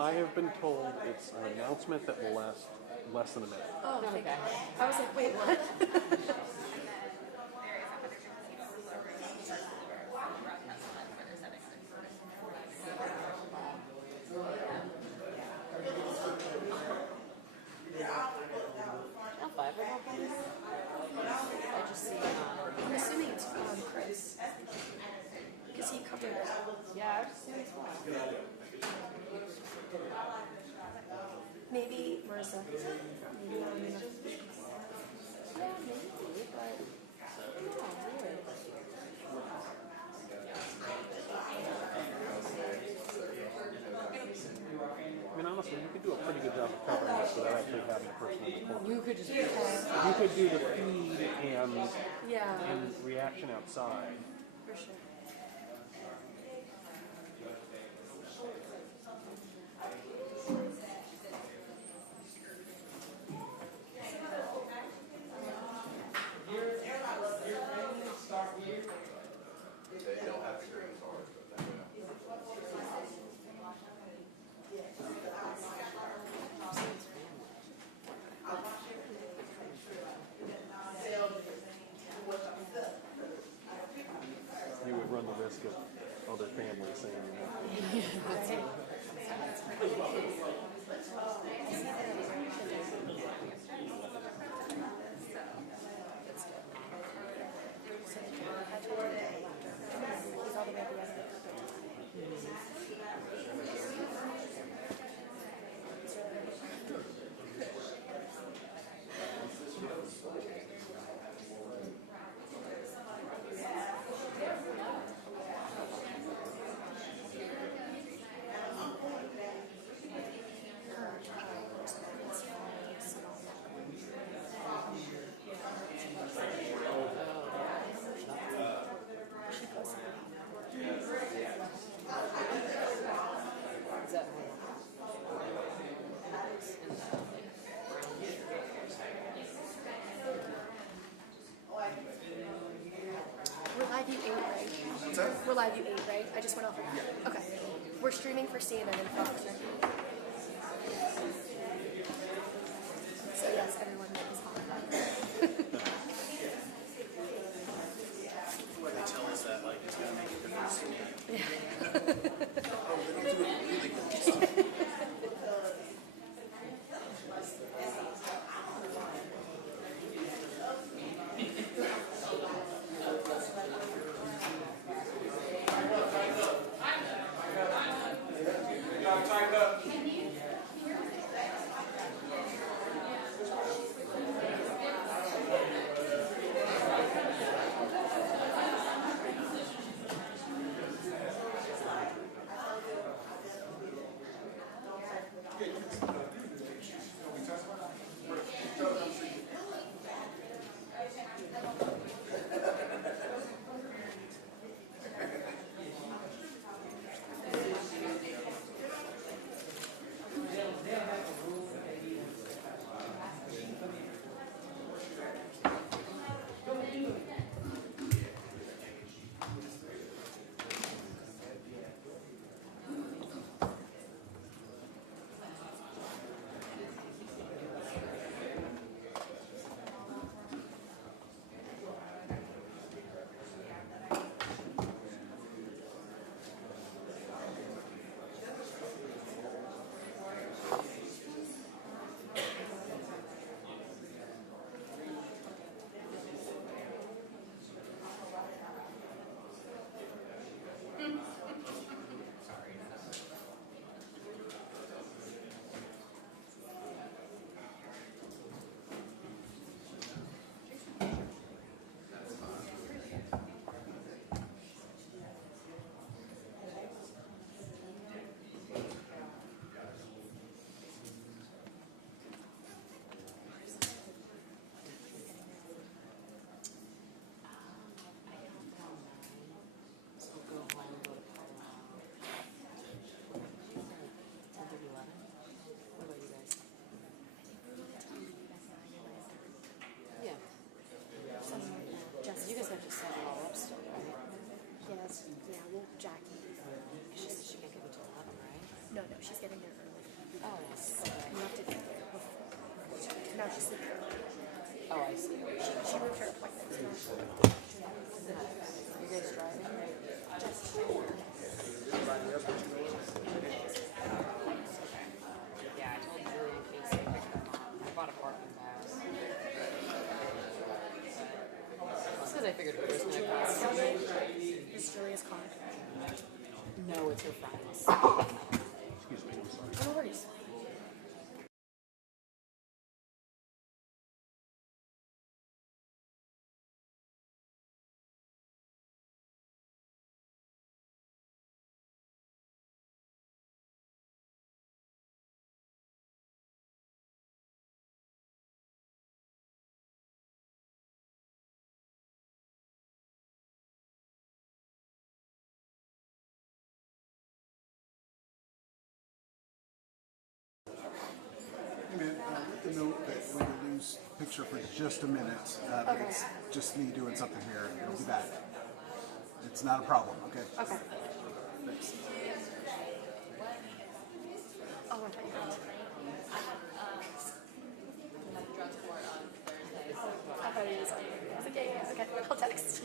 I have been told it's an announcement that will last less than a minute. Oh, thank God. I was like, wait, what? I just see, I'm assuming it's Chris. Because he covered it. yeah, I just see this one. Maybe Marissa. Maybe, I don't know. Yeah, maybe, but weird. I mean, honestly, you could do a pretty good job of covering this without actually having a person in the court. You could just You could do the feed Yeah, and reaction outside. for sure. You would run the risk of other families saying, He's all the way at the other. We're live view 8, right? What's that? We're live view 8, right? I just went off of that. Okay. We're streaming for CNN and Fox, right? So yes, everyone is on. Where they tell us that, like, it's gonna make a difference to me. Yeah. Oh, they don't do it really good. Yeah, I told Julie in case they picked them up. I bought a parking pass. Just because I figured it was going to cost. Is Julia's car? No, it's her friend's. Excuse me, I'm sorry. No worries. Hey man, let the note that we're going to lose picture for just a minute. Okay. It's just me doing something here. It'll be back. It's not a problem, okay? Okay. Thanks. Oh, I thought you had. I thought he was on. I was like, yeah, okay. I'll text.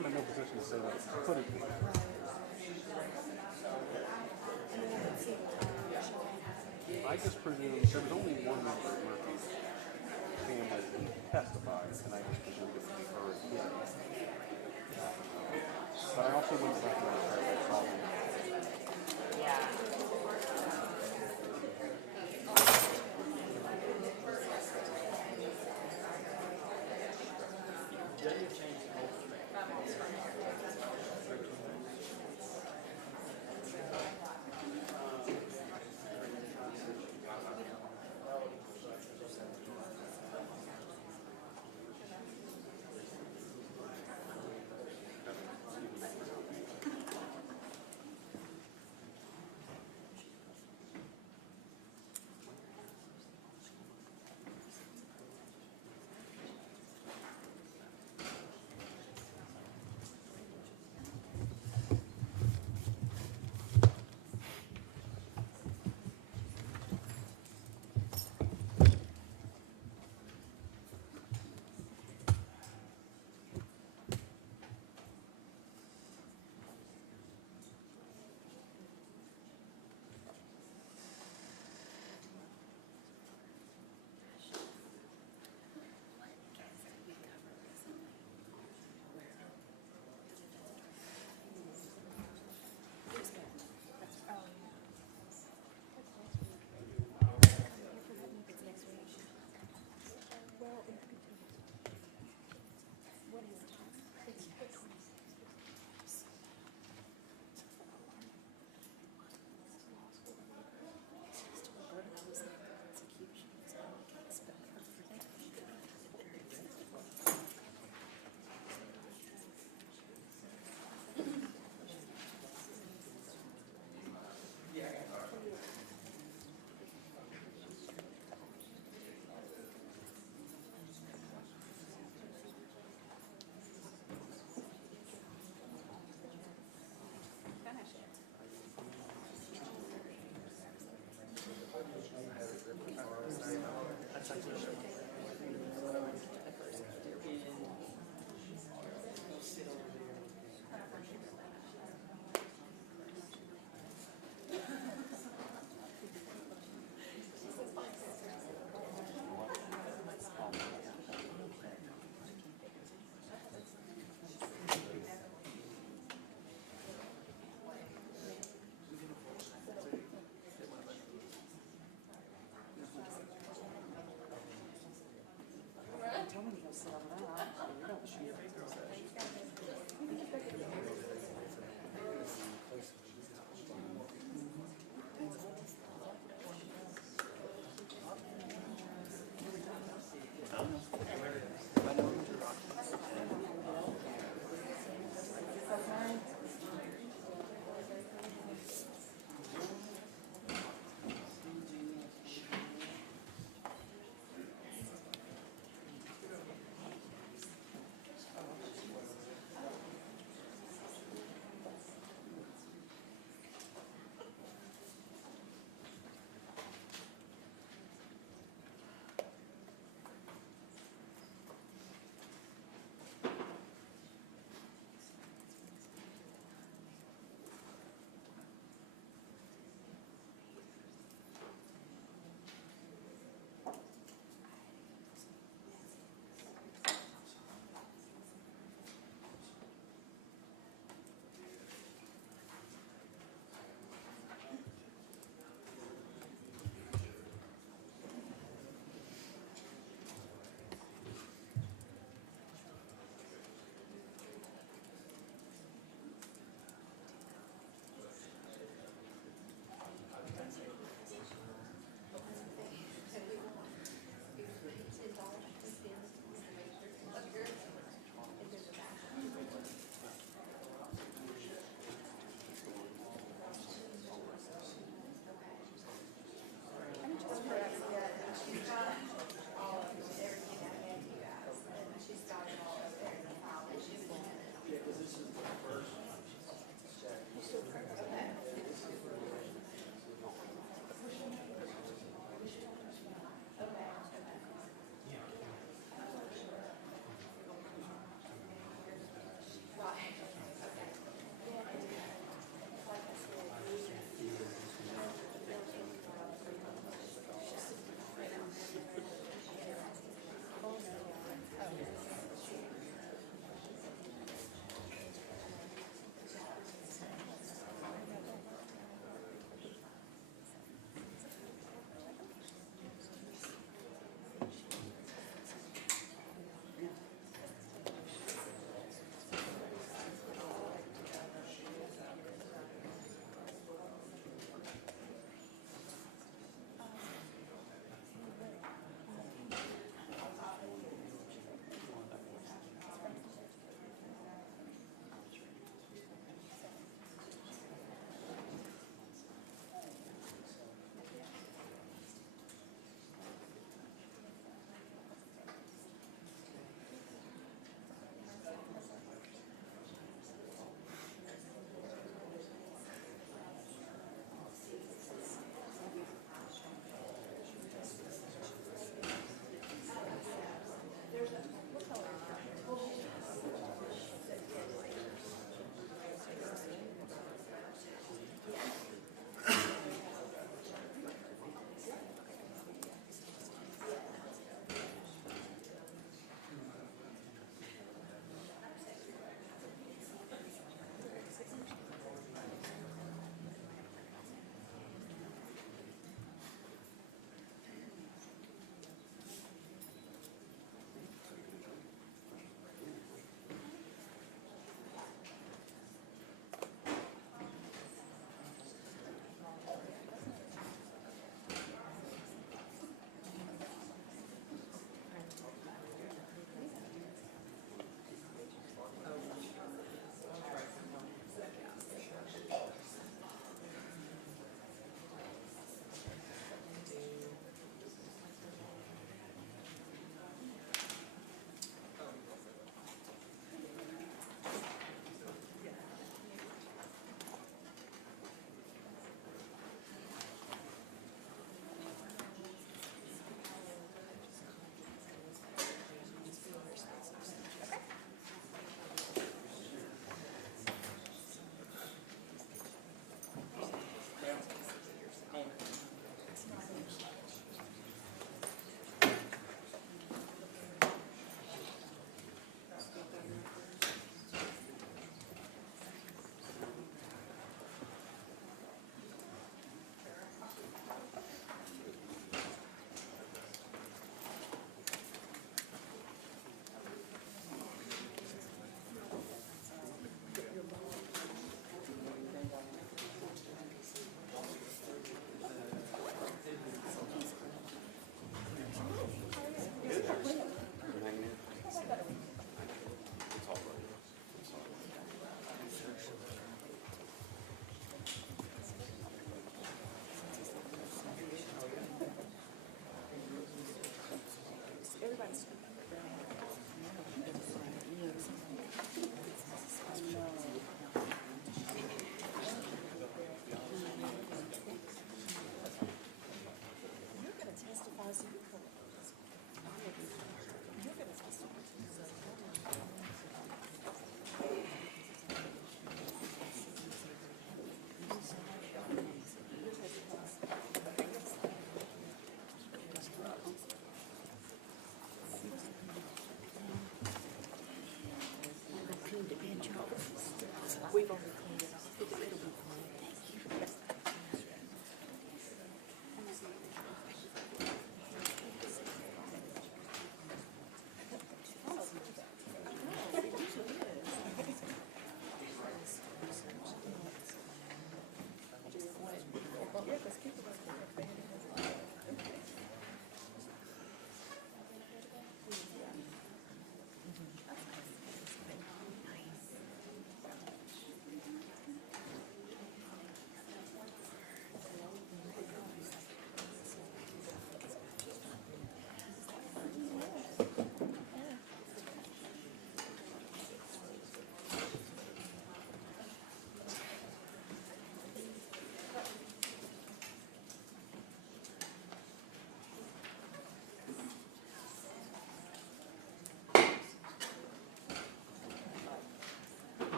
I'm in no position to say that. Put it. I just presume there was only one member of Murphy's family who testified, and I just presumed it would be her and him. But I also wouldn't recognize her as solving it. Yeah.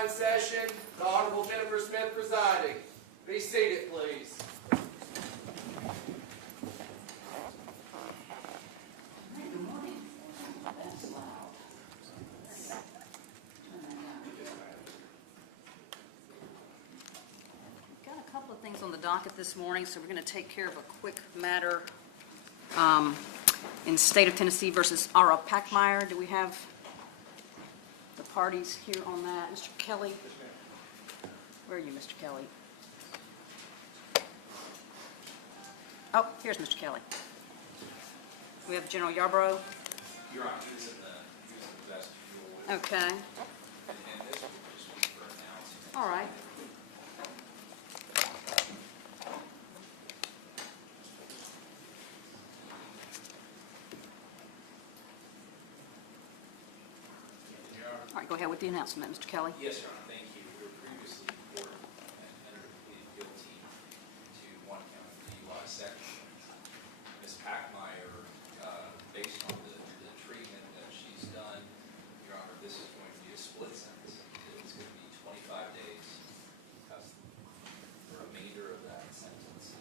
now in session. The Honorable Jennifer Smith presiding. Be seated, please. Got a couple of things on the docket this morning, so we're going to take care of a quick matter in State of Tennessee versus R.O. Packmeyer. Do we have the parties here on that? Mr. Kelly? Where are you, Mr. Kelly? Oh, here's Mr. Kelly. We have General Yarbrough. Your Honor, he was in the vestibule. Okay. And this would just be for announcement. All right. All right, go ahead with the announcement, Mr. Kelly. Yes, Your Honor, thank you. We were previously reported and entered a plea of guilty to one count of DUI section. Ms. Packmeyer, based on the treatment that she's done, Your Honor, this is going to be a split sentence. It's going to be 25 days custody. The remainder of that sentence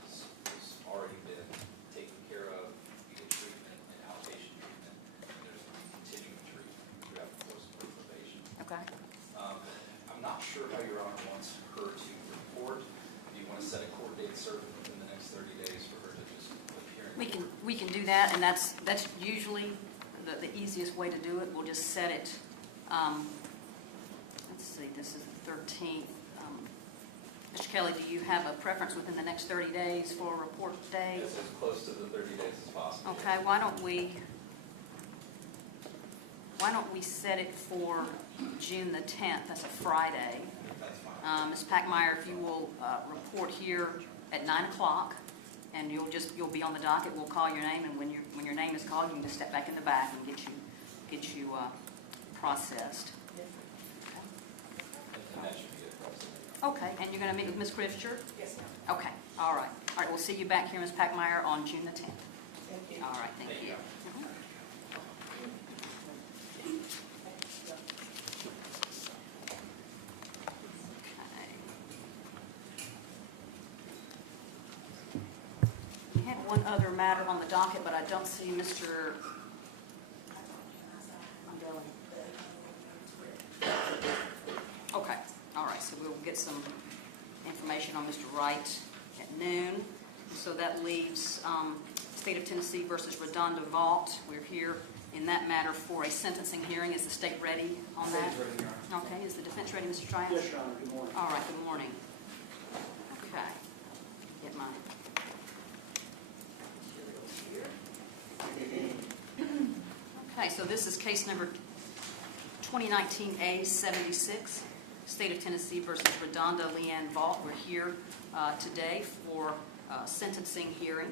has already been taken care of via treatment and outpatient treatment. And there's going to be continuing treatment throughout the course of her probation. Okay. I'm not sure how Your Honor wants her to report. Do you want to set a court date certain within the next 30 days for her to just appear? We can do that, and that's usually the easiest way to do it. We'll just set it. Let's see. This is the 13th. Mr. Kelly, do you have a preference within the next 30 days for a report day? Yes, as close to the 30 days as possible. Okay. Why don't we set it for June the 10th? That's a Friday. That's fine. Ms. Packmeyer, if you will report here at 9 o'clock, and you'll be on the docket. We'll call your name, and when your name is called, you can just step back in the back and get you processed. And that should be it. Okay, and you're going to meet with Ms. Christian? Yes, ma'am. Okay, all right. All right, we'll see you back here, Ms. Packmeyer, on June the 10th. Thank you. All right, thank you. We had one other matter on the docket, but I don't see Mr. Okay, all right, so we'll get some information on Mr. Wright at noon. So that leaves State of Tennessee versus RaDonda Vaught. We're here in that matter for a sentencing hearing. Is the state ready on that? State is ready, Your Honor. Okay, is the defense ready, Mr. Trias? Yes, Your Honor. Good morning. All right, good morning. Okay, get mine. Okay, so this is case number 2019-A-76, State of Tennessee versus RaDonda Vaught. We're here today for sentencing hearing.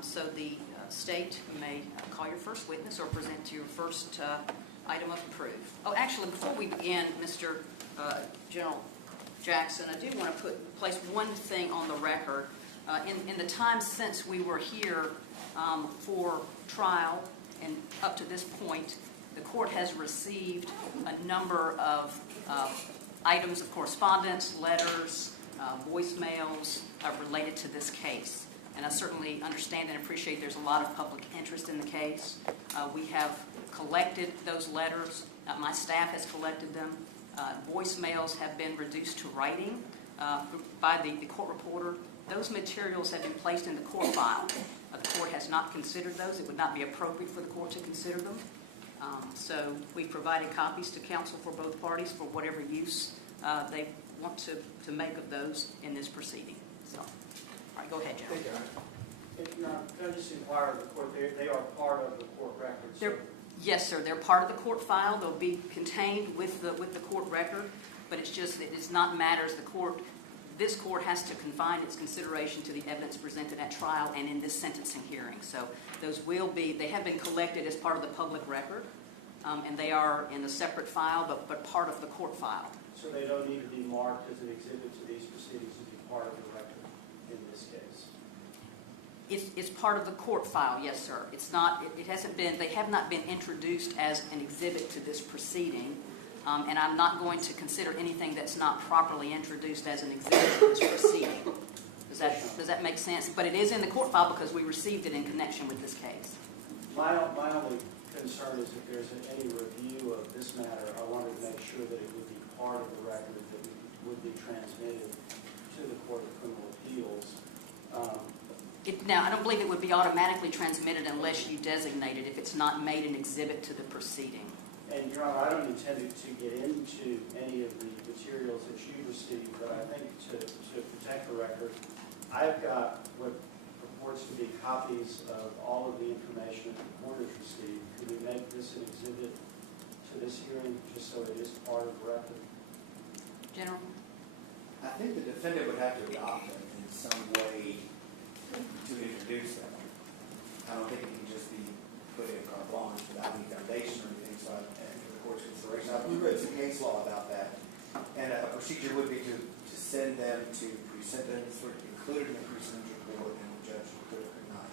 So the state, you may call your first witness or present your first item of proof. Oh, actually, before we begin, Mr. General Jackson, I do want to place one thing on the record. In the time since we were here for trial and up to this point, the court has received a number of items of correspondence, letters, voicemails related to this case. And I certainly understand and appreciate there's a lot of public interest in the case. We have collected those letters. My staff has collected them. Voicemails have been reduced to writing by the court reporter. Those materials have been placed in the court file. The court has not considered those. It would not be appropriate for the court to consider them. So we provided copies to counsel for both parties for whatever use they want to make of those in this proceeding. So, all right, go ahead, Joe. Thank you. Your Honor, can I just inquire of the court, they are part of the court records? Yes, sir. They're part of the court file. They'll be contained with the court record, but it's just it is not matters this court has to confine its consideration to the evidence presented at trial and in this sentencing hearing. So those they have been collected as part of the public record, and they are in a separate file, but part of the court file. So they don't need to be marked as an exhibit to these proceedings to be part of the record in this case? It's part of the court file, yes, sir. It's not. It hasn't been. They have not been introduced as an exhibit to this proceeding. And I'm not going to consider anything that's not properly introduced as an exhibit to this proceeding. Does that make sense? But it is in the court file because we received it in connection with this case. My only concern is if there's any review of this matter, I wanted to make sure that it would be part of the record that would be transmitted to the Court of Criminal Appeals. Now, I don't believe it would be automatically transmitted unless you designate it if it's not made an exhibit to the proceeding. And, Your Honor, I don't intend to get into any of the materials that you received, but I think to protect the record, I've got what purports to be copies of all of the information that the court has received. Could we make this an exhibit to this hearing, just so it is part of the record? General? I think the defendant would have to adopt them in some way to introduce them. I don't think it can just be put in carte blanche without any foundation or anything, so I think the court's consideration. I believe there's a case law about that. And a procedure would be to send them to pre-sentence, or included in the pre-sentence report, and the judge could or could not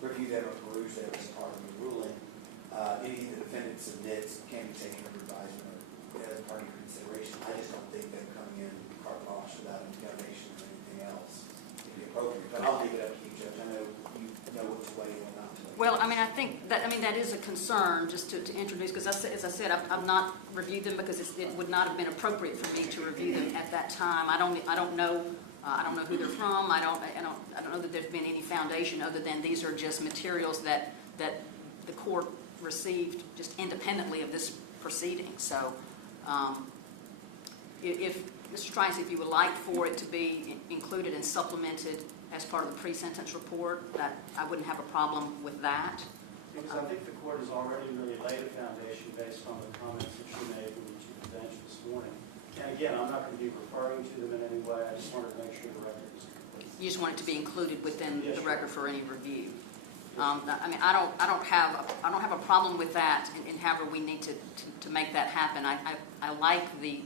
review them or peruse them as part of the ruling. Anything the defendant submits can be taken under advisement or as part of your consideration. I just don't think them coming in carte blanche without any foundation or anything else would be appropriate. But I'll leave it up to you, Judge. I know you know which way and what not to. Well, I mean, I think that is a concern just to introduce, because as I said, I've not reviewed them because it would not have been appropriate for me to review them at that time. I don't know who they're from. I don't know that there's been any foundation other than these are just materials that the court received just independently of this proceeding. So, if Mr. Trice, if you would like for it to be included and supplemented as part of the pre-sentence report, that I wouldn't have a problem with that. Because I think the court has already really laid a foundation based on the comments that you made when you took the bench this morning. And again, I'm not going to be referring to them in any way. I just wanted to make sure the record is complete. You just want it to be included within Yes, the sure. record for any review. I mean, I don't have a problem with that, and however we need to make that happen. I like the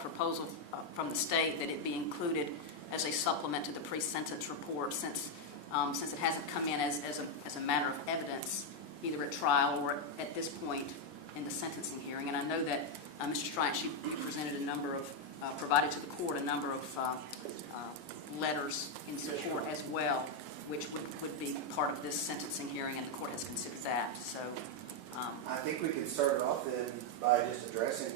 proposal from the state that it be included as a supplement to the pre-sentence report, since it hasn't come in as a matter of evidence either at trial or at this point in the sentencing hearing. And I know that Mr. Strike, you presented a number of provided to the court a number of letters in support as well, which would be part of this sentencing hearing, and the court has considered that. So, I think we could start it off then by just addressing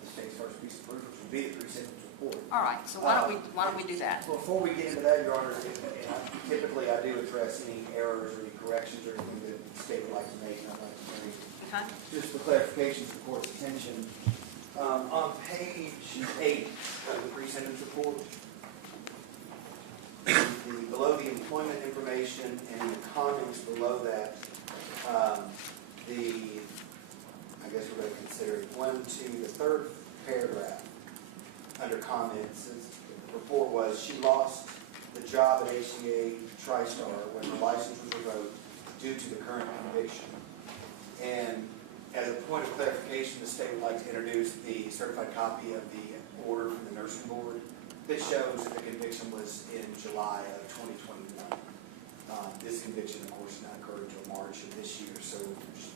the state's first piece of proof, which would be the pre-sentence report. all right. So why don't we do that? Before we get into that, Your Honor, typically I do address any errors or any corrections or anything that the state would like to make, and I'd like to bring Okay. just for clarification to the court's attention. On page 8 of the pre-sentence report, below the employment information and in the comments below that, I guess we're going to consider the third paragraph under comments. The report was she lost the job at HCA TriStar when her license was revoked due to the current conviction. And as a point of clarification, the state would like to introduce the certified copy of the order from the nursing board that shows that the conviction was in July of 2021. This conviction, of course, did not occur until March of this year, so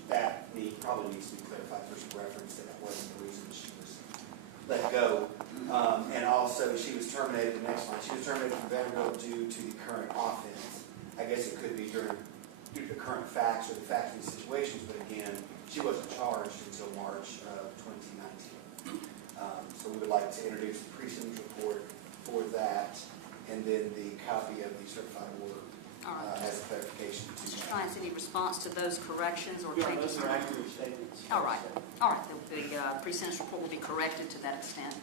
that probably needs to be clarified for some reference that wasn't the reason she was let go. And also, she was terminated, the next line, she was terminated from Vanderbilt due to the current offense. I guess it could be due to the current facts or the facts of the situations, but again, she wasn't charged until March of 2019. So we would like to introduce the pre-sentence report for that, and then the copy of the certified order as a clarification to Mr. that. Trice, any response to those corrections or Yeah, changes? those are accurate statements. All right. The pre-sentence report will be corrected to that extent.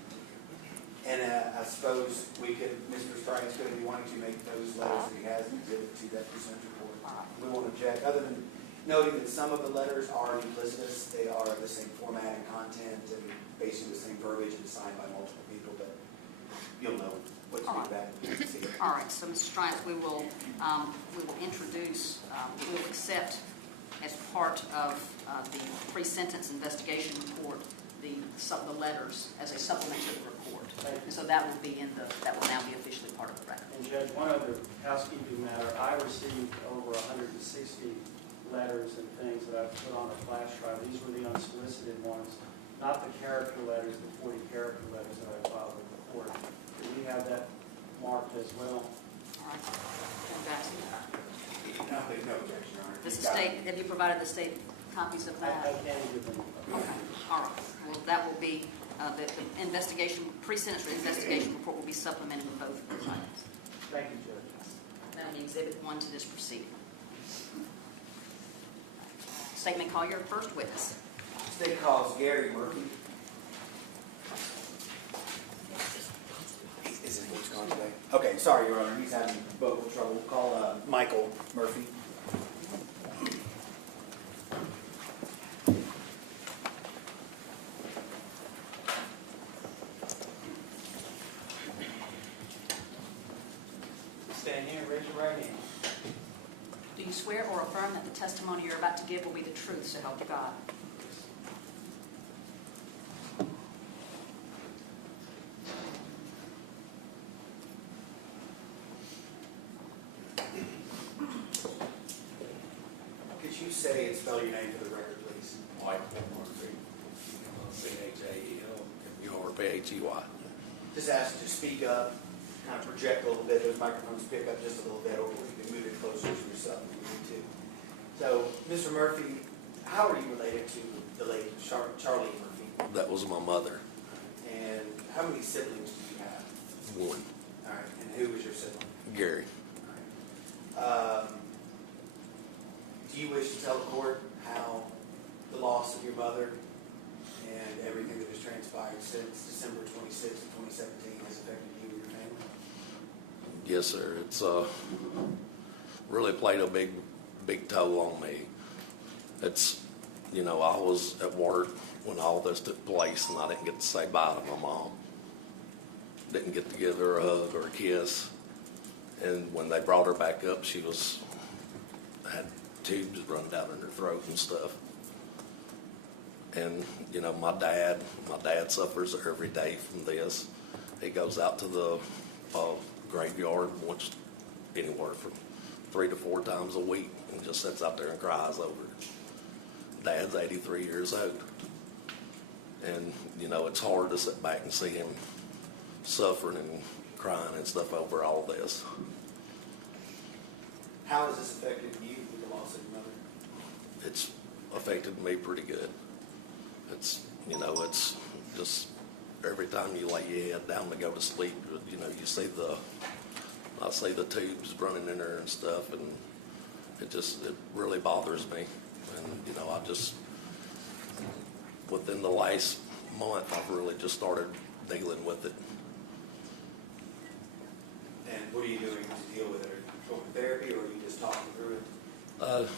And I suppose we could, Mr. Strike is going to be wanting to make those letters that he has and exhibit to that pre-sentence report. We won't object, other than noting that some of the letters are duplicitous. They are the same format and content and basically the same verbiage and signed by multiple people, but you'll know what to do with that. All right. So, Mr. Trice, we will introduce, we will accept as part of the pre-sentence investigation report the letters as a supplement to the report. And so that will now be officially part of the record. And Judge, one other housekeeping matter, I received over 160 letters and things that I've put on a flash drive. These were the unsolicited ones. not the character letters, the 40 character letters that I filed with the court. Do we have that marked as well? All right. Come back to that. No, there's no objection, Your Honor. Does the state, have you provided the state copies of I that? can give them. Okay, all right. Well, that will be, the investigation, pre-sentence investigation report will be supplemented with both of those items. Thank you, Judge. That'll be Exhibit 1 to this proceeding. State may call your first witness. State calls Gary Murphy. Is his voice gone today? Okay, sorry, Your Honor, he's having vocal trouble. We'll call Michael Murphy. Stand here and raise your right hand. Do you swear or affirm that the testimony you're about to give will be the truth, so help you God? Could you say and spell your name for the record, please? Michael Murphy, C-H-A-E-L-M-U-R-P-H-E-Y. Just ask you to speak up, kind of project a little bit. Those microphones pick up just a little bit, or you can move it closer to yourself if you need to. So, Mr. Murphy, how are you related to the late Charlie Murphy? That was my mother. And how many siblings do you have? One. All right, and who was your sibling? Gary. All right. Do you wish to tell the court how the loss of your mother and everything that has transpired since December 26, 2017 has affected you and your family? Yes, sir. It's really played a big toll on me. It's, I was at work when all this took place, and I didn't get to say bye to my mom. Didn't get to give her a hug or a kiss. And when they brought her back up, she had tubes run down in her throat and stuff. And, my dad suffers every day from this. He goes out to the graveyard once, anywhere from 3 to 4 times a week, and just sits out there and cries over it. Dad's 83 years old. And, it's hard to sit back and see him suffering and crying and stuff over all this. How has this affected you with the loss of your mother? It's affected me pretty good. It's, it's just every time you lay your head down to go to sleep, you see I see the tubes running in there and stuff, and it really bothers me. And, within the last month, I've really just started dealing with it. And what are you doing to deal with it? Are you going to therapy, or are you just talking through it? I've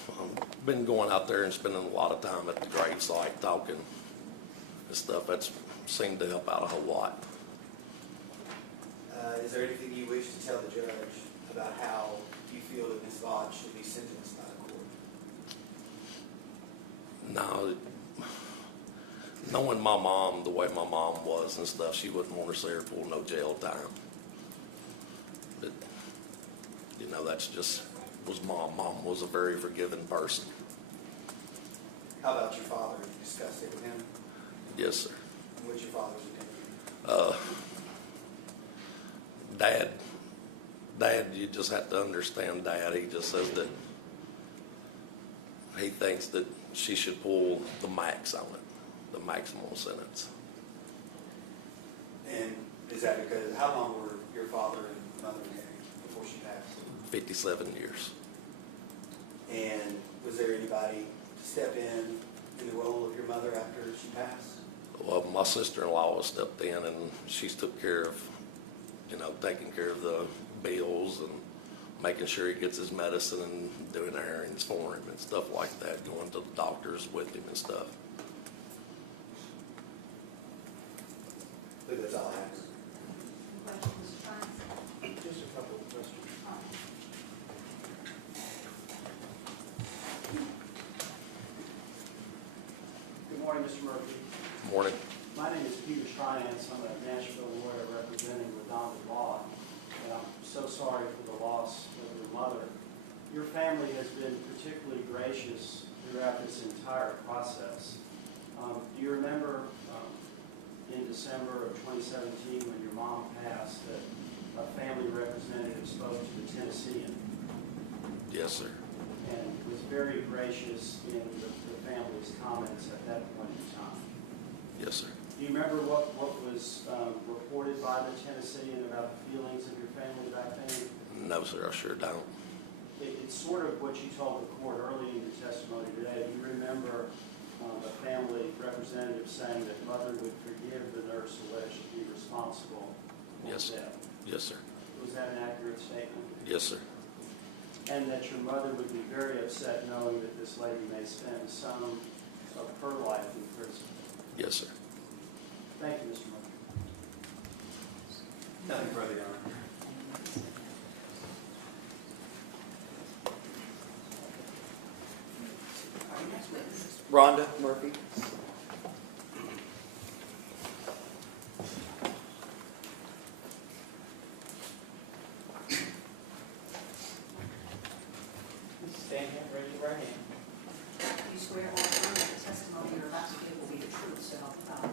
been going out there and spending a lot of time at the gravesite talking and stuff. That's seemed to help out a whole lot. Is there anything you wish to tell the judge about how you feel that Ms. Vaught should be sentenced by the court? No, knowing my mom the way my mom was and stuff, she wouldn't want to see her pull no jail time. But, that's just was mom. Mom was a very forgiving person. How about your father? Have you discussed it with him? Yes, sir. And what's your father's opinion? Dad, you just have to understand Dad. He just says that he thinks that she should pull the max on it, the maximum sentence. And is that because, how long were your father and mother married before she passed? 57 years. And was there anybody to step in the role of your mother after she passed? Well, my sister-in-law stepped in, and she's took care of, taking care of the bills and making sure he gets his medicine and doing errands for him and stuff like that, going to the doctors with him and stuff. I think that's all I have. Just a couple of questions. Good morning, Mr. Murphy. Morning. My name is Peter Triance. I'm a Nashville lawyer representing RaDonda Vaught, and I'm so sorry for the loss of your mother. Your family has been particularly gracious throughout this entire process. Do you remember in December of 2017 when your mom passed that a family representative spoke to the Tennessean Yes, sir. and was very gracious in the family's comments at that point in time? Yes, sir. Do you remember what was reported by the Tennessean about the feelings of your family back then? No, sir, I sure don't. It's sort of what you told the court early in your testimony today. Do you remember a family representative saying that mother would forgive the nurse alleged to be responsible for Yes, sir. death? Yes, sir. Was that an accurate statement? Yes, sir. And that your mother would be very upset knowing that this lady may spend some of her life in prison? Yes, sir. Thank you, Mr. Murphy. Nothing further, Your Honor. Rhonda Murphy. Stand up, raise your right hand. You swear or affirm that the testimony you're about to give will be the truth, so help you God.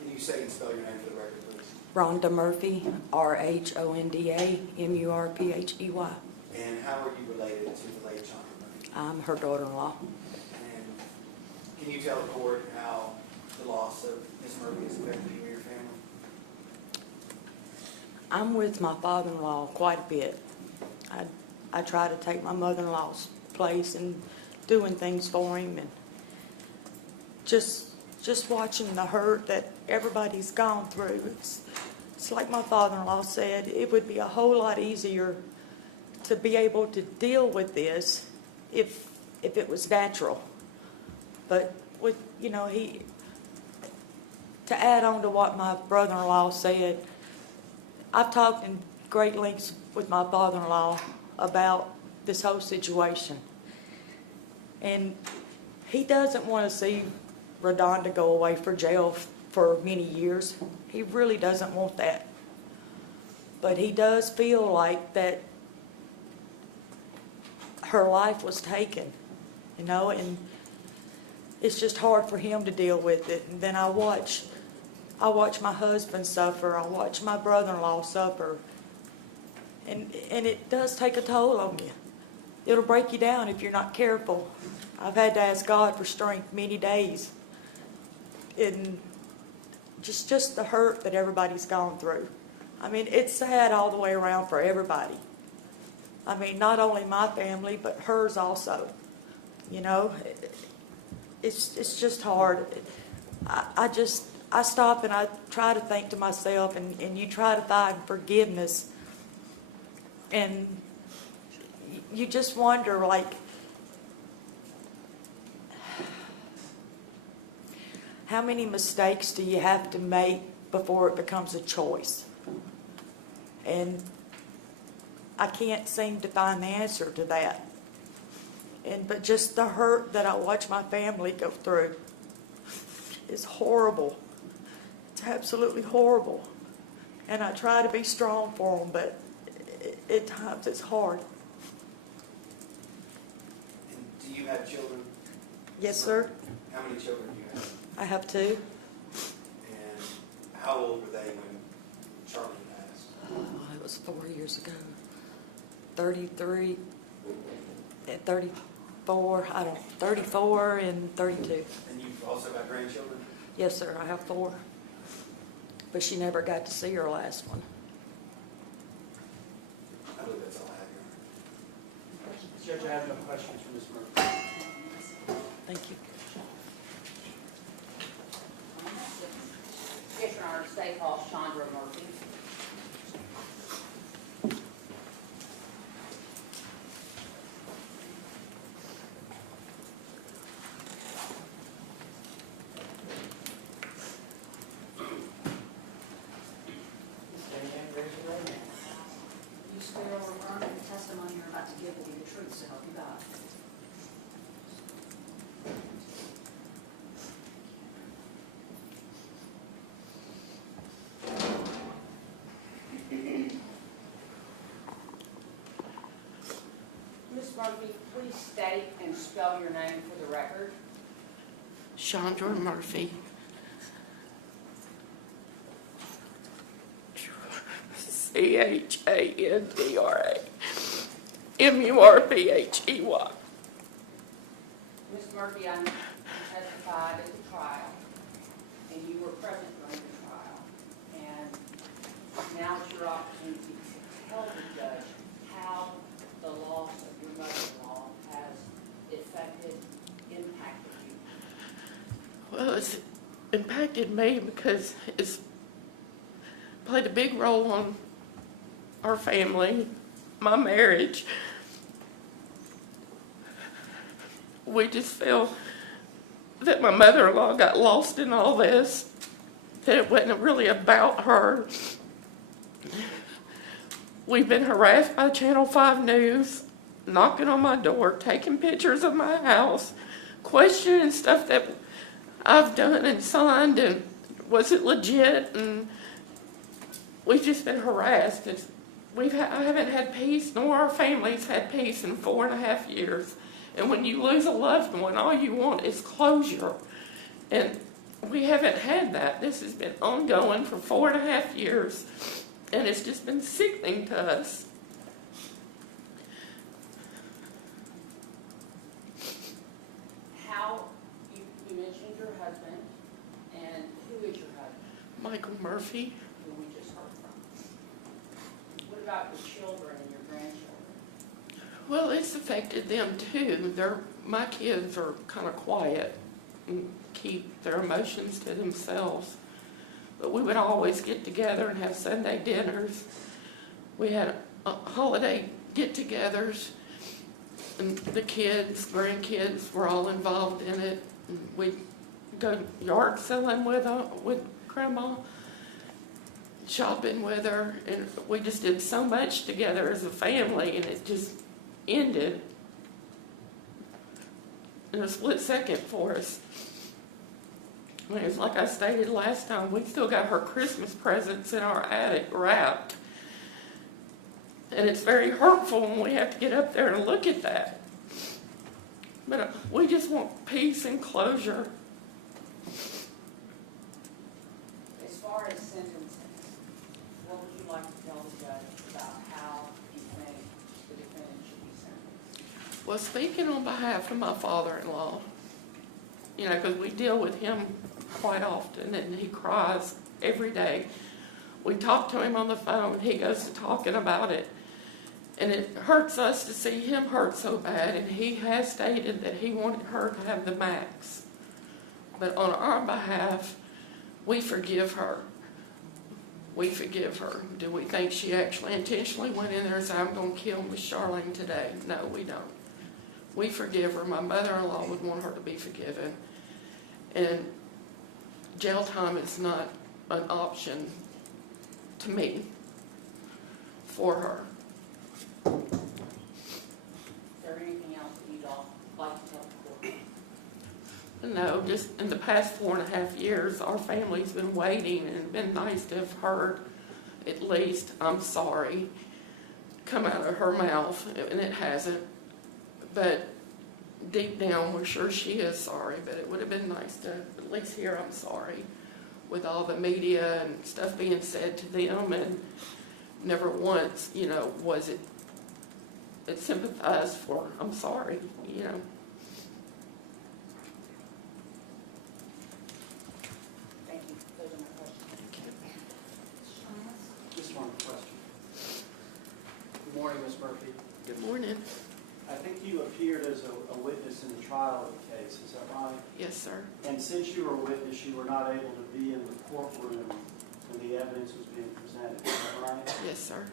Can you say and spell your name for the record, please? Rhonda Murphy, RHONDA MURPHEY. And how are you related to the late John Murphy? I'm her daughter-in-law. And can you tell the court how the loss of Ms. Murphy has affected you and your family? I'm with my father-in-law quite a bit. I try to take my mother-in-law's place and doing things for him, and just watching the hurt that everybody's gone through. It's like my father-in-law said, it would be a whole lot easier to be able to deal with this if it was natural. But with, you know, to add on to what my brother-in-law said, I've talked in great lengths with my father-in-law about this whole situation. And he doesn't want to see RaDonda go away for jail for many years. He really doesn't want that. But he does feel like that her life was taken, you know, and it's just hard for him to deal with it. And then I watch my husband suffer. I watch my brother-in-law suffer. And it does take a toll on you. It'll break you down if you're not careful. I've had to ask God for strength many days. And just the hurt that everybody's gone through. I mean, it's sad all the way around for everybody. I mean, not only my family, but hers also. You know, it's just hard. I stop and I try to think to myself, and you try to find forgiveness. And you just wonder, like, how many mistakes do you have to make before it becomes a choice? And I can't seem to find the answer to that. But just the hurt that I watch my family go through is horrible. It's absolutely horrible. And I try to be strong for them, but at times it's hard. And do you have children? Yes, sir. How many children do you have? I have 2. And how old were they when Charlie passed? It was 4 years ago. 33 and 34, 34 and 32. And you've also got grandchildren? Yes, sir, I have 4. But she never got to see her last one. I believe that's all I have, Your Honor. Judge, I have no questions for Ms. Murphy. Thank you. Yes, Your Honor, State Hall, Chandra Murphy. Stand and raise your right hand. You swear or affirm that the testimony you're about to give will be the truth, so help you God. Murphy, please state and spell your name for the record. Chandra Murphy. CHANDRA MURPHEY. Ms. Murphy, I know you testified at the trial, and you were present during the trial. And now it's your opportunity to tell the judge how the loss of your mother-in-law has impacted you. Well, it's impacted me because it's played a big role on our family, my marriage. We just feel that my mother-in-law got lost in all this, that it wasn't really about her. We've been harassed by Channel 5 News, knocking on my door, taking pictures of my house, questioning stuff that I've done and signed, and was it legit? And we've just been harassed. I haven't had peace, nor our family's had peace in 4.5 years. And when you lose a loved one, all you want is closure. And we haven't had that. This has been ongoing for 4.5 years. And it's just been sickening to us. How, you mentioned your husband, and who is your husband? Michael Murphy. Who we just heard from. What about your children and your grandchildren? Well, it's affected them too. My kids are kind of quiet and keep their emotions to themselves. But we would always get together and have Sunday dinners. We had holiday get-togethers, and the kids, grandkids were all involved in it. And we'd go yard selling with Grandma, shopping with her, and we just did so much together as a family, and it just ended in a split second for us. I mean, it's like I stated last time, we still got her Christmas presents in our attic wrapped. And it's very hurtful when we have to get up there and look at that. But we just want peace and closure. As far as sentencing, what would you like to tell the judge about how you think the defendant should be sentenced? Well, speaking on behalf of my father-in-law, because we deal with him quite often, and he cries every day. We talk to him on the phone. He goes to talking about it. And it hurts us to see him hurt so bad, and he has stated that he wanted her to have the max. But on our behalf, we forgive her. We forgive her. Do we think she actually intentionally went in there and said, I'm going to kill Miss Charlene today? No, we don't. We forgive her. My mother-in-law would want her to be forgiven. And jail time is not an option to me for her. Is there anything else that you'd all like to tell the court? No, just in the past 4.5 years, our family's been waiting, and it'd been nice to have heard at least, I'm sorry, come out of her mouth, and it hasn't. But deep down, we're sure she is sorry, but it would have been nice to at least hear I'm sorry with all the media and stuff being said to them, and never once, was it sympathized for, I'm sorry, Thank you. Those are my questions. Just one question. Good morning, Ms. Murphy. Good morning. I think you appeared as a witness in the trial of the case, is that right? Yes, sir. And since you were a witness, you were not able to be in the courtroom when the evidence was being presented, is that right? Yes, sir.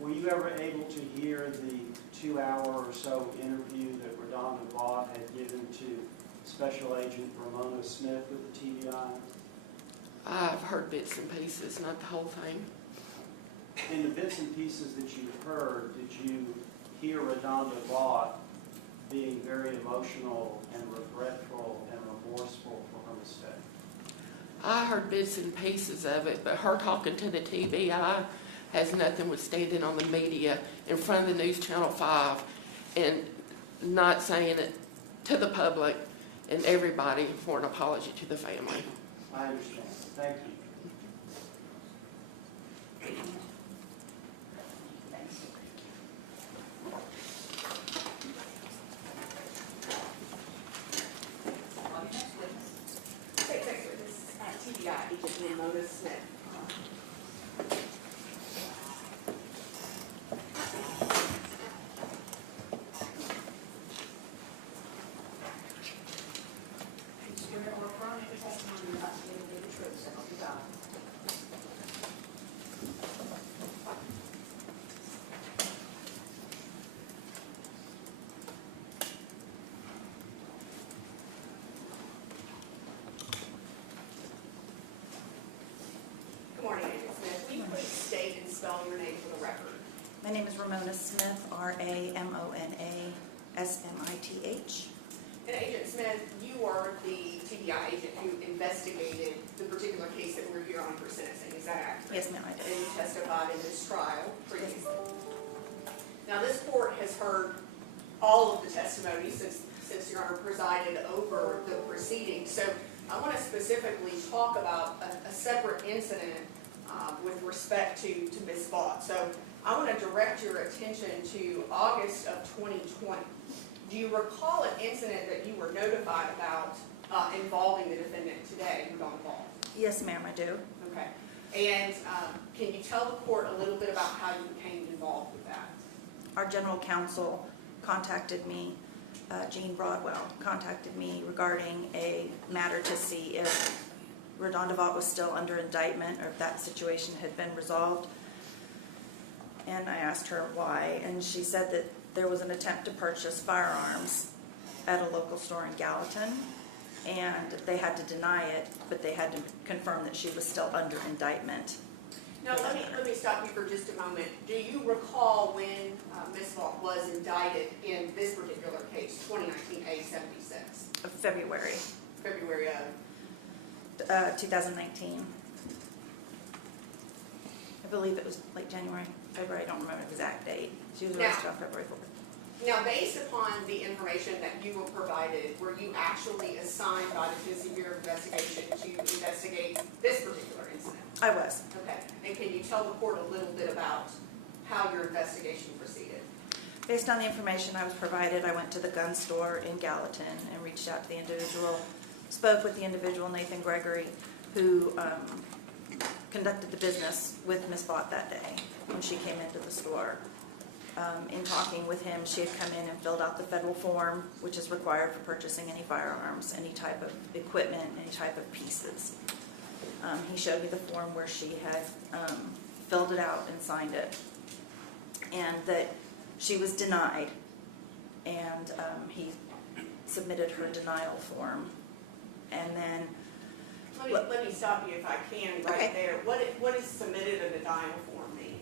Were you ever able to hear the 2-hour or so interview that RaDonda Vaught had given to Special Agent Ramona Smith with the TBI? I've heard bits and pieces, not the whole thing. In the bits and pieces that you heard, did you hear RaDonda Vaught being very emotional and regretful and remorseful for her mistake? I heard bits and pieces of it, but her talking to the TBI has nothing with standing on the media in front of the News Channel 5 and not saying it to the public and everybody for an apology to the family. I understand. Thank you. Preceptor, this is TBI agent Ramona Smith. You're going to affirm your testimony about the truth, so help you God. Good morning, Agent Smith. Will you please state and spell your name for the record? My name is Ramona Smith, RaMonaSmith. And Agent Smith, you are the TBI agent who investigated the particular case that we're here on for sentencing. Is that accurate? Yes, ma'am, I did. And you testified in this trial previously. Now, this court has heard all of the testimony since Your Honor presided over the proceedings. So I want to specifically talk about a separate incident with respect to Ms. Vaught. So I want to direct your attention to August of 2020. Do you recall an incident that you were notified about involving the defendant today, RaDonda Vaught? Yes, ma'am, I do. Okay. And can you tell the court a little bit about how you became involved with that? Our general counsel contacted me, Jean Broadwell, contacted me regarding a matter to see if RaDonda Vaught was still under indictment or if that situation had been resolved. And I asked her why, and she said that there was an attempt to purchase firearms at a local store in Gallatin, and they had to deny it, but they had to confirm that she was still under indictment. Now, let me stop you for just a moment. Do you recall when Ms. Vaught was indicted in this particular case, 2019 A76? February of 2019. I believe it was like January, February, I don't remember the exact date. She was arrested on February 4th. Now, based upon the information that you were provided, were you actually assigned by the Tennessee Bureau of Investigation to investigate this particular incident? I was. Okay. And can you tell the court a little bit about how your investigation proceeded? Based on the information I was provided, I went to the gun store in Gallatin and reached out to the individual, spoke with the individual, Nathan Gregory, who conducted the business with Ms. Vaught that day when she came into the store. In talking with him, she had come in and filled out the federal form, which is required for purchasing any firearms, any type of equipment, any type of pieces. He showed me the form where she had filled it out and signed it, and that she was denied, and he submitted her denial form. And then let me stop you if I can right there. What is submitted a denial form mean?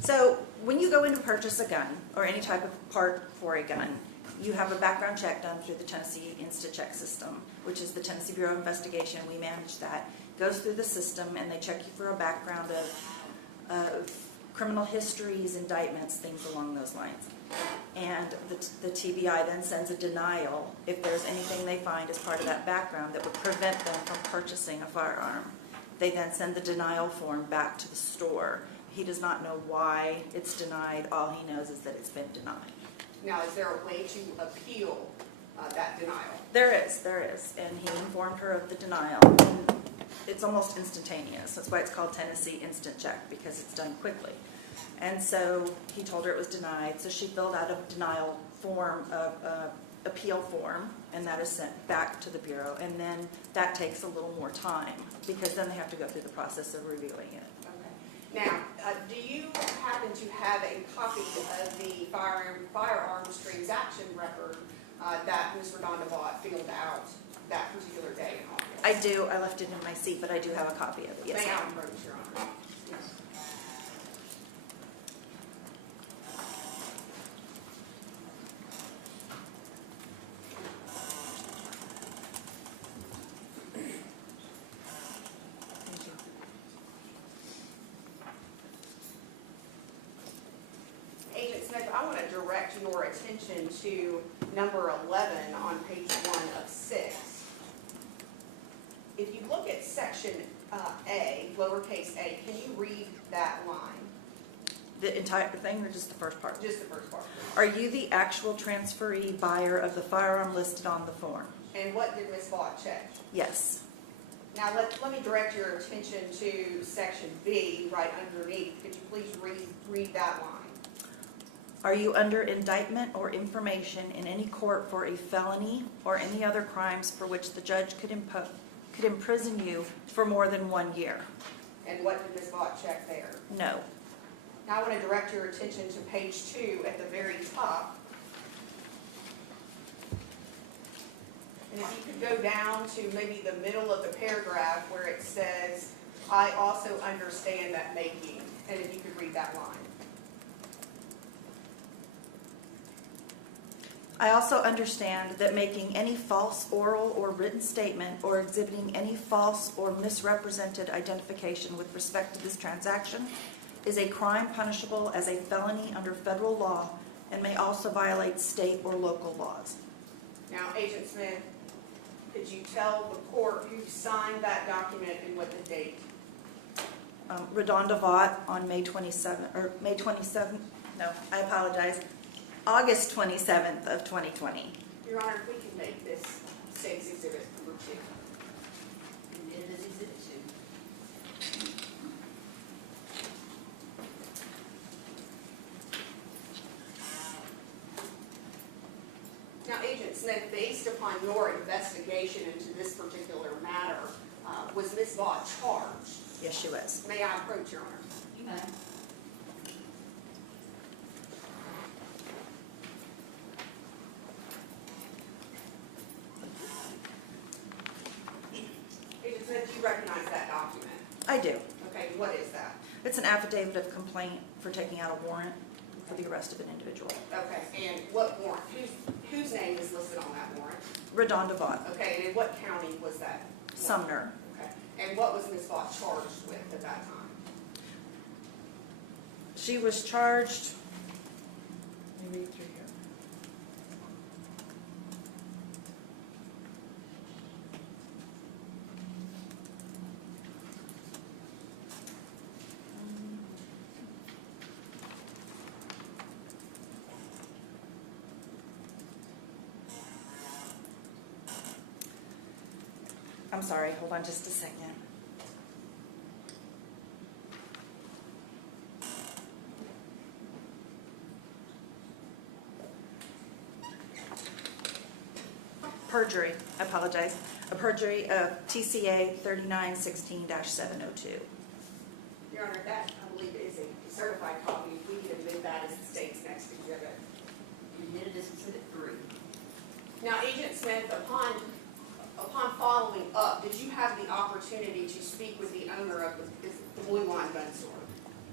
So when you go in to purchase a gun or any type of part for a gun, you have a background check done through the Tennessee Insta-Check system, which is the Tennessee Bureau of Investigation. We manage that. Goes through the system, and they check you for a background of criminal histories, indictments, things along those lines. And the TBI then sends a denial if there's anything they find as part of that background that would prevent them from purchasing a firearm. They then send the denial form back to the store. He does not know why it's denied. All he knows is that it's been denied. Now, is there a way to appeal that denial? There is. And he informed her of the denial. And it's almost instantaneous. That's why it's called Tennessee Instant Check, because it's done quickly. And so he told her it was denied. So she filled out a denial form, appeal form, and that is sent back to the Bureau. And then that takes a little more time, because then they have to go through the process of reviewing it. Now, do you happen to have a copy of the firearms transaction record that Ms. RaDonda Vaught filled out that particular day in August? I do. I left it in my seat, but I do have a copy of it. Yes, May I ma'am. approach, Your Honor? Yes. Agent Smith, I want to direct your attention to number 11 on page 1 of 6. If you look at section A, lowercase a, can you read that line? The entire thing or just the first part? Just the first part. Are you the actual transferee buyer of the firearm listed on the form? And what did Ms. Vaught check? Yes. Now, let me direct your attention to section B, right underneath. Could you please read that line? Are you under indictment or information in any court for a felony or any other crimes for which the judge could imprison you for more than 1 year? And what did Ms. Vaught check there? No. Now, I want to direct your attention to page 2 at the very top. And if you could go down to maybe the middle of the paragraph where it says, I also understand that making, and if you could read that line. I also understand that making any false oral or written statement or exhibiting any false or misrepresented identification with respect to this transaction is a crime punishable as a felony under federal law and may also violate state or local laws. Now, Agent Smith, could you tell the court who signed that document and what the date? RaDonda Vaught on May 27th, no, I apologize, August 27th of 2020. Your Honor, if we can make this state's exhibit number 2. And it is exhibit 2. Now, Agent Smith, based upon your investigation into this particular matter, was Ms. Vaught charged? Yes, she was. May I approach, Your Honor? You may. Agent Smith, do you recognize that document? I do. Okay, what is that? It's an affidavit of complaint for taking out a warrant for the arrest of an individual. Okay, and what warrant? Whose name is listed on that warrant? RaDonda Vaught, Okay, and in what county was that? Sumner. Okay, and what was Ms. Vaught charged with at that time? She was charged, let me read through here. I'm sorry, hold on just a second. Perjury, I apologize. A perjury of TCA 3916-702. Your Honor, that, I believe, is a certified copy. If we can admit that as the state's next exhibit. You admitted as exhibit 3. Now, Agent Smith, upon following up, did you have the opportunity to speak with the owner of the Blue Line gun store?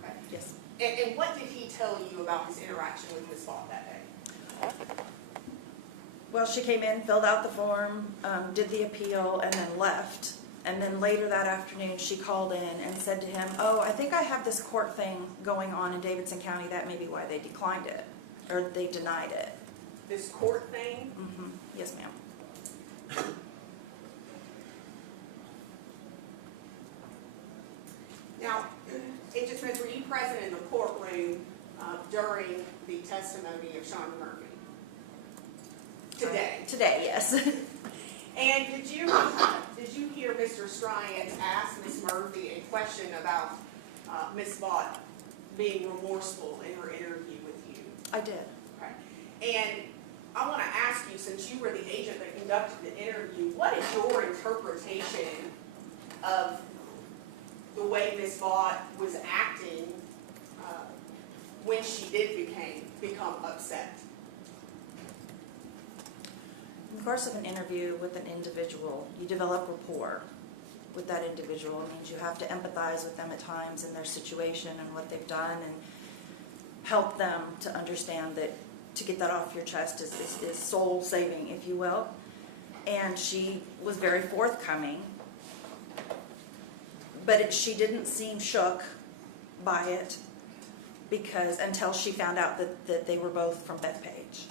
Okay. Yes. And what did he tell you about his interaction with Ms. Vaught that day? Well, she came in, filled out the form, did the appeal, and then left. And then later that afternoon, she called in and said to him, oh, I think I have this court thing going on in Davidson County. That may be why they declined it, or they denied it. This court thing? Mm-hmm. Yes, ma'am. Now, Agent Smith, were you present in the courtroom during the testimony of Sean Murphy? Today? Today, yes. And did you hear Mr. Stryant ask Ms. Murphy a question about Ms. Vaught being remorseful in her interview with you? I did. Okay. And I want to ask you, since you were the agent that conducted the interview, what is your interpretation of the way Ms. Vaught was acting when she did become upset? In the course of an interview with an individual, you develop rapport with that individual. It means you have to empathize with them at times in their situation and what they've done and help them to understand that to get that off your chest is soul saving, if you will. And she was very forthcoming, but she didn't seem shook by it. because until she found out that they were both from Bethpage.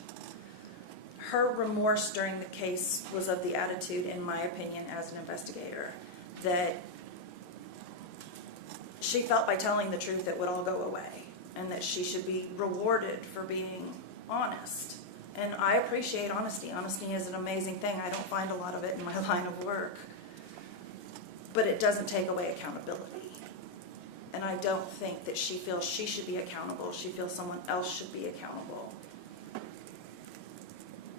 Her remorse during the case was of the attitude, in my opinion, as an investigator, that she felt by telling the truth it would all go away and that she should be rewarded for being honest. And I appreciate honesty. Honesty is an amazing thing. I don't find a lot of it in my line of work. But it doesn't take away accountability. And I don't think that she feels she should be accountable. She feels someone else should be accountable.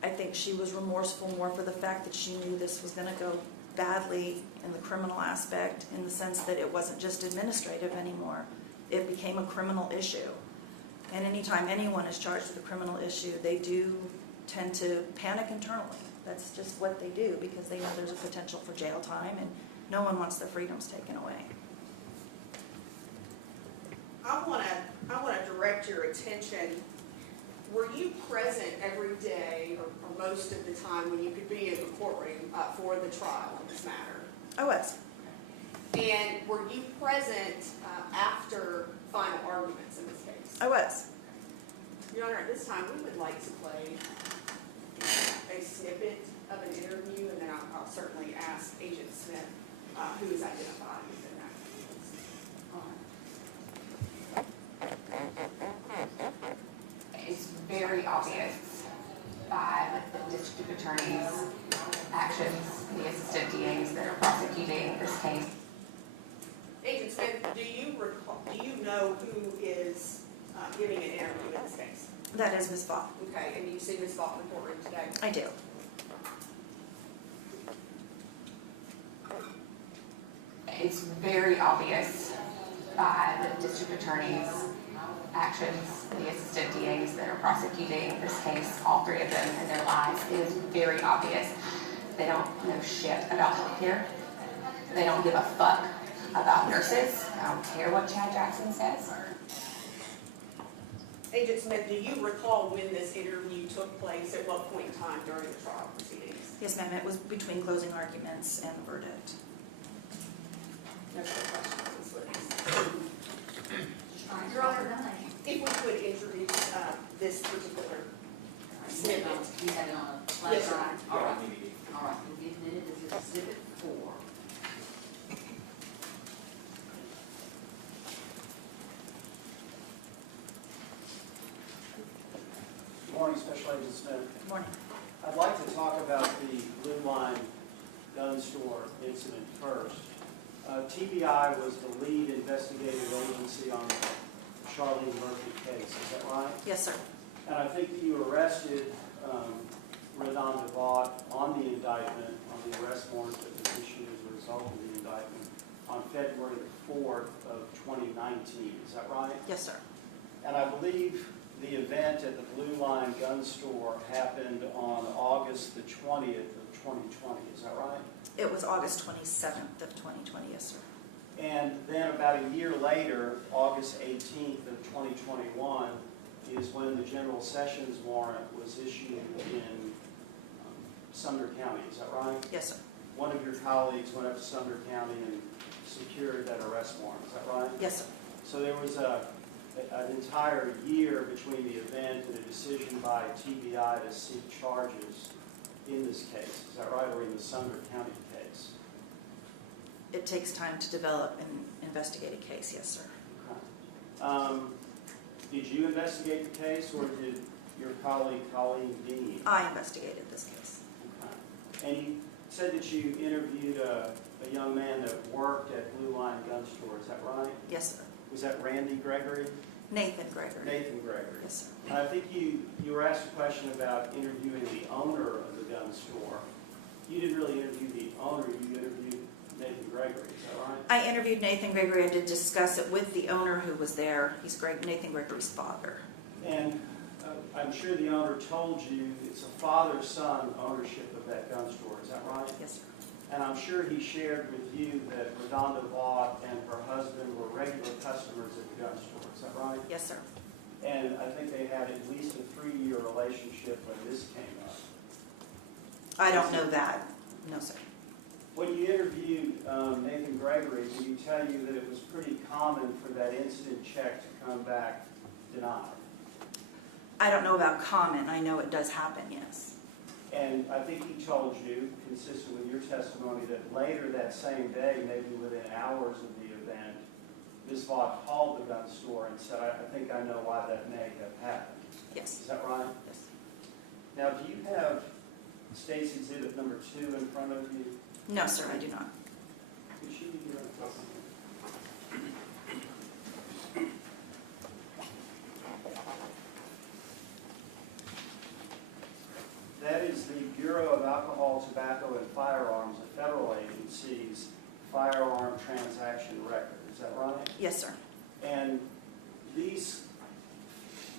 I think she was remorseful more for the fact that she knew this was going to go badly in the criminal aspect, in the sense that it wasn't just administrative anymore. It became a criminal issue. And anytime anyone is charged with a criminal issue, they do tend to panic internally. That's just what they do, because they know there's a potential for jail time and no one wants their freedoms taken away. I want to direct your attention. Were you present every day or most of the time when you could be in the courtroom for the trial in this matter? I was. And were you present after final arguments in this case? I was. Your Honor, at this time, we would like to play a snippet of an interview, and then I'll certainly ask Agent Smith, who is identified within that. It's very obvious by the district attorney's actions, the assistant DAs that are prosecuting this case. Agent Smith, do you know who is giving an interview in this case? That is Ms. Vaught. Okay, and you see Ms. Vaught in the courtroom today? I do. It's very obvious by the district attorney's actions, the assistant DAs that are prosecuting this case, all three of them and their lives. It is very obvious. They don't know shit about healthcare. They don't give a fuck about nurses. I don't care what Chad Jackson says. Agent Smith, do you recall when this interview took place, at what point in time during the trial proceedings? Yes, ma'am. It was between closing arguments and the verdict. No further questions, please. Your Honor, if we could introduce this particular snippet. You had it on a flash Yes, sir. drive? All right. All right, we'll get a minute. This is Exhibit 4. Good morning, Special Agent Smith. Good morning. I'd like to talk about the Blue Line gun store incident first. TBI was the lead investigative agency on the Charlene Murphy case, is that right? Yes, sir. And I think you arrested RaDonda Vaught on the indictment, on the arrest warrant that was issued as a result of the indictment, on February the 4th of 2019, is that right? Yes, sir. And I believe the event at the Blue Line gun store happened on August the 20th of 2020, is that right? It was August 27th of 2020, yes, sir. And then about a year later, August 18th of 2021, is when the General Sessions warrant was issued in Sumner County, is that right? Yes, sir. One of your colleagues went up to Sumner County and secured that arrest warrant, is that right? Yes, sir. So there was an entire year between the event and a decision by TBI to seek charges in this case, is that right, or in the Sumner County case? It takes time to develop and investigate a case, yes, sir. Okay. Did you investigate the case, or did your colleague, Colleen Dean? I investigated this case. Okay. And you said that you interviewed a young man that worked at Blue Line gun store, is that right? Yes, sir. Was that Randy Gregory? Nathan Gregory. Nathan Gregory. Yes, sir. And I think you were asked a question about interviewing the owner of the gun store. You didn't really interview the owner, you interviewed Nathan Gregory, is that right? I interviewed Nathan Gregory. I did discuss it with the owner who was there. He's Nathan Gregory's father. And I'm sure the owner told you it's a father-son ownership of that gun store, is that right? Yes, sir. And I'm sure he shared with you that RaDonda Vaught and her husband were regular customers at the gun store, is that right? Yes, sir. And I think they had at least a 3-year relationship when this came up. I don't know that. No, sir. When you interviewed Nathan Gregory, did he tell you that it was pretty common for that incident check to come back denied. I don't know about common. I know it does happen, yes. And I think he told you, consistent with your testimony, that later that same day, maybe within hours of the event, Ms. Vaught called the gun store and said, I think I know why that may have happened. Yes. Is that right? Yes. Now, do you have State's Exhibit number 2 in front of you? No, sir, I do not. Could you give me a copy? That is the Bureau of Alcohol, Tobacco, and Firearms, a federal agency's firearm transaction record. Is that right? Yes, sir. And these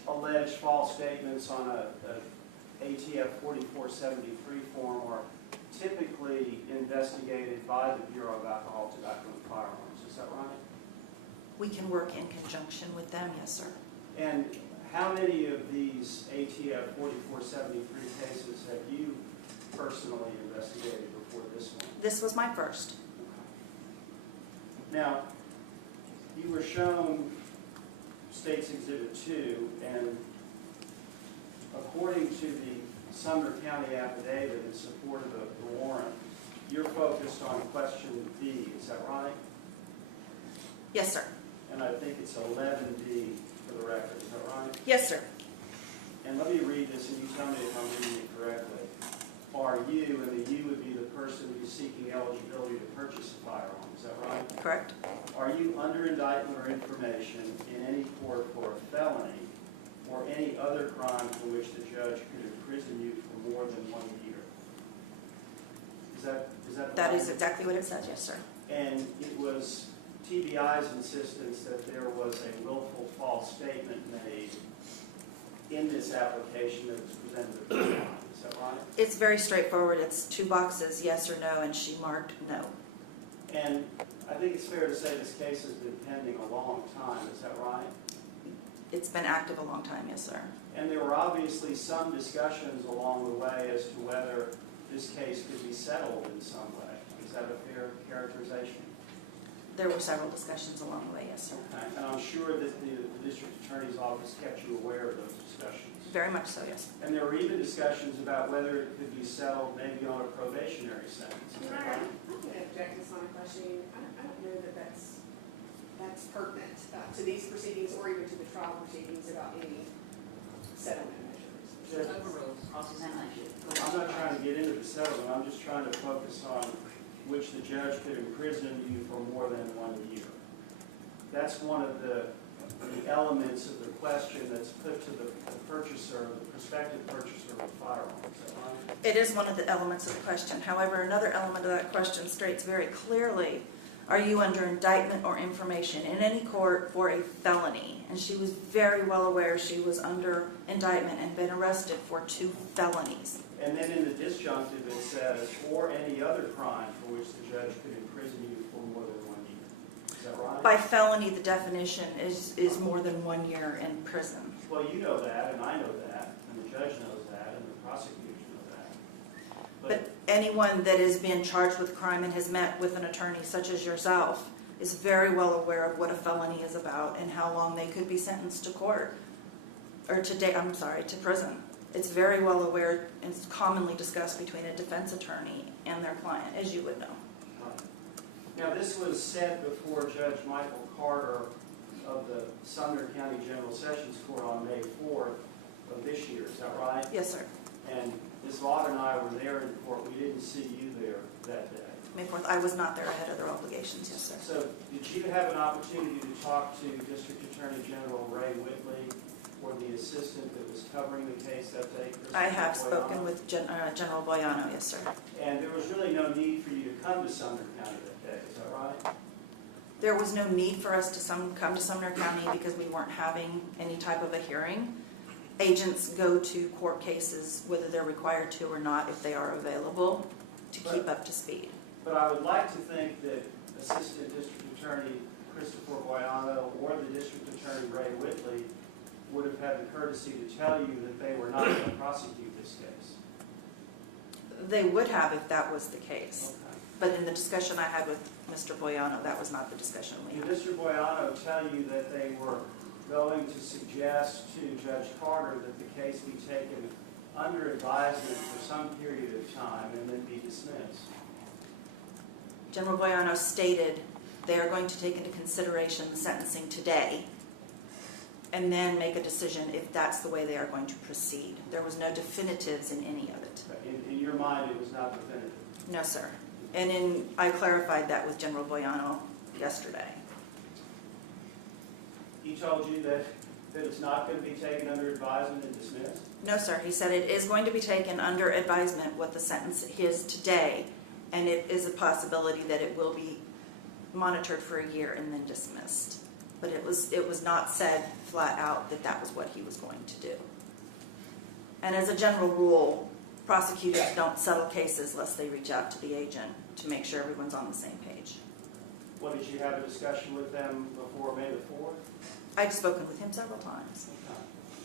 alleged false statements on a ATF 4473 form are typically investigated by the Bureau of Alcohol, Tobacco, and Firearms. Is that right? We can work in conjunction with them, yes, sir. And how many of these ATF 4473 cases have you personally investigated before this one? This was my first. Now, you were shown State's Exhibit 2, and according to the Sumner County affidavit in support of the warrant, you're focused on question B, is that right? Yes, sir. And I think it's 11B for the record, is that right? Yes, sir. And let me read this, and you tell me if I'm reading it correctly. Are you, and the you would be the person who's seeking eligibility to purchase a firearm, is that right? Correct. Are you under indictment or information in any court for a felony or any other crime for which the judge could imprison you for more than 1 year? Is that the That is language? exactly what it says, yes, sir. And it was TBI's insistence that there was a willful false statement made in this application that was presented to the court. Is that right? It's very straightforward. It's 2 boxes, yes or no, and she marked no. And I think it's fair to say this case has been pending a long time. Is that right? It's been active a long time, yes, sir. And there were obviously some discussions along the way as to whether this case could be settled in some way. Is that a fair characterization? There were several discussions along the way, yes, sir. Okay. And I'm sure that the district attorney's office kept you aware of those discussions. Very much so, yes. And there were even discussions about whether it could be settled maybe on a probationary sentence. Is that right? I'm going to object to some questioning. I don't know that that's pertinent to these proceedings or even to the trial proceedings about any settlement measures. I'm not trying to get into the settlement. I'm just trying to focus on which the judge could imprison you for more than 1 year. That's one of the elements of the question that's put to the purchaser, the prospective purchaser of a firearm. Is that right? It is one of the elements of the question. However, another element of that question states very clearly, are you under indictment or information in any court for a felony? And she was very well aware she was under indictment and been arrested for 2 felonies. And then in the disjunctive it says, or any other crime for which the judge could imprison you for more than 1 year. Is that right? By felony, the definition is more than 1 year in prison. Well, you know that, and I know that, and the judge knows that, and the prosecutors know that. But anyone that is being charged with a crime and has met with an attorney such as yourself is very well aware of what a felony is about and how long they could be sentenced to court, or to prison. It's very well aware and it's commonly discussed between a defense attorney and their client, as you would know. Now, this was said before Judge Michael Carter of the Sumner County General Sessions Court on May 4th of this year. Is that right? Yes, sir. And Ms. Vaught and I were there in court. We didn't see you there that day. May 4th, I was not there. I had other obligations, yes, sir. So did you have an opportunity to talk to District Attorney General Ray Whitley or the assistant that was covering the case that day? I have spoken with General Boyano, yes, sir. And there was really no need for you to come to Sumner County that day. Is that right? There was no need for us to come to Sumner County because we weren't having any type of a hearing. Agents go to court cases whether they're required to or not if they are available to keep up to speed. But I would like to think that Assistant District Attorney Christopher Boyano or the District Attorney Ray Whitley would have had the courtesy to tell you that they were not going to prosecute this case. They would have if that was the case. Okay. But in the discussion I had with Mr. Boyano, that was not the discussion we Did had. Mr. Boyano tell you that they were going to suggest to Judge Carter that the case be taken under advisement for some period of time and then be dismissed. General Boyano stated they are going to take into consideration the sentencing today and then make a decision if that's the way they are going to proceed. There was no definitives in any of it. In your mind, it was not definitive? No, sir. And I clarified that with General Boyano yesterday. He told you that it's not going to be taken under advisement and dismissed? No, sir. He said it is going to be taken under advisement what the sentence is today, and it is a possibility that it will be monitored for a year and then dismissed. But it was not said flat out that that was what he was going to do. And as a general rule, prosecutors don't settle cases unless they reach out to the agent to make sure everyone's on the same page. Well, did you have a discussion with them before May the 4th? I've spoken with him several times.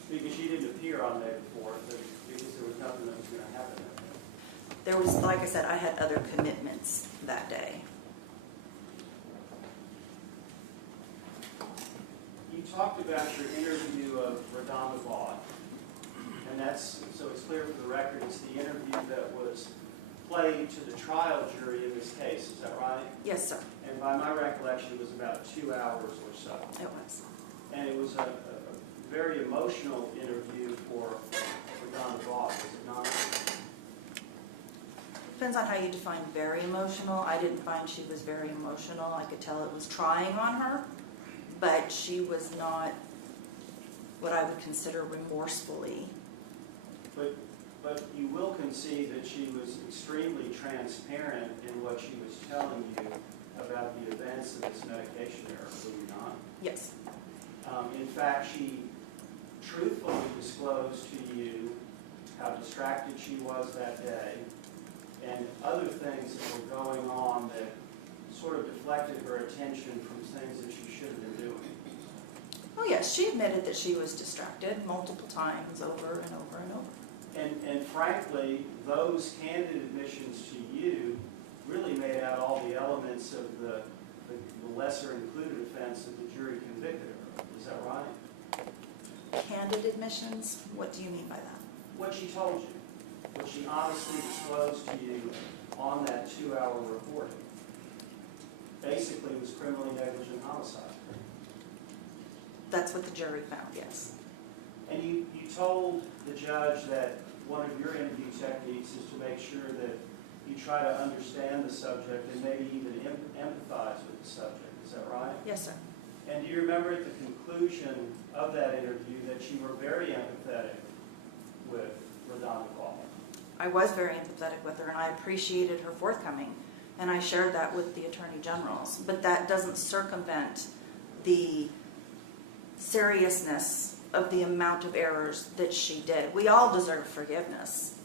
Because you didn't appear on May the 4th, because there was nothing that was going to happen that day. There was, like I said, I had other commitments that day. You talked about your interview of RaDonda Vaught, and that's, so it's clear for the record, it's the interview that was played to the trial jury in this case, is that right? Yes, sir. And by my recollection, it was about 2 hours or so. It was. And it was a very emotional interview for RaDonda Vaught, was it not? Depends on how you define very emotional. I didn't find she was very emotional. I could tell it was trying on her, but she was not what I would consider remorsefully. But you will concede that she was extremely transparent in what she was telling you about the events of this medication error, will you not? Yes. In fact, she truthfully disclosed to you how distracted she was that day and other things that were going on that sort of deflected her attention from things that she should have been doing. Oh, yes. She admitted that she was distracted multiple times over and over and over. And frankly, those candid admissions to you really made out all the elements of the lesser included offense that the jury convicted her of. Is that right? Candid admissions? What do you mean by that? What she told you, what she honestly disclosed to you on that 2-hour recording, basically was criminally negligent homicide. That's what the jury found, yes. And you told the judge that one of your interview techniques is to make sure that you try to understand the subject and maybe even empathize with the subject. Is that right? Yes, sir. And do you remember at the conclusion of that interview that you were very empathetic with RaDonda Vaught? I was very empathetic with her, and I appreciated her forthcoming, and I shared that with the Attorney Generals. But that doesn't circumvent the seriousness of the amount of errors that she did. We all deserve forgiveness.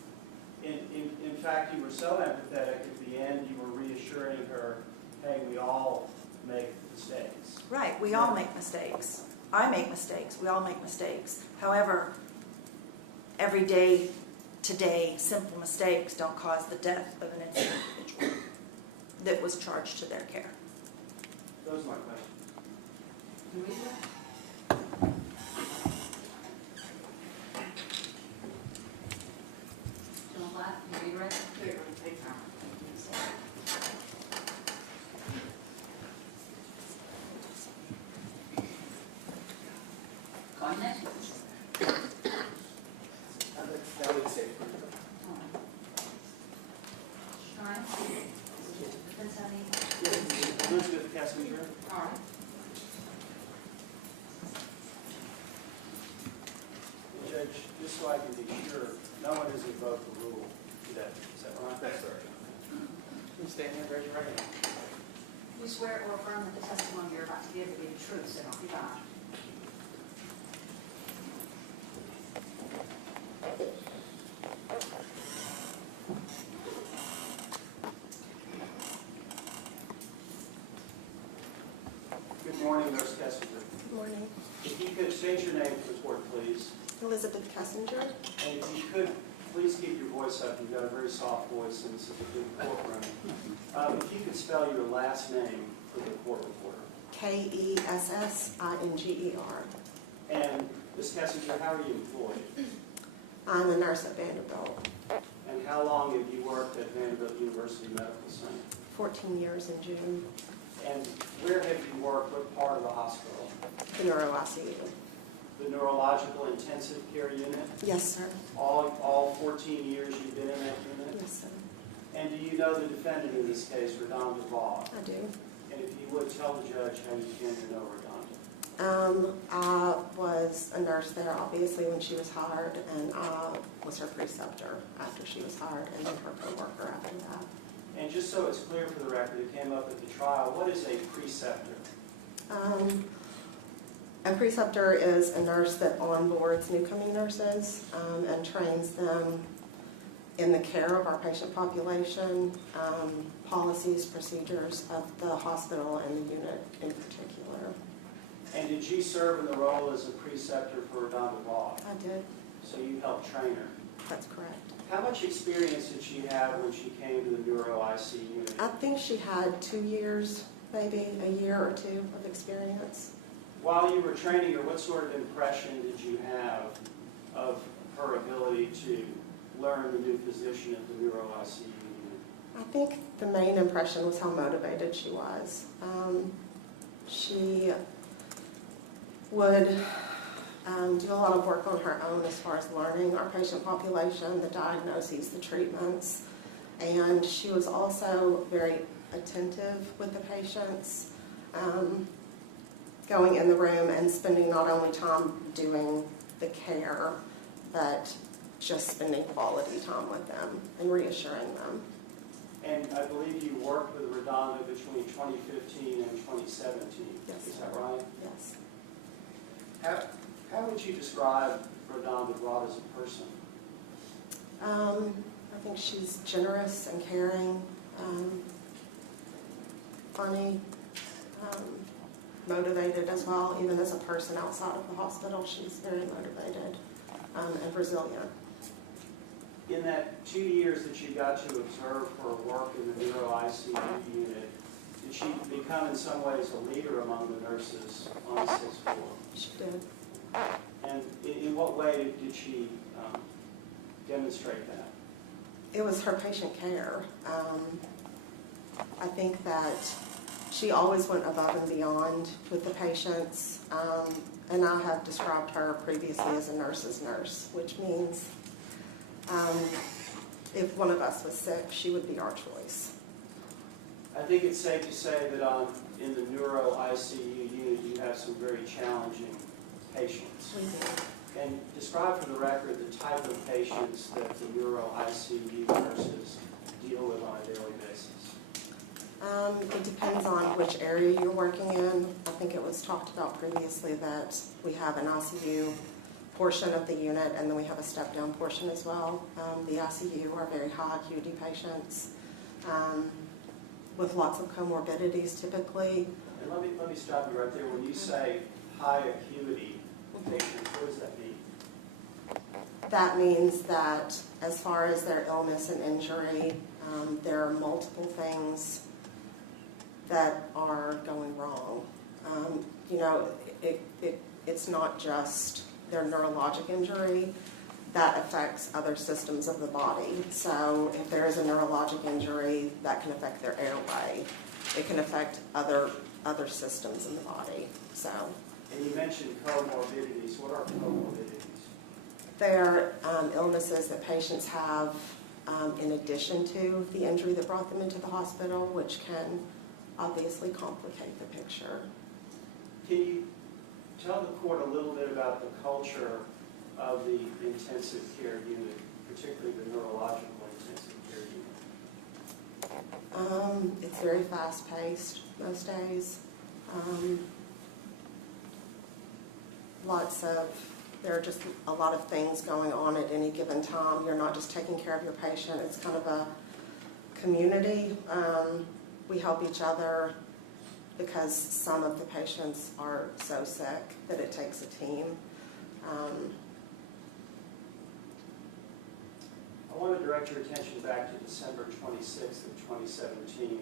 In fact, you were so empathetic at the end, you were reassuring her, hey, we all make mistakes. Right, we all make mistakes. I make mistakes. We all make mistakes. However, every day, today, simple mistakes don't cause the death of an innocent individual that was charged to their care. Those are my questions. That would say. Elizabeth Kessinger. All right. Judge, just so I can be sure, no one has invoked the rule today. Is that right? That's right. Please stand and raise your right hand. You swear or affirm that the testimony you're about to give will be the truth, so help you God. Good morning, Nurse Kessinger. Good morning. If you could state your name for the court, please. Elizabeth Kessinger. And if you could, please keep your voice up. You've got a very soft voice and this is a good courtroom. If you could spell your last name for the court reporter. Kessinger. And Ms. Kessinger, how are you employed? I'm a nurse at Vanderbilt. And how long have you worked at Vanderbilt University Medical Center? 14 years in June. And where have you worked? What part of the hospital? The neuro ICU. The neurological intensive care unit? Yes, sir. All 14 years you've been in that unit? Yes, sir. And do you know the defendant in this case, RaDonda Vaught? I do. And if you would, tell the judge how you came to know RaDonda. I was a nurse there, obviously, when she was hired, and I was her preceptor after she was hired, and then her co-worker after that. And just so it's clear for the record, it came up at the trial, what is a preceptor? A preceptor is a nurse that onboards newcoming nurses and trains them in the care of our patient population, policies, procedures of the hospital and the unit in particular. And did you serve in the role as a preceptor for RaDonda Vaught? I did. So you helped train her? That's correct. How much experience did she have when she came to the neuro IC unit? I think she had 2 years, maybe a year or two of experience. While you were training her, what sort of impression did you have of her ability to learn the new position at the neuro IC unit? I think the main impression was how motivated she was. She would do a lot of work on her own as far as learning our patient population, the diagnoses, the treatments, and she was also very attentive with the patients, going in the room and spending not only time doing the care, but just spending quality time with them and reassuring them. And I believe you worked with RaDonda between 2015 and 2017. Yes. Is that right? Yes. How would you describe RaDonda Vaught as a person? I think she's generous and caring, funny, motivated as well. Even as a person outside of the hospital, she's very motivated and resilient. In that 2 years that you got to observe her work in the neuro ICU unit, did she become in some ways a leader among the nurses on the 6th floor? She did. And in what way did she demonstrate that? It was her patient care. I think that she always went above and beyond with the patients, and I have described her previously as a nurse's nurse, which means if one of us was sick, she would be our choice. I think it's safe to say that in the neuro ICU unit, you have some very challenging patients. And describe for the record the type of patients that the neuro ICU nurses deal with on a daily basis. It depends on which area you're working in. I think it was talked about previously that we have an ICU portion of the unit, and then we have a step-down portion as well. The ICU are very high acuity patients with lots of comorbidities typically. And let me stop you right there. When you say high acuity patients, what does that mean? That means that as far as their illness and injury, there are multiple things that are going wrong. It's not just their neurologic injury that affects other systems of the body. So if there is a neurologic injury, that can affect their airway. It can affect other systems in the body. So. And you mentioned comorbidities. What are comorbidities? They are illnesses that patients have in addition to the injury that brought them into the hospital, which can obviously complicate the picture. Can you tell the court a little bit about the culture of the intensive care unit, particularly the neurological intensive care unit? It's very fast-paced most days. There are just a lot of things going on at any given time. You're not just taking care of your patient. It's kind of a community. We help each other because some of the patients are so sick that it takes a team. I want to direct your attention back to December 26th of 2017,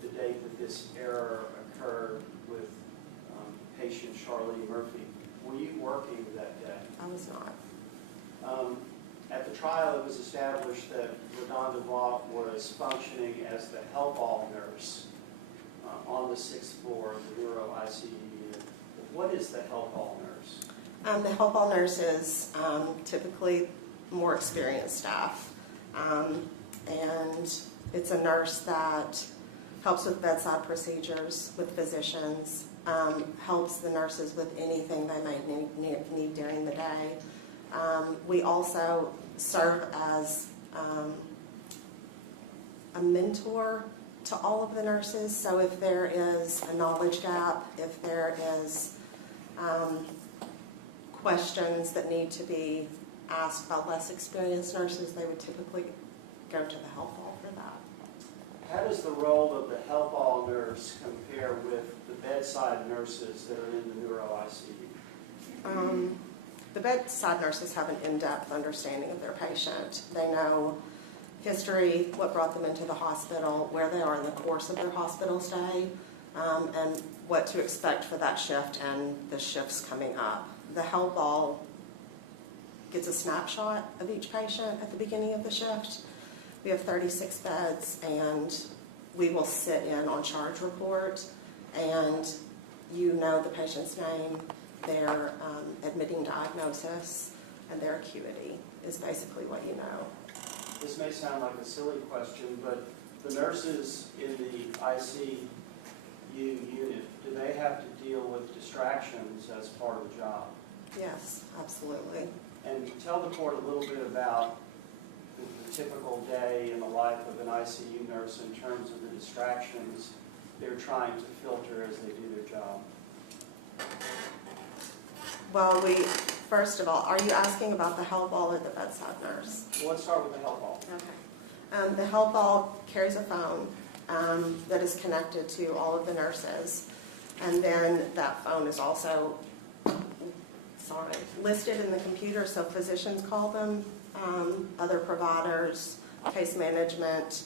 the date that this error occurred with patient Charlene Murphy. Were you working that day? I was not. At the trial, it was established that RaDonda Vaught was functioning as the help-all nurse on the 6th floor of the neuro ICU unit. What is the help-all nurse? The help-all nurse is typically more experienced staff. And it's a nurse that helps with bedside procedures with physicians, helps the nurses with anything they may need during the day. We also serve as a mentor to all of the nurses. So if there is a knowledge gap, if there is questions that need to be asked by less experienced nurses, they would typically go to the help hall for that. How does the role of the help-all nurse compare with the bedside nurses that are in the neuro ICU? The bedside nurses have an in-depth understanding of their patient. They know history, what brought them into the hospital, where they are in the course of their hospital stay, and what to expect for that shift and the shifts coming up. The help-all gets a snapshot of each patient at the beginning of the shift. We have 36 beds, and we will sit in on charge report, and you know the patient's name, their admitting diagnosis, and their acuity is basically what you know. This may sound like a silly question, but the nurses in the ICU unit, do they have to deal with distractions as part of the job? Yes, absolutely. And tell the court a little bit about the typical day in the life of an ICU nurse in terms of the distractions they're trying to filter as they do their job. Well, first of all, are you asking about the help all or the bedside nurse? Well, let's start with the help all. Okay. The help all carries a phone that is connected to all of the nurses. And then that phone is also, listed in the computer, so physicians call them, other providers, case management,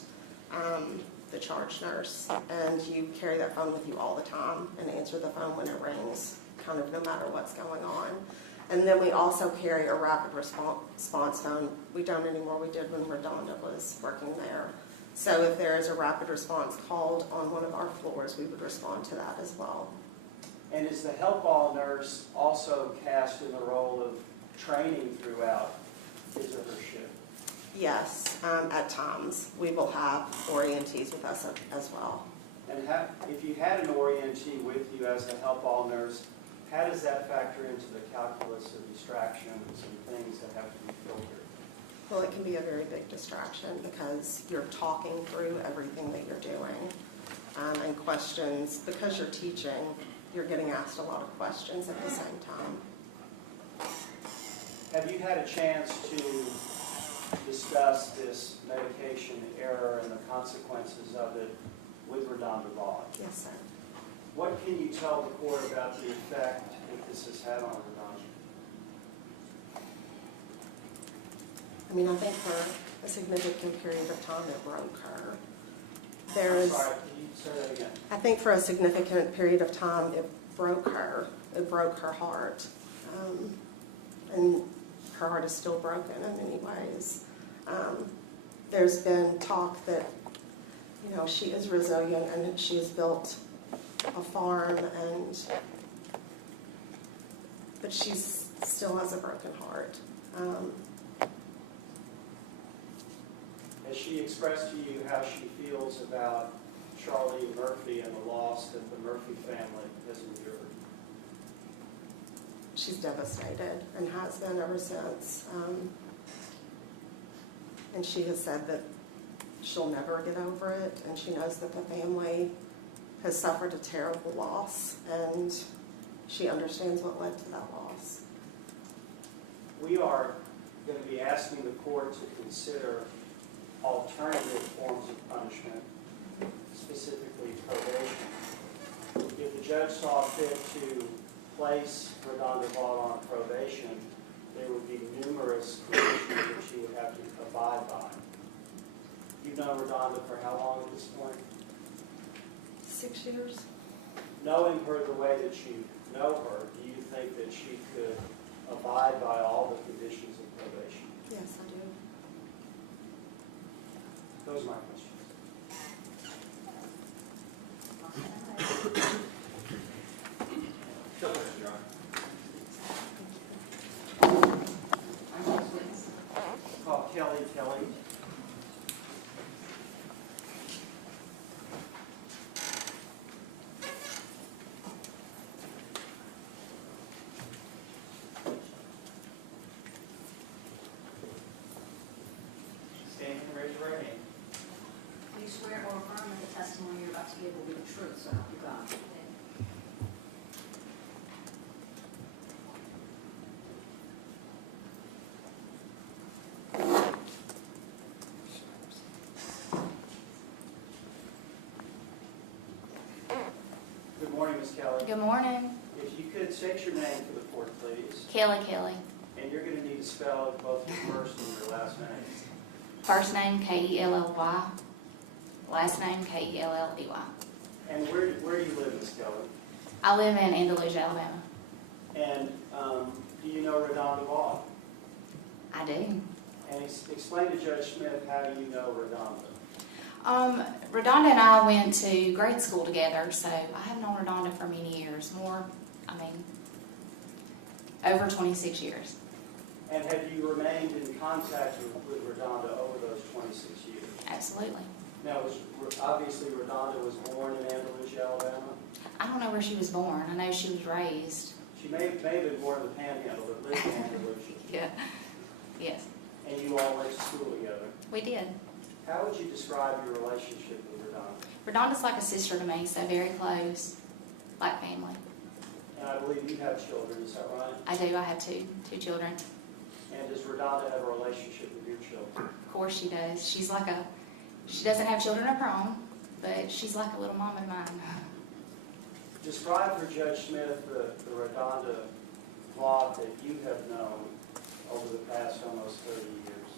the charge nurse. And you carry that phone with you all the time and answer the phone when it rings, kind of no matter what's going on. And then we also carry a rapid response phone. We don't anymore. We did when RaDonda was working there. So if there is a rapid response called on one of our floors, we would respond to that as well. And is the help-all nurse also cast in the role of training throughout his or her shift? Yes, at times. We will have orientees with us as well. And if you had an orientee with you as a help-all nurse, how does that factor into the calculus of distractions and things that have to be filtered? Well, it can be a very big distraction because you're talking through everything that you're doing and questions. Because you're teaching, you're getting asked a lot of questions at the same time. Have you had a chance to discuss this medication error and the consequences of it with RaDonda Vaught? Yes, sir. What can you tell the court about the effect that this has had on RaDonda? I mean, I think for a significant period of time it broke her. I'm sorry, can you say that again? I think for a significant period of time it broke her. It broke her heart. And her heart is still broken in many ways. There's been talk that, you know, she is resilient and she has built a farm, but she still has a broken heart. Has she expressed to you how she feels about Charlie Murphy and the loss that the Murphy family has endured? She's devastated and has been ever since. And she has said that she'll never get over it, and she knows that the family has suffered a terrible loss, and she understands what led to that loss. We are going to be asking the court to consider alternative forms of punishment, specifically probation. If the judge saw fit to place RaDonda Vaught on probation, there would be numerous conditions that she would have to abide by. You've known RaDonda for how long at this point? 6 years. Knowing her the way that you know her, do you think that she could abide by all the conditions of probation? Yes, I do. Those are my questions. Go ahead, John. Call Kelly. Stand and raise your right hand. Do you swear or affirm that the testimony you're about to give will be the truth, so help you God? Good morning, Ms. Kelly. Good morning. If you could state your name for the court, please. Kelly. And you're going to need to spell both your first and your last name. First name Kelley. Last name Kelley. And where do you live, Ms. Kelly? I live in Andalusia, Alabama. And do you know RaDonda Vaught? I do. And explain to Judge Smith how you know RaDonda. RaDonda and I went to grade school together, so I have known RaDonda for many years. Over 26 years. And have you remained in contact with RaDonda over those 26 years? Absolutely. Now, obviously RaDonda was born in Andalusia, Alabama? I don't know where she was born. I know she was raised. She may have been born in the Panhandle, but lived in Andalusia. Yeah. Yes. And you all went to school together. We did. How would you describe your relationship with RaDonda? RaDonda's like a sister to me, so very close, like family. And I believe you have children, is that right? I do. I have two children. And does RaDonda have a relationship with your children? Of course she does. She doesn't have children of her own, but she's like a little mom of mine. Describe for Judge Smith the RaDonda Vaught that you have known over the past almost 30 years.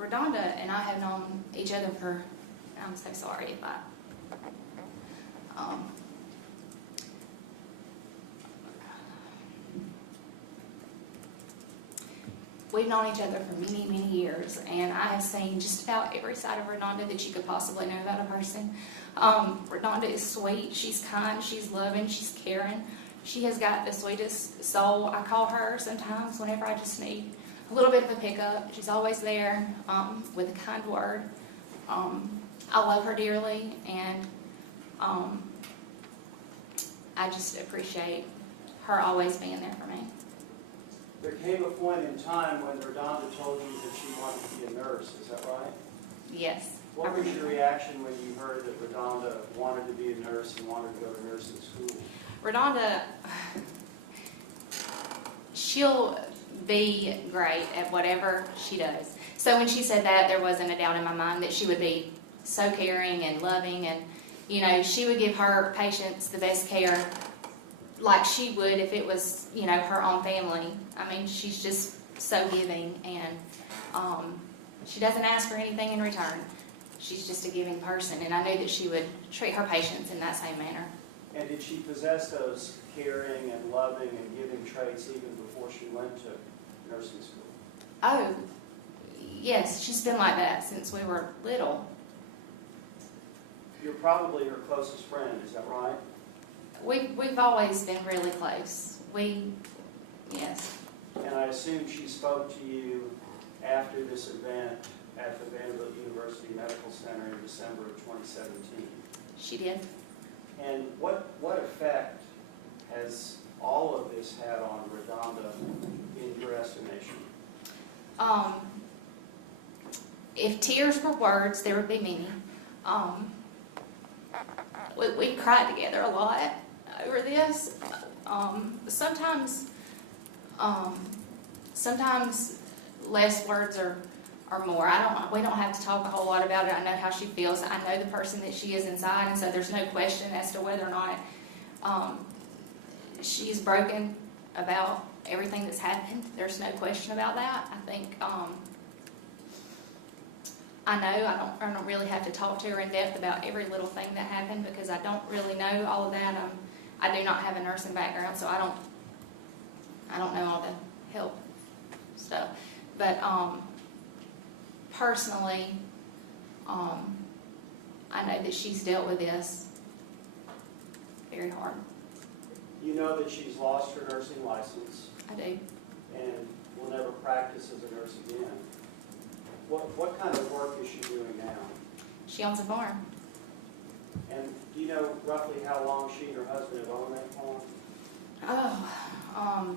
RaDonda and I have known each other for, I'm so sorry if I, we've known each other for many, many years, and I have seen just about every side of RaDonda that you could possibly know about a person. RaDonda is sweet, she's kind, she's loving, she's caring. She has got the sweetest soul. I call her sometimes whenever I just need a little bit of a pickup. She's always there with a kind word. I love her dearly, and I just appreciate her always being there for me. There came a point in time when RaDonda told you that she wanted to be a nurse, is that right? Yes. What was your reaction when you heard that RaDonda wanted to be a nurse and wanted to go to nursing school? RaDonda, she'll be great at whatever she does. So when she said that, there wasn't a doubt in my mind that she would be so caring and loving, and she would give her patients the best care like she would if it was her own family. I mean, she's just so giving, and she doesn't ask for anything in return. She's just a giving person, and I knew that she would treat her patients in that same manner. And did she possess those caring and loving and giving traits even before she went to nursing school? Oh, yes, she's been like that since we were little. You're probably her closest friend, is that right? We've always been really close. Yes. And I assume she spoke to you after this event at the Vanderbilt University Medical Center in December of 2017. She did. And what effect has all of this had on RaDonda in your estimation? If tears were words, there would be many. We cried together a lot over this. Sometimes less words are more. We don't have to talk a whole lot about it. I know how she feels. I know the person that she is inside, and so there's no question as to whether or not she's broken about everything that's happened. There's no question about that. I think I know I don't really have to talk to her in depth about every little thing that happened because I don't really know all of that. I do not have a nursing background, so I don't know all the help stuff. But personally, I know that she's dealt with this very hard. You know that she's lost her nursing license I do. and will never practice as a nurse again. What kind of work is she doing now? She owns a farm. And do you know roughly how long she and her husband have owned that farm? Oh,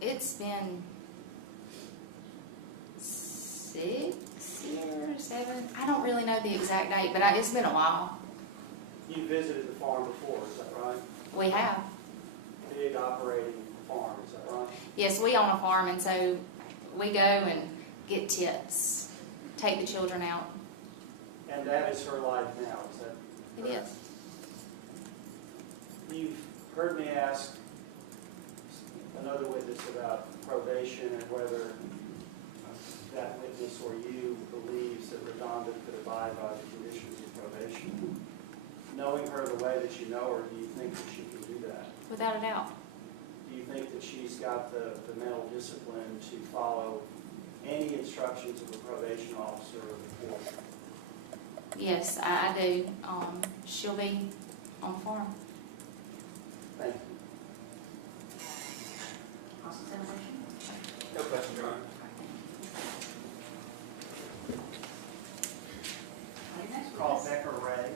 it's been 6 years, 7. I don't really know the exact date, but it's been a while. You visited the farm before, is that right? We have. Big operating farm, is that right? Yes, we own a farm, and so we go and get tips, take the children out. And that is her life now, is that It correct? is. You've heard me ask another witness about probation and whether that witness or you believes that RaDonda could abide by the conditions of probation. Knowing her the way that you know her, do you think that she can do that? Without a doubt. Do you think that she's got the mental discipline to follow any instructions of a probation officer or the court? Yes, I do. She'll be on the farm. Thank you. No question, Your Honor. Call Becker Ray.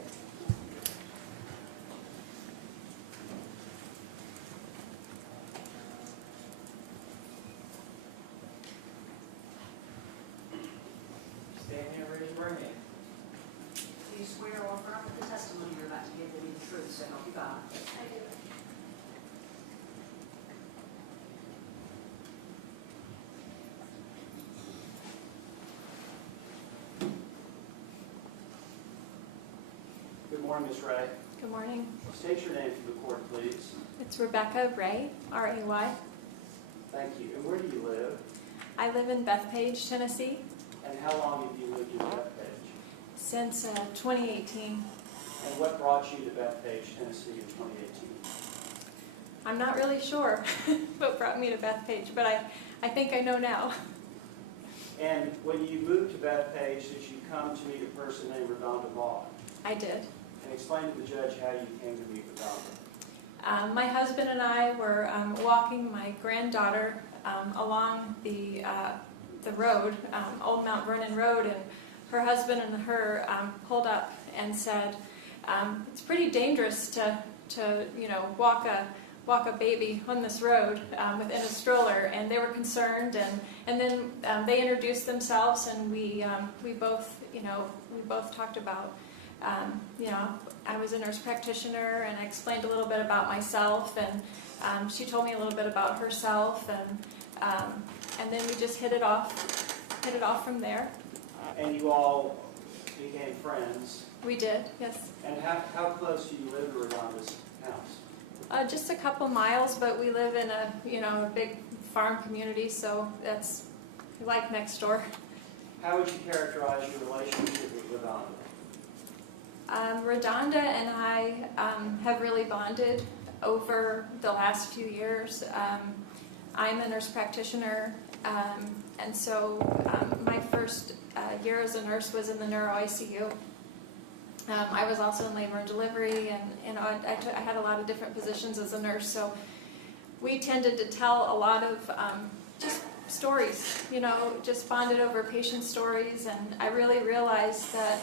Stand here, raise your right hand. Do you swear or affirm that the testimony you're about to give will be the truth, so help you God? I do. Good morning, Ms. Ray. Good morning. State your name for the court, please. It's Rebecca Ray, R-A-Y. Thank you. And where do you live? I live in Bethpage, Tennessee, And how long have you lived in Bethpage? since 2018. And what brought you to Bethpage, Tennessee in 2018? I'm not really sure what brought me to Bethpage, but I think I know now. And when you moved to Bethpage, did you come to meet a person named RaDonda Vaught? I did. And explain to the judge how you came to meet RaDonda. My husband and I were walking my granddaughter along the road, Old Mount Vernon Road, and her husband and her pulled up and said, "It's pretty dangerous to walk a baby on this road within a stroller," and they were concerned, and then they introduced themselves, and we both talked about. I was a nurse practitioner, and I explained a little bit about myself, and she told me a little bit about herself, and then we just hit it off from there. And you all became friends. We did, yes. And how close do you live to RaDonda's house? Just a couple miles, but we live in a big farm community, so that's like next door. How would you characterize your relationship with RaDonda? RaDonda and I have really bonded over the last few years. I'm a nurse practitioner, and so my first year as a nurse was in the neuro ICU. I was also in labor and delivery, and I had a lot of different positions as a nurse, so we tended to tell a lot of just stories, just bonded over patient stories, and I really realized that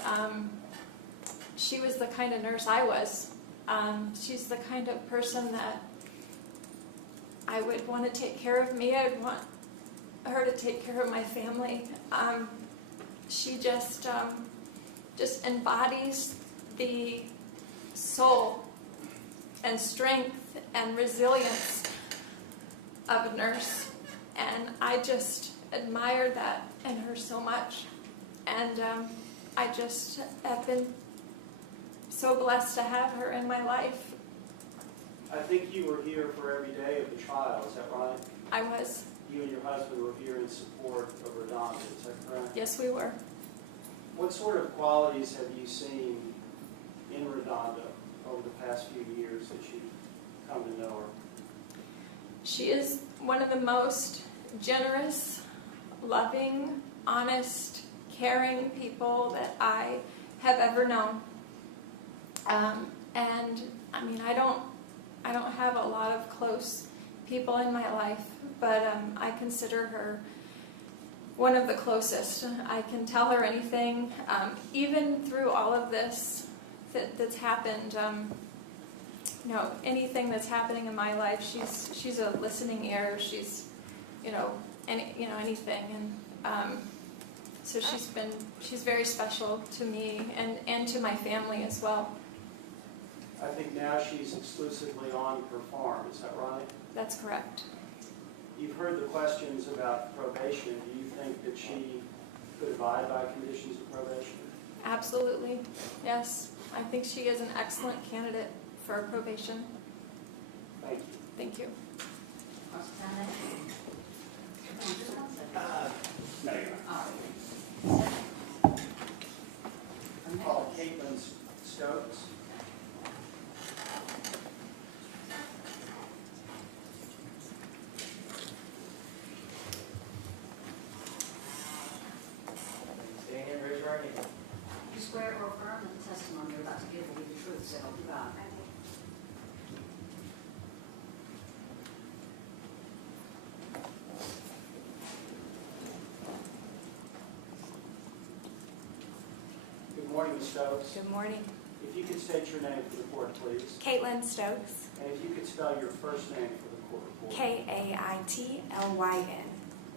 she was the kind of nurse I was. She's the kind of person that I would want to take care of me. I'd want her to take care of my family. She just embodies the soul and strength and resilience of a nurse. And I just admire that in her so much. And I just have been so blessed to have her in my life. I think you were here for every day of the trial, is that right? I was. you and your husband were here in support of RaDonda, is that correct? Yes, we were. What sort of qualities have you seen in RaDonda over the past few years that you've come to know her? She is one of the most generous, loving, honest, caring people that I have ever known. And I mean, I don't have a lot of close people in my life, but I consider her one of the closest. I can tell her anything, even through all of this that's happened. You know, anything that's happening in my life, she's a listening ear. She's, anything, and so she's very special to me and to my family as well. I think now she's exclusively on her farm, is that right? That's correct. You've heard the questions about probation. Do you think that she could abide by conditions of probation? Absolutely, yes. I think she is an excellent candidate for probation. Thank you. Thank you. I'm called Caitlin Stokes. Stand and raise your right hand. You swear or affirm that the testimony you're about to give will be the truth, so help you God. Good morning, Ms. Stokes. Good morning. If you could state your name for the court, please. Caitlin Stokes. And if you could spell your first name for the court report. Kaitlyn.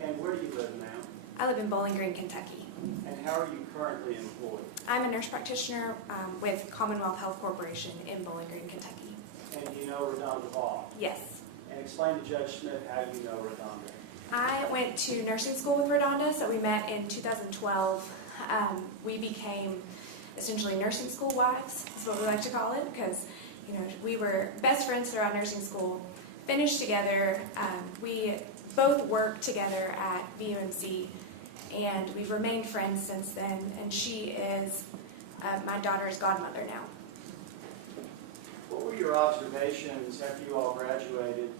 And where do you live now? I live in Bowling Green, Kentucky. And how are you currently employed? I'm a nurse practitioner with Commonwealth Health Corporation in Bowling Green, Kentucky. And do you know RaDonda Vaught? Yes. And explain to Judge Smith how you know RaDonda. I went to nursing school with RaDonda, so we met in 2012. We became essentially nursing school wives, is what we like to call it, because we were best friends throughout nursing school, finished together. We both worked together at VUMC, and we've remained friends since then, and she is my daughter's godmother now. What were your observations after you all graduated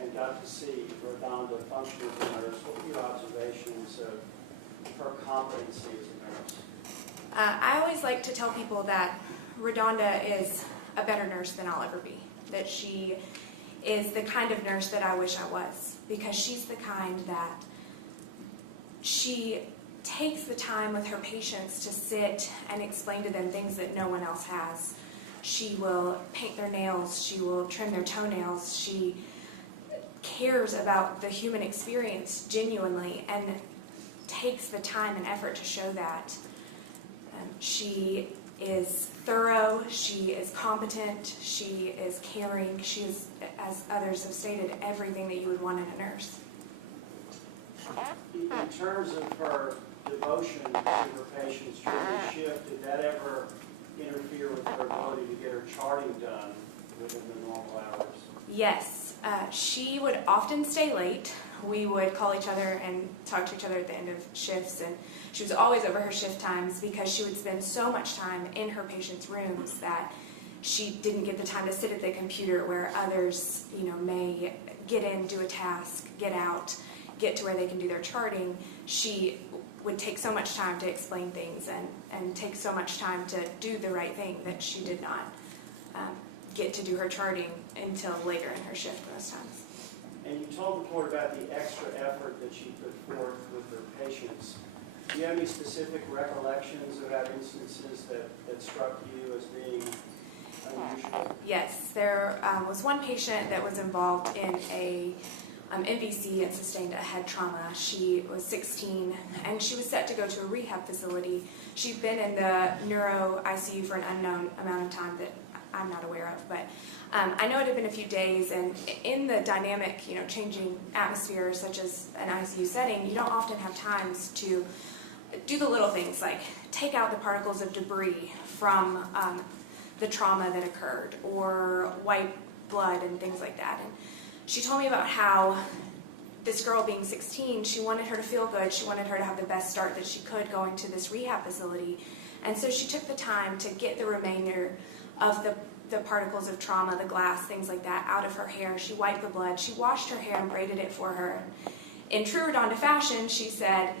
and got to see RaDonda function as a nurse? What were your observations of her competency as a nurse? I always like to tell people that RaDonda is a better nurse than I'll ever be, that she is the kind of nurse that I wish I was, because she's the kind that she takes the time with her patients to sit and explain to them things that no one else has. She will paint their nails, she will trim their toenails, she cares about the human experience genuinely and takes the time and effort to show that. She is thorough, she is competent, she is caring, she is, as others have stated, everything that you would want in a nurse. In terms of her devotion to her patients during the shift, did that ever interfere with her ability to get her charting done within the normal hours? Yes, she would often stay late. We would call each other and talk to each other at the end of shifts, and she was always over her shift times because she would spend so much time in her patients' rooms that she didn't get the time to sit at the computer where others, may get in, do a task, get out, get to where they can do their charting. She would take so much time to explain things and take so much time to do the right thing that she did not get to do her charting until later in her shift most times. And you told the court about the extra effort that she put forth with her patients. Do you have any specific recollections about instances that struck you as being unusual? Yes, there was one patient that was involved in a MVC and sustained a head trauma. She was 16 and she was set to go to a rehab facility. She'd been in the neuro ICU for an unknown amount of time that I'm not aware of, but I know it had been a few days, and in the dynamic, changing atmosphere such as an ICU setting, you don't often have times to do the little things like take out the particles of debris from the trauma that occurred or wipe blood and things like that. And she told me about how this girl being 16, she wanted her to feel good. She wanted her to have the best start that she could going to this rehab facility. And so she took the time to get the remainder of the particles of trauma, the glass, things like that, out of her hair. She wiped the blood. She washed her hair and braided it for her. In true RaDonda fashion, she said,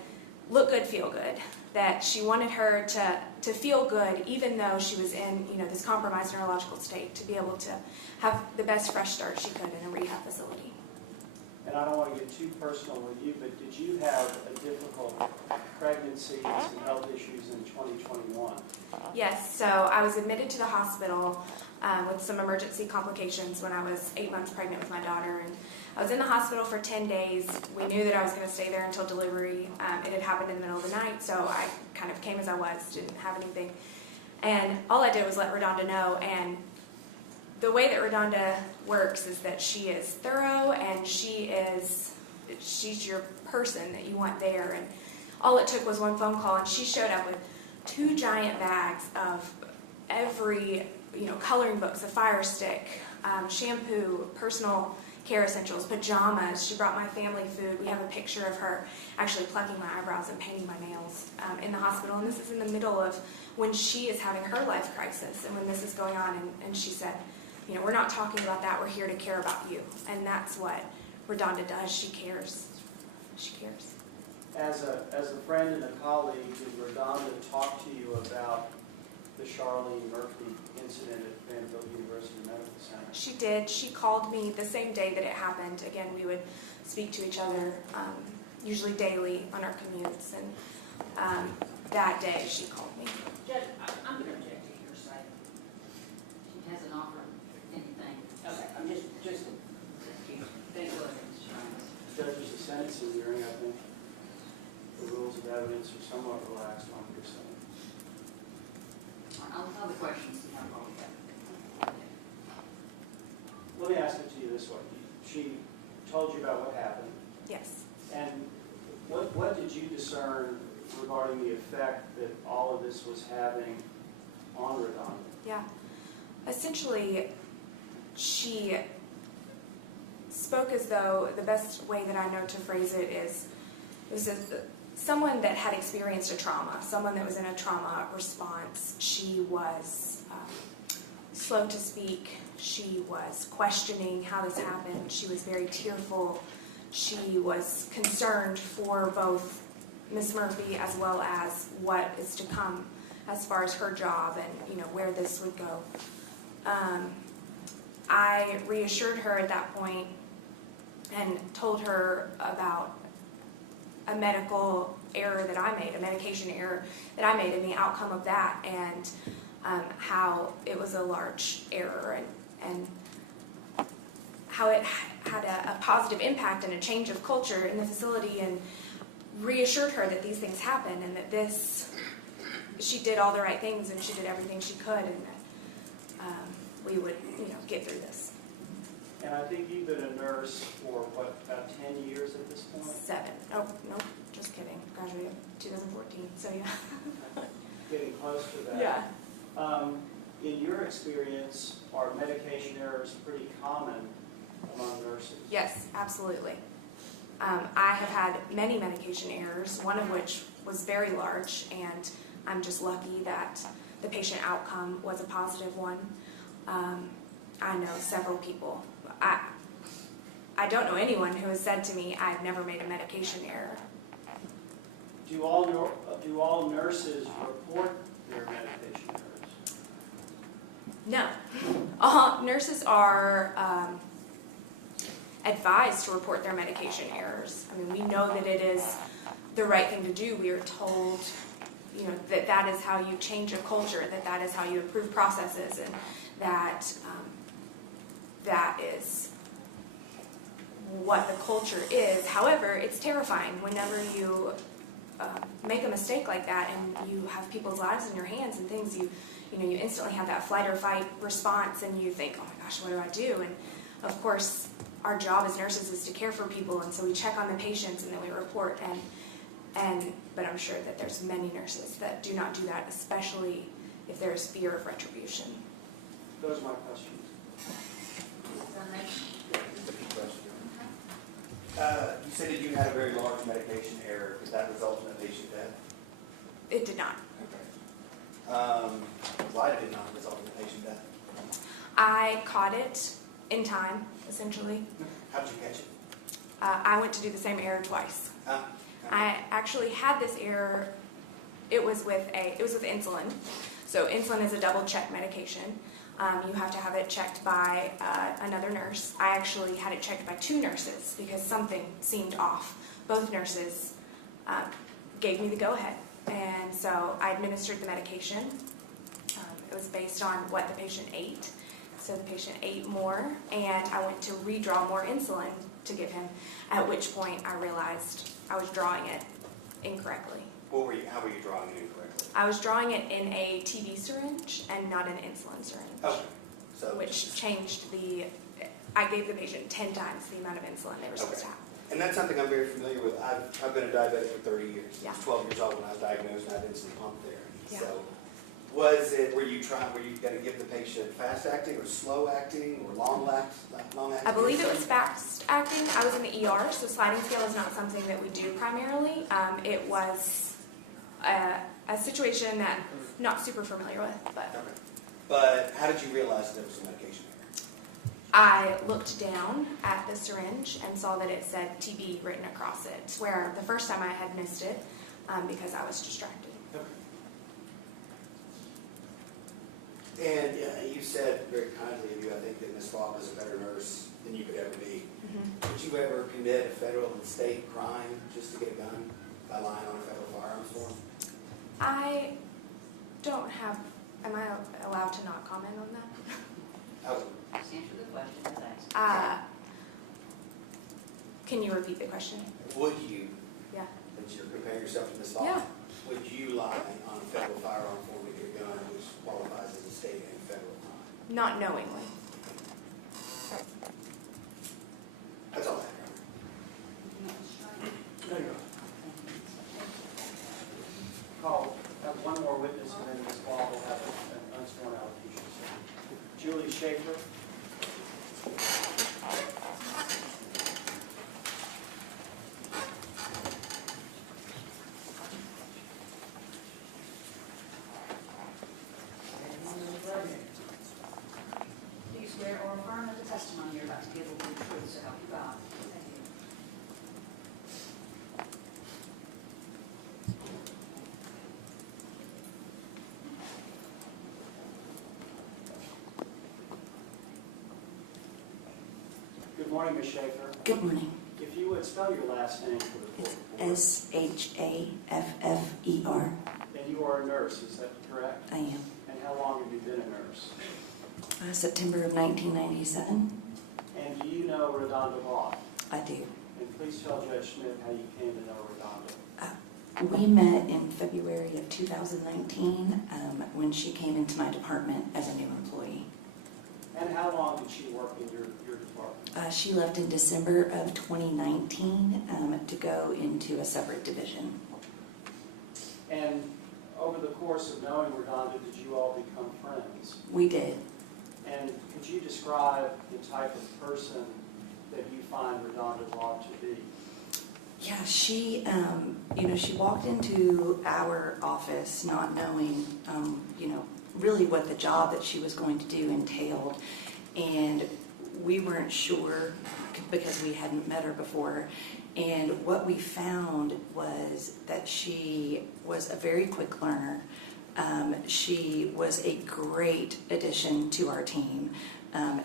look good, feel good. That she wanted her to feel good even though she was in this compromised neurological state, to be able to have the best fresh start she could in a rehab facility. And I don't want to get too personal with you, but did you have a difficult pregnancy and some health issues in 2021? Yes, so I was admitted to the hospital with some emergency complications when I was 8 months pregnant with my daughter. And I was in the hospital for 10 days. We knew that I was going to stay there until delivery. It had happened in the middle of the night, so I kind of came as I was, didn't have anything. And all I did was let RaDonda know. And the way that RaDonda works is that she is thorough, and she's your person that you want there. And all it took was one phone call, and she showed up with 2 giant bags of every, coloring books, a fire stick, shampoo, personal care essentials, pajamas. She brought my family food. We have a picture of her actually plucking my eyebrows and painting my nails in the hospital. And this is in the middle of when she is having her life crisis and when this is going on. And she said, we're not talking about that. We're here to care about you. And that's what RaDonda does. She cares. She cares. As a friend and a colleague, did RaDonda talk to you about the Charlene Murphy incident at Vanderbilt University Medical Center? She did. She called me the same day that it happened. Again, we would speak to each other usually daily on our commutes. And that day she called me. Judge, I'm going to object to your side. She hasn't offered anything. Okay, I'm just thank you. Judge, there's a sentencing hearing, I think. The rules of evidence are somewhat relaxed on your side. I'll tell the questions you have all that. Let me ask it to you this way. She told you about what happened. Yes. And what did you discern regarding the effect that all of this was having on RaDonda? Yeah. Essentially, she spoke as though, the best way that I know to phrase it is, it was someone that had experienced a trauma, someone that was in a trauma response. She was slow to speak. She was questioning how this happened. She was very tearful. She was concerned for both Ms. Murphy as well as what is to come as far as her job and where this would go. I reassured her at that point and told her about a medical error that I made, a medication error that I made, and the outcome of that, and how it was a large error, and how it had a positive impact and a change of culture in the facility, and reassured her that these things happen and that she did all the right things and she did everything she could, and that we would get through this. And I think you've been a nurse for, about 10 years at this point? 7. Oh, no, just kidding. Graduated 2014, so yeah. Getting close to that. Yeah. In your experience, are medication errors pretty common among nurses? Yes, absolutely. I have had many medication errors, one of which was very large, and I'm just lucky that the patient outcome was a positive one. I know several people. I don't know anyone who has said to me, I've never made a medication error. Do all nurses report their medication errors? No. Nurses are advised to report their medication errors. I mean, we know that it is the right thing to do. We are told, that is how you change a culture, that is how you improve processes, and that is what the culture is. However, it's terrifying whenever you make a mistake like that and you have people's lives in your hands and things. You instantly have that flight or fight response, and you think, oh my gosh, what do I do? And of course, our job as nurses is to care for people, and so we check on the patients and then we report. But I'm sure that there's many nurses that do not do that, especially if there's fear of retribution. Those are my questions. You You said that you had a very large medication error. Did that result in a patient death? It did not. Why did it not result in a patient death? I caught it in time, essentially. How did you catch it? I went to do the same error twice. I actually had this error. It was with insulin. So insulin is a double check medication. You have to have it checked by another nurse. I actually had it checked by 2 nurses because something seemed off. Both nurses gave me the go-ahead. And so I administered the medication. It was based on what the patient ate. So the patient ate more, and I went to redraw more insulin to give him, at which point I realized I was drawing it incorrectly. How were you drawing it incorrectly? I was drawing it in a TB syringe and not an insulin syringe. Okay. So which changed I gave the patient 10 times the amount of insulin they were supposed to have. And that's something I'm very familiar with. I've been a diabetic for 30 years. Yeah. I was 12 years old when I was diagnosed and I had insulin pump therapy. Yeah. So were you going to give the patient fast acting or slow acting or long acting? I believe it was fast acting. I was in the ER, so sliding scale is not something that we do primarily. It was a situation that I'm not super familiar with. But how did you realize there was a medication error? I looked down at the syringe and saw that it said TB written across it, where the first time I had missed it because I was distracted. And you said very kindly of you, I think, that Ms. Vaught was a better nurse than you could ever be. Mm-hmm. Did you ever commit a federal and state crime just to get a gun by lying on a federal firearms form? I don't have. Am I allowed to not comment on that? Just answer the question as asked. Can you repeat the question? Would you, Yeah. since you're comparing yourself to Ms. Vaught, Yeah. would you lie on a federal firearm form to get a gun, which qualifies as a state and federal crime? Not knowingly. That's all I have. Call, have one more witness, and then Ms. Vaught will have an unsworn allocution. Julie Schaefer. Do you swear or affirm that the testimony you're about to give will be the truth, so help you God? Thank you. Good morning, Ms. Schaefer. Good morning. If you would spell your last name for the court. S-H-A-F-F-E-R. And you are a nurse, is that correct? I am. And how long have you been a nurse? September of 1997. And do you know RaDonda Vaught? I do. And please tell Judge Smith how you came to know RaDonda. We met in February of 2019 when she came into my department as a new employee. And how long did she work in your department? She left in December of 2019 to go into a separate division. And over the course of knowing RaDonda, did you all become friends? We did. And could you describe the type of person that you find RaDonda Vaught to be? Yeah, she, she walked into our office not knowing, really what the job that she was going to do entailed. And we weren't sure because we hadn't met her before. And what we found was that she was a very quick learner. She was a great addition to our team.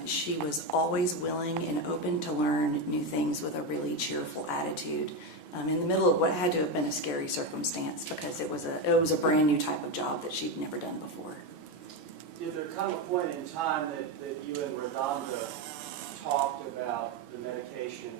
She was always willing and open to learn new things with a really cheerful attitude. In the middle of what had to have been a scary circumstance because it was a brand new type of job that she'd never done before. Did there come a point in time that you and RaDonda talked about the medication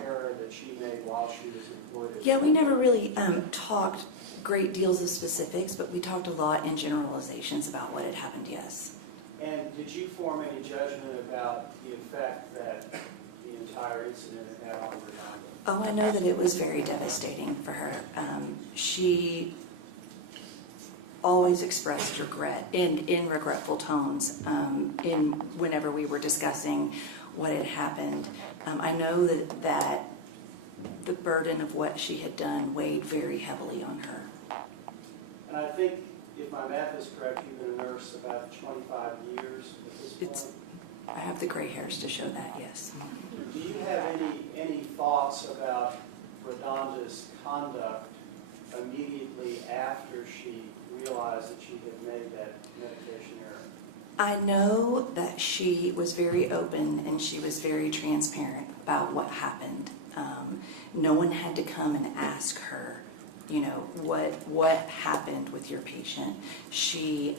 error that she made while she was employed? Yeah, we never really talked great deals of specifics, but we talked a lot in generalizations about what had happened, yes. And did you form any judgment about the effect that the entire incident had on RaDonda? Oh, I know that it was very devastating for her. She always expressed regret in regretful tones whenever we were discussing what had happened. I know that the burden of what she had done weighed very heavily on her. And I think, if my math is correct, you've been a nurse about 25 years at this point. I have the gray hairs to show that, yes. Do you have any thoughts about RaDonda's conduct immediately after she realized that she had made that medication error? I know that she was very open and she was very transparent about what happened. No one had to come and ask her, you know, what happened with your patient. She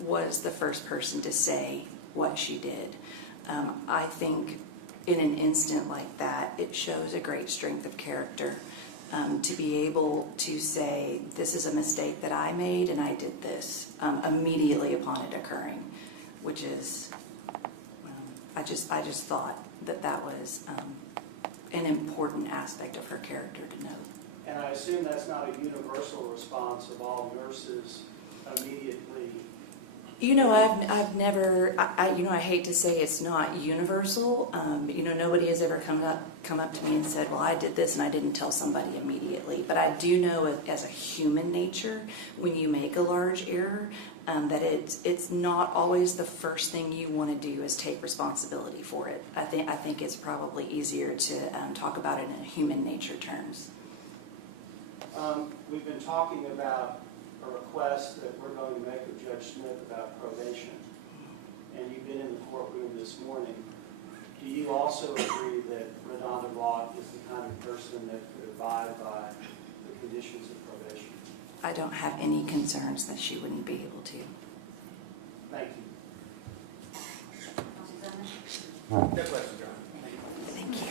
was the first person to say what she did. I think in an instant like that, it shows a great strength of character to be able to say, this is a mistake that I made and I did this immediately upon it occurring, which is, I just thought that was an important aspect of her character to note. And I assume that's not a universal response of all nurses immediately. You know, I've never, you know, I hate to say it's not universal. You know, nobody has ever come up to me and said, well, I did this and I didn't tell somebody immediately. But I do know as a human nature, when you make a large error, that it's not always the first thing you want to do is take responsibility for it. I think it's probably easier to talk about it in human nature terms. We've been talking about a request that we're going to make of Judge Smith about probation. And you've been in the courtroom this morning. Do you also agree that RaDonda Vaught is the kind of person that could abide by the conditions of probation? I don't have any concerns that she wouldn't be able to. Thank you. No question, John. Thank you.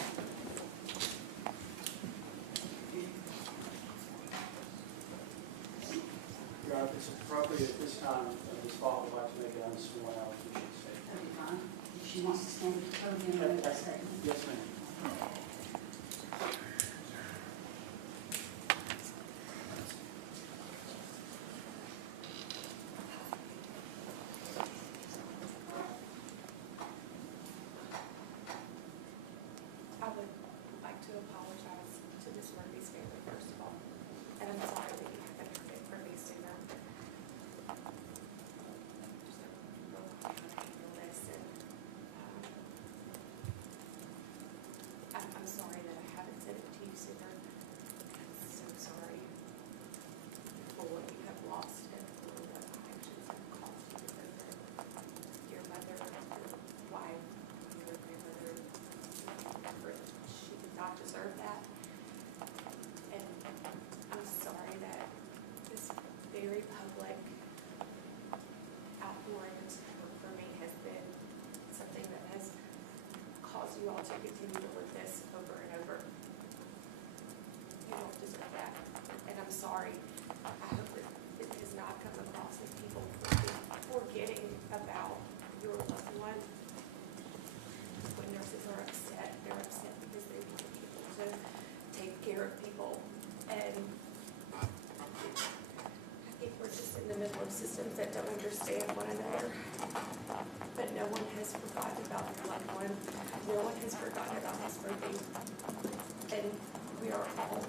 Your Honor, if it's appropriate at this time, Ms. Vaught would like to make an unsworn allocution statement. That'd be fine. She wants to stand at the podium and make that statement. Yes, ma'am. I would like to apologize to Ms. Murphy's family, first of all, and I'm sorry that you haven't heard it from me sooner. Just a real handle this, and I'm sorry that I haven't said it to you sooner. I'm so sorry for what you have lost and for what my actions have caused you to go through. Your mother, your wife, your grandmother, she did not deserve that. And I'm sorry that this very public outpouring of support for me has been something that has caused you all to continue to live this over and over. You don't deserve that. And I'm sorry. I hope that it does not come across as people forgetting about your loved one. When nurses are upset, they're upset because they want people to take care of people. And I think we're just in the middle of systems that don't understand one another. But no one has forgotten about your loved one. No one has forgotten about Ms. Murphy. And we are all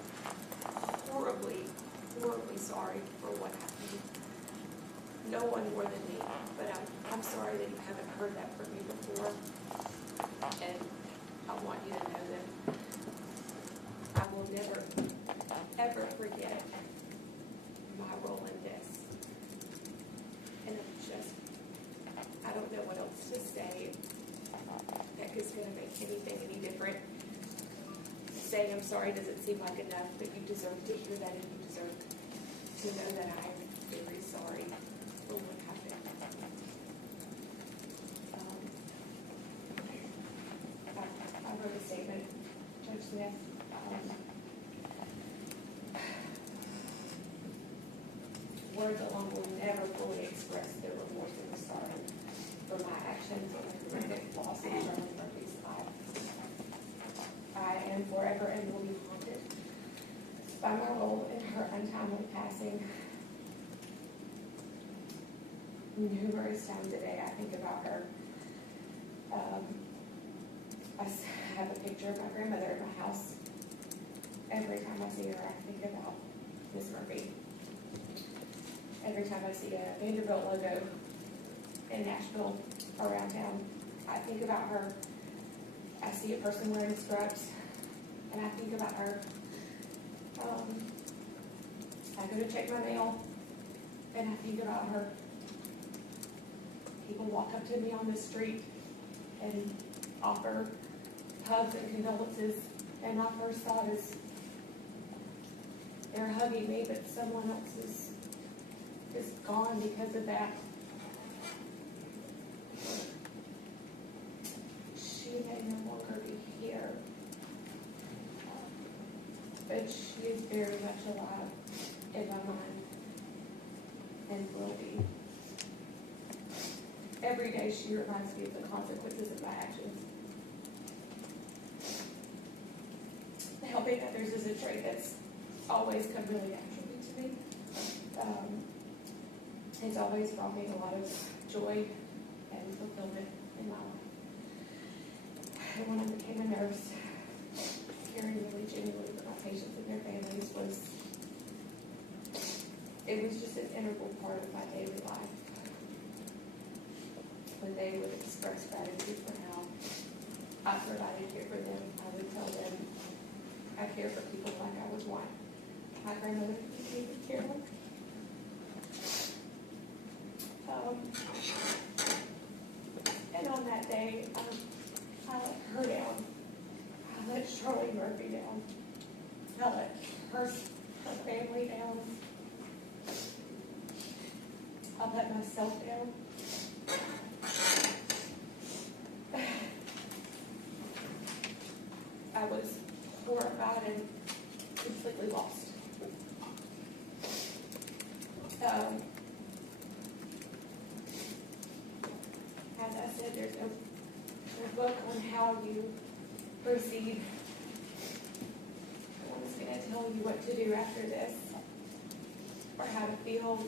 horribly, horribly sorry for what happened. No one more than me, but I'm sorry that you haven't heard that from me before. And I want you to know that I will never, ever forget my role in this. And I don't know what else to say that is going to make anything any different. Saying I'm sorry doesn't seem like enough, but you deserve to hear that, and you deserve to know that I am very sorry for what happened. I wrote a statement, Judge Smith. Words alone will never fully express the remorse and the sorrow for my actions and the horrific loss of Charlie Murphy's life. I am forever and will be haunted by my role in her untimely passing. Numerous times a day I think about her. I have a picture of my grandmother in my house every time I see her, I think about Miss Murphy. Every time I see a Vanderbilt logo in Nashville around town, I think about her. I see a person wearing scrubs, and I think about her. I go to check my mail, and I think about her. People walk up to me on the street and offer hugs and condolences, and my first thought is they're hugging me, but someone else is gone because of that. She may no longer be here, but she is very much alive in my mind and will be. Every day she reminds me of the consequences of my actions. Helping others is a trait that's always come really naturally to me. It's always brought me a lot of joy and fulfillment in my life. And when I became a nurse, caring really genuinely for my patients and their families it was just an integral part of my daily life. When they would express gratitude for how I provided care for them, I would tell them I care for people like I would want my grandmother to be cared for. And on that day, I let her down. I let Charlie Murphy down. I let her family down. I let myself down. I was horrified and completely lost. As I said, there's no book on how you proceed. No one's going to tell you what to do after this, or how to feel,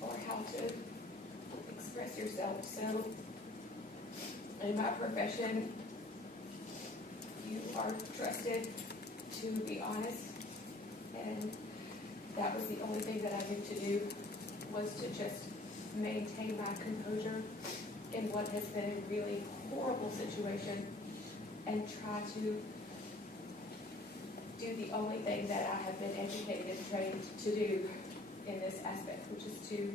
or how to express yourself. So, in my profession, you are trusted to be honest, and that was the only thing that I knew to do, was to just maintain my composure in what has been a really horrible situation, and try to do the only thing that I have been educated and trained to do in this aspect, which is to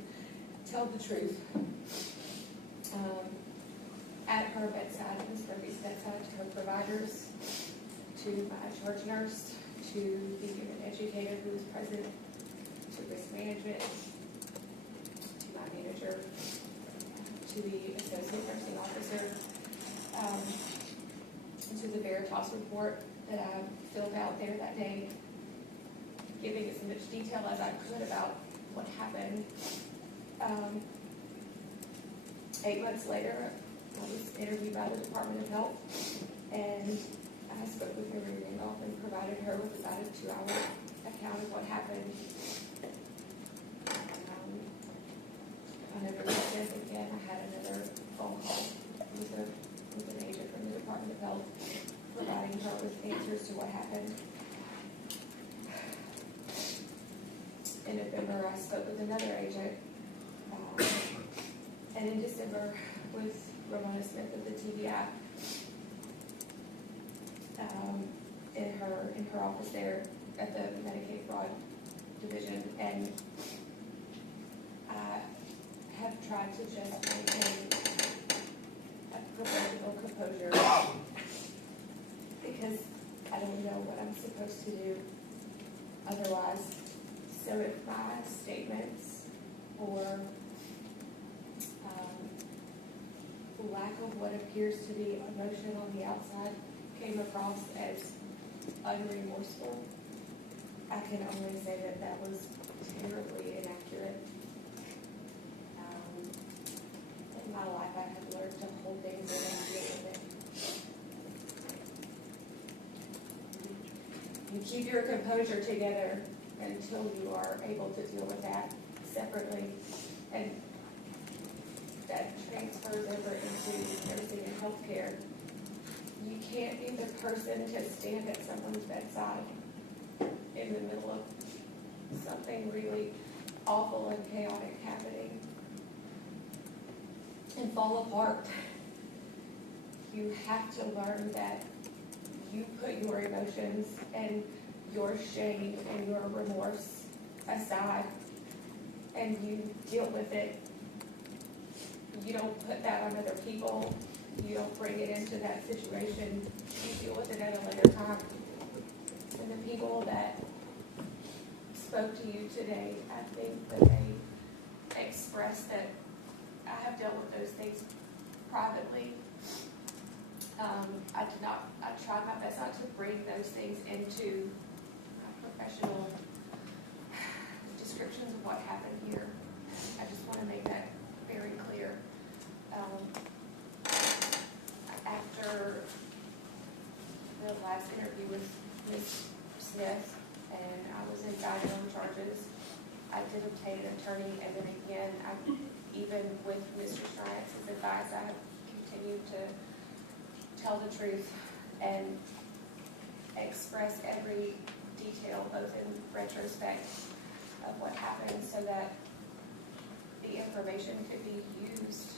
tell the truth. At her bedside, at Ms. Murphy's bedside, to her providers, to my charge nurse, to the human educator who was present, to risk management, to my manager, to the associate nursing officer, to the Veritas report that I filled out there that day, giving as much detail as I could about what happened. 8 months later, I was interviewed by the Department of Health, and I spoke with Mary Randolph and provided her with about a 2-hour account of what happened. On November 10th, again, I had another phone call with an agent from the Department of Health, providing her with answers to what happened. In November, I spoke with another agent, and in December with Ramona Smith of the TBI in her office there at the Medicaid Fraud Division, and I have tried to just maintain a professional composure because I don't know what I'm supposed to do otherwise. So if my statements or lack of what appears to be emotion on the outside came across as unremorseful, I can only say that that was terribly inaccurate. In my life, I have learned to hold things in and deal with it. You keep your composure together until you are able to deal with that separately, and that transfers over into nursing and healthcare. You can't be the person to stand at someone's bedside in the middle of something really awful and chaotic happening and fall apart, you have to learn that you put your emotions and your shame and your remorse aside and you deal with it. You don't put that on other people. You don't bring it into that situation. You deal with it at a later time. And the people that spoke to you today, I think that they expressed that I have dealt with those things privately. I tried my best not to bring those things into professional descriptions of what happened here. I just want to make that very clear. After the last interview with Ms. Smith and I was indicted on charges, I did obtain an attorney, and then again, even with Mr. Striance's advice, I have continued to tell the truth and express every detail, both in retrospect of what happened, so that the information could be used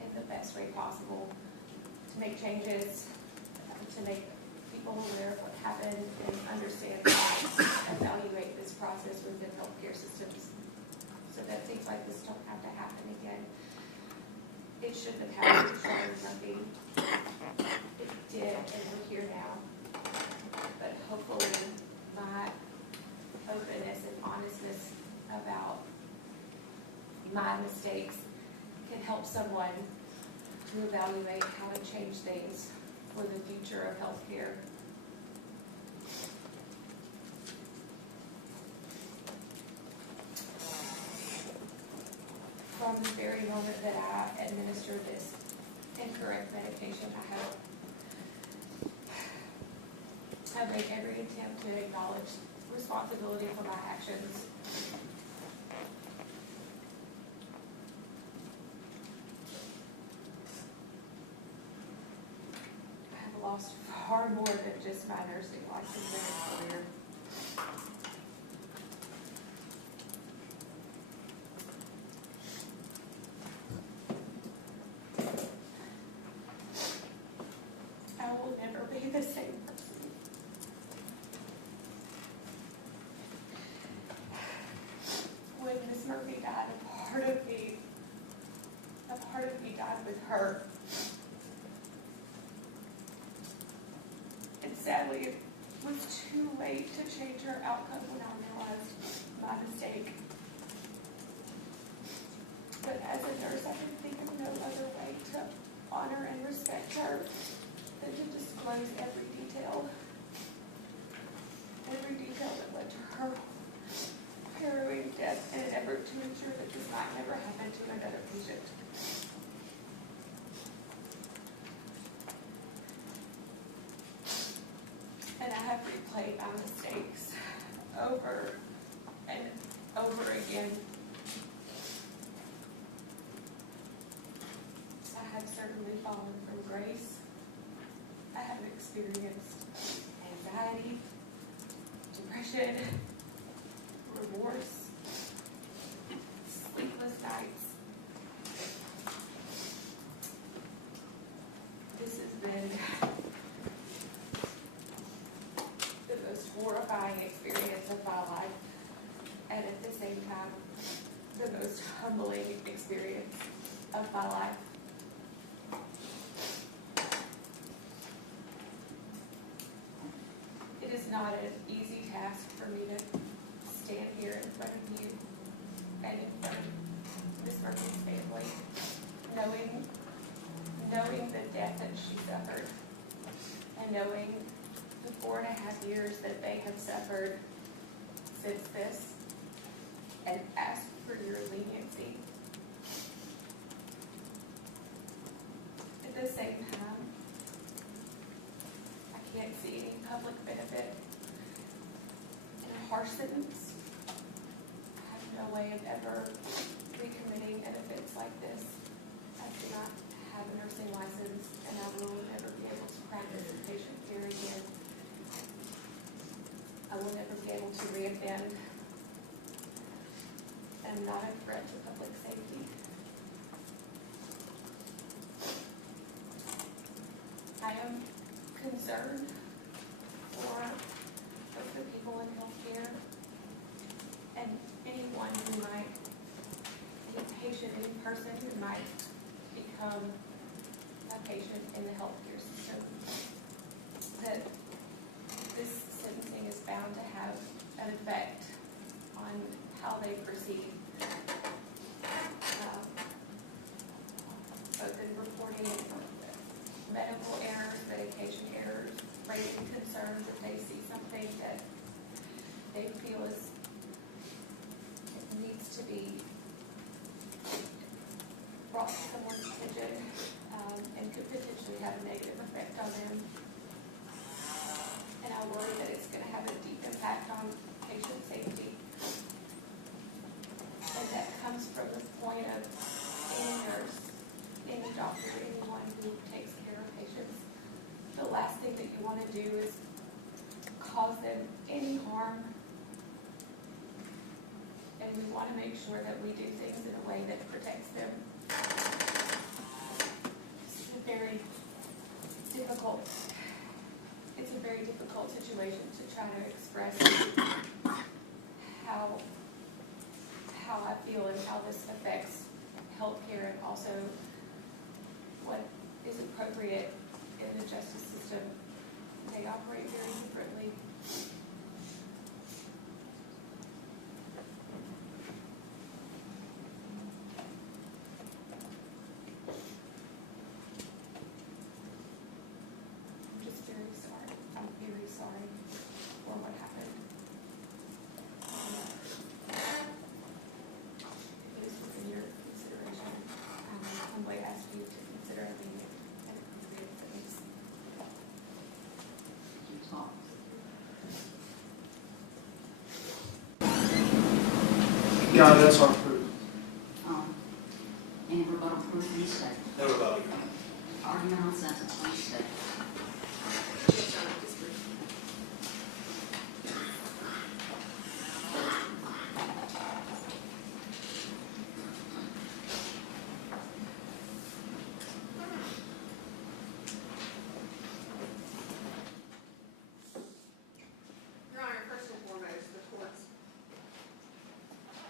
in the best way possible to make changes, to make people aware of what happened and understand how to evaluate this process within healthcare systems so that things like this don't have to happen again. It shouldn't have happened. It shouldn't have nothing. It did, and we're here now. But hopefully my openness and honestness about my mistakes can help someone to evaluate how to change things for the future of healthcare. From the very moment that I administered this incorrect medication, I have made every attempt to acknowledge responsibility for my actions. I have lost far more than just my nursing license and career. I will never be the same person. When Miss Murphy died, a part of me died with her. And sadly, it was too late to change her outcome when I realized my mistake. But as a nurse, I can think of no other way to honor and respect her than to disclose every detail that led to her harrowing death in an effort to ensure that this might never happen to another patient. And I have replayed my mistakes over and over again. I have certainly fallen from grace. I have experienced anxiety, depression, remorse, sleepless nights. This has been the most horrifying experience of my life, and at the same time, the most humbling experience of my life. It is not an easy task for me to stand here in front of you and in front of Ms. Murphy's family, knowing the death that she suffered, and knowing the 4.5 years that they have suffered since this, and ask for your leniency. At the same time, I can't see any public benefit in a harsh sentence. I have no way of ever recommitting an offense like this. I do not have a nursing license, and I will never be able to practice in patient care again. I will am not a threat to public safety. I am concerned for the people in healthcare and anyone who might, any patient, any person who might become a patient in the healthcare system, that this sentencing is bound to have an effect on how they proceed, both in reporting medical errors, medication errors, raising concerns if they see something that they feel needs to be brought to someone's attention, and could potentially have a negative effect on them. And I worry that it's going to have a deep impact on patient safety. And that comes from the point of any nurse, any doctor, anyone who takes care of patients. The last thing that you want to do is cause them any harm. And we want to make sure that we do things in a way that protects them. This is a very difficult, it's a very difficult situation to try to express how I feel and how this affects healthcare, and also what is appropriate in the justice system. They operate very differently. I'm just very sorry. I'm very sorry for what happened. Please, within your consideration, I'm humbly ask you to consider having an appropriate sentence. Yeah, that's our proof. Any rebuttal proof, please state. No rebuttal. Argument on sentence, please state. Your Honor, first and foremost, the court's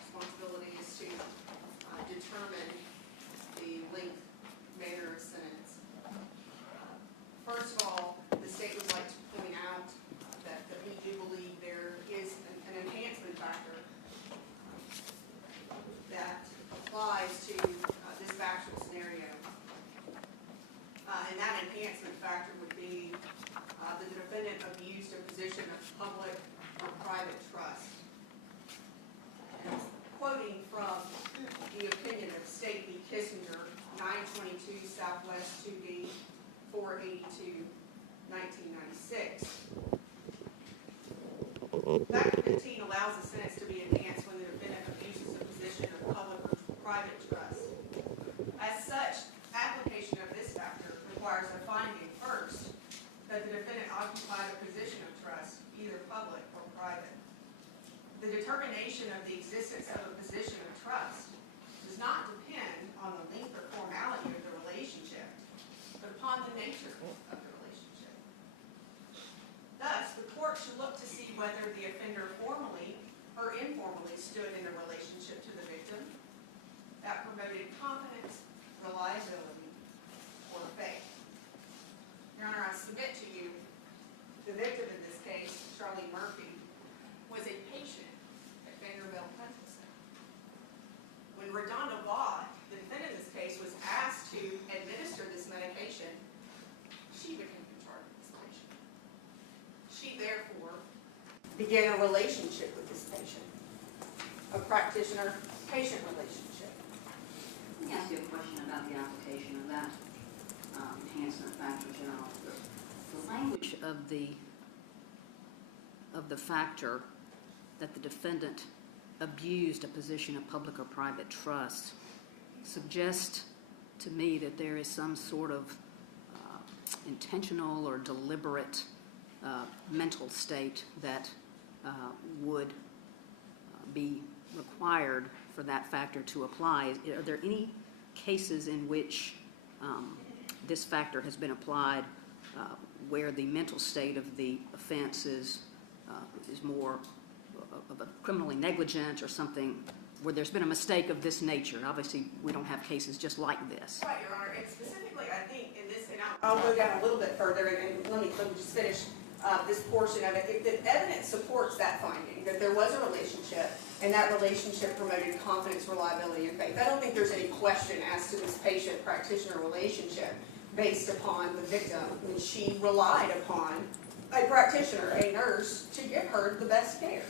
responsibility is to determine the length, manner of sentence. First of all, the state would like to point out that we do believe there is an enhancement factor that applies to this factual scenario. And that enhancement factor would be the defendant abused a position of public or private trust. And quoting from the opinion of State v. Kissinger, 922 Southwest 2D 482, 1996. Factor 15 allows a sentence to be enhanced when the defendant abuses a position of public or private trust. As such, application of this factor requires a finding first that the defendant occupied a position of trust, either public or private. The determination of the existence of a position of trust does not depend on the length or formality of the relationship, but upon the nature of the relationship. Thus, the court should look to see whether the offender formally or informally stood in a relationship to the victim that promoted confidence, reliability, or faith. Your Honor, I submit to you the victim in this case, Charlie Murphy, was a patient at Vanderbilt, Tennessean. When RaDonda Vaught, the defendant in this case, was asked to administer this medication, she became in charge of this patient. She therefore began a relationship with this patient, a practitioner-patient relationship. Let me ask you a question about the application of that enhancement factor, General. The language of the factor that the defendant abused a position of public or private trust suggests to me that there is some sort of intentional or deliberate mental state that would be required for for that factor to apply. Are there any cases in which this factor has been applied where the mental state of the offense is more of a criminally negligent or something, where there's been a mistake of this nature? Obviously, we don't have cases just like this. Right, Your Honor, and specifically, I think in this, and I'll go down a little bit further, and let me just finish this portion of it. If the evidence supports that finding, that there was a relationship, and that relationship promoted confidence, reliability, and faith, I don't think there's any question as to this patient-practitioner relationship based upon the victim when she relied upon a practitioner, a nurse, to give her the best care.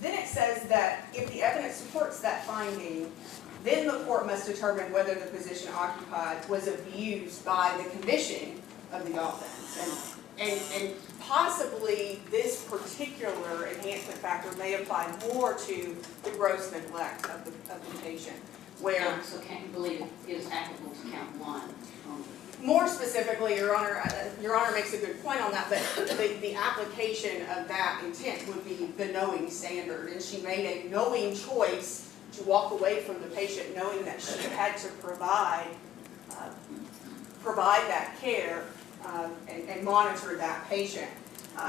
Then it says that if the evidence supports that finding, then the court must determine whether the position occupied was abused by the commission of the offense. And possibly this particular enhancement factor may apply more to the gross neglect of the patient, where... So can't you believe it is applicable to count one? More specifically, Your Honor makes a good point on that, but the application of that intent would be the knowing standard, and she made a knowing choice to walk away from the patient knowing that she had to provide that care and monitor that patient.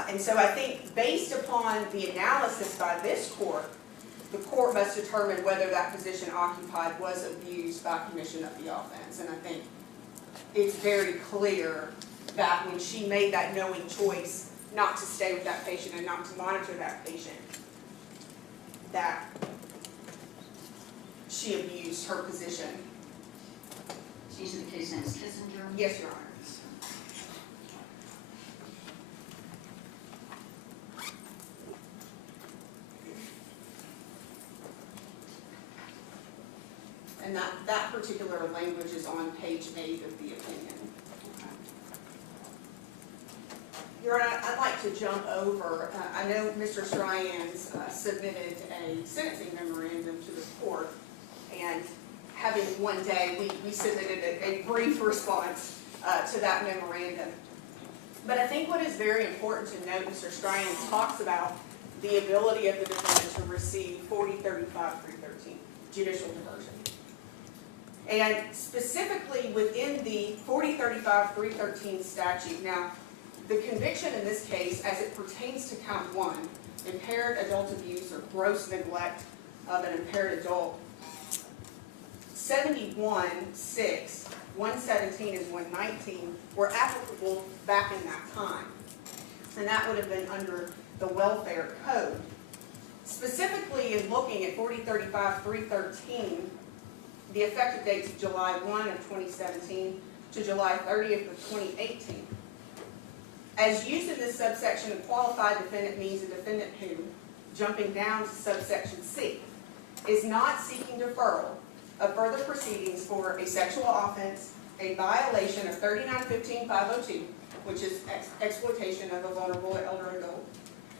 And so I think based upon the analysis by this court, the court must determine whether that position occupied was abused by commission of the offense. And I think it's very clear that when she made that knowing choice not to stay with that patient and not to monitor that patient, that she abused her position. She's in the case named Kissinger? Yes, Your Honor. And that particular language is on page 8 of the opinion. Your Honor, I'd like to jump over. I know Mr. Stryan's submitted a sentencing memorandum to the court, and having one day, we submitted a brief response to that memorandum. But I think what is very important to note, Mr. Stryan talks about the ability of the defendant to receive 4035-313, judicial diversion. And specifically within the 4035-313 statute, now the conviction in this case, as it pertains to count 1, impaired adult abuse or gross neglect of an impaired adult, 71-6, 117 and 119 were applicable back in that time. And that would have been under the welfare code. Specifically in looking at 4035-313, the effective dates of July 1 of 2017 to July 30th of 2018. As used in this subsection, a qualified defendant means a defendant who, jumping down to subsection C, is not seeking deferral of further proceedings for a sexual offense, a violation of 3915-502, which is exploitation of a vulnerable or elder adult,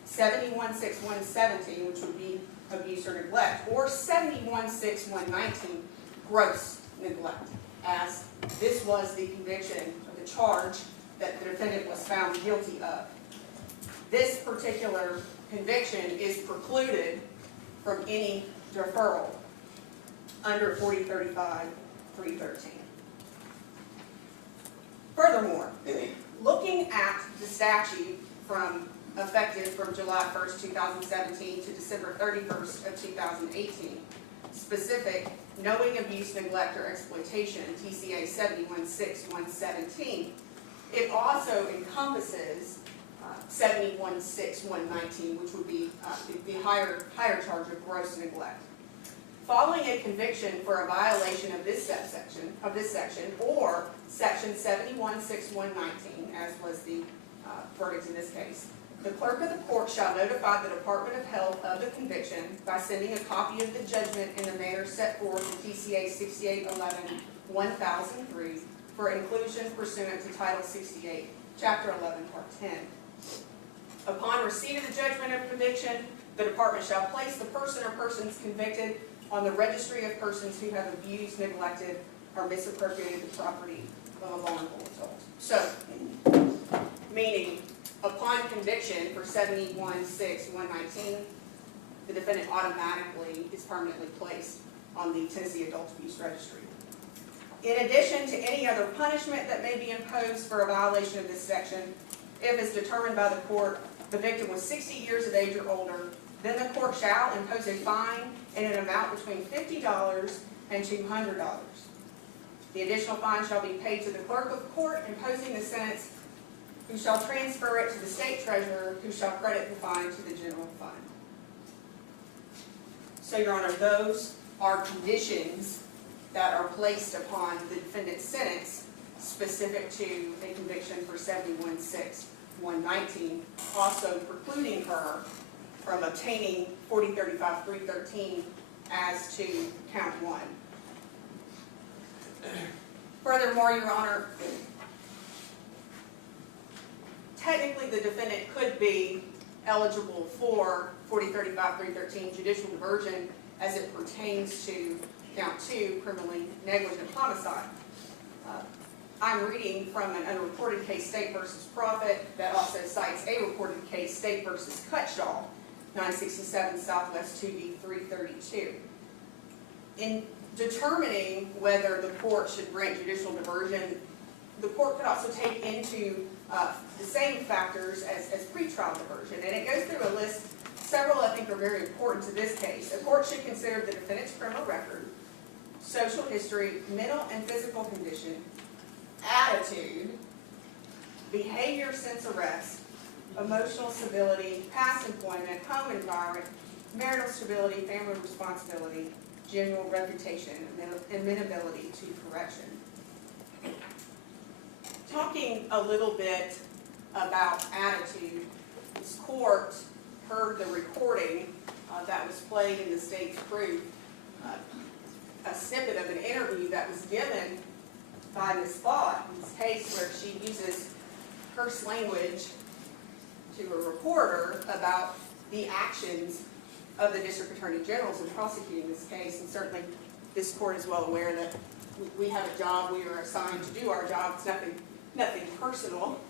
71-6-117, which would be abuse or neglect, or 71-6-119, gross neglect, as this was the conviction of the charge that the defendant was found guilty of. This particular conviction is precluded from any deferral under 4035-313. Furthermore, looking at the statute effective from July 1st, 2017 to December 31st of 2018, specific knowing abuse, neglect, or exploitation, TCA 71-6-117, it also encompasses 71-6-119, which would be the higher charge of gross neglect. Following a conviction for a violation of this section, or section 71-6-119, as was the verdict in this case, the clerk of the court shall notify the Department of Health of the conviction by sending a copy of the judgment in the manner set forth in TCA 6811-1003 for inclusion pursuant to Title 68, Chapter 11, Part 10. Upon receipt of the judgment of conviction, the department shall place the person or persons convicted on the registry of persons who have abused, neglected, or misappropriated the property of a vulnerable adult. So, meaning, upon conviction for 71-6-119, the defendant automatically is permanently placed on the Tennessee Adult Abuse Registry. In addition to any other punishment that may be imposed for a violation of this section, if it's determined by the court the victim was 60 years of age or older, then the court shall impose a fine in an amount between $50 and $200. The additional fine shall be paid to the clerk of court imposing the sentence, who shall transfer it to the state treasurer, who shall credit the fine to the general fund. So, Your Honor, those are conditions that are placed upon the defendant's sentence specific to a conviction for 71-6-119, also precluding her from obtaining 4035-313 as to count 1. Furthermore, Your Honor, technically the defendant could be eligible for 4035-313 judicial diversion as it pertains to count 2, criminally negligent homicide. I'm reading from an unreported case, State v. Profit, that also cites a reported case, State v. Cutshall, 967 Southwest 2D 332. In determining whether the court should grant judicial diversion, the court could also take into the same factors as pretrial diversion. And it goes through a list, several I think are very important to this case. The court should consider the defendant's criminal record, social history, mental and physical condition, attitude, behavior since arrest, emotional stability, past employment, home environment, marital stability, family responsibility, general reputation, and amenability to correction. Talking a little bit about attitude, this court heard the recording that was played in the state's proof, a snippet of an interview that was given by Ms. Vaught in this case, where she uses curse language to a reporter about the actions of the district attorney generals in prosecuting this case. And certainly this court is well aware that we have a job, we are assigned to do our job. It's nothing personal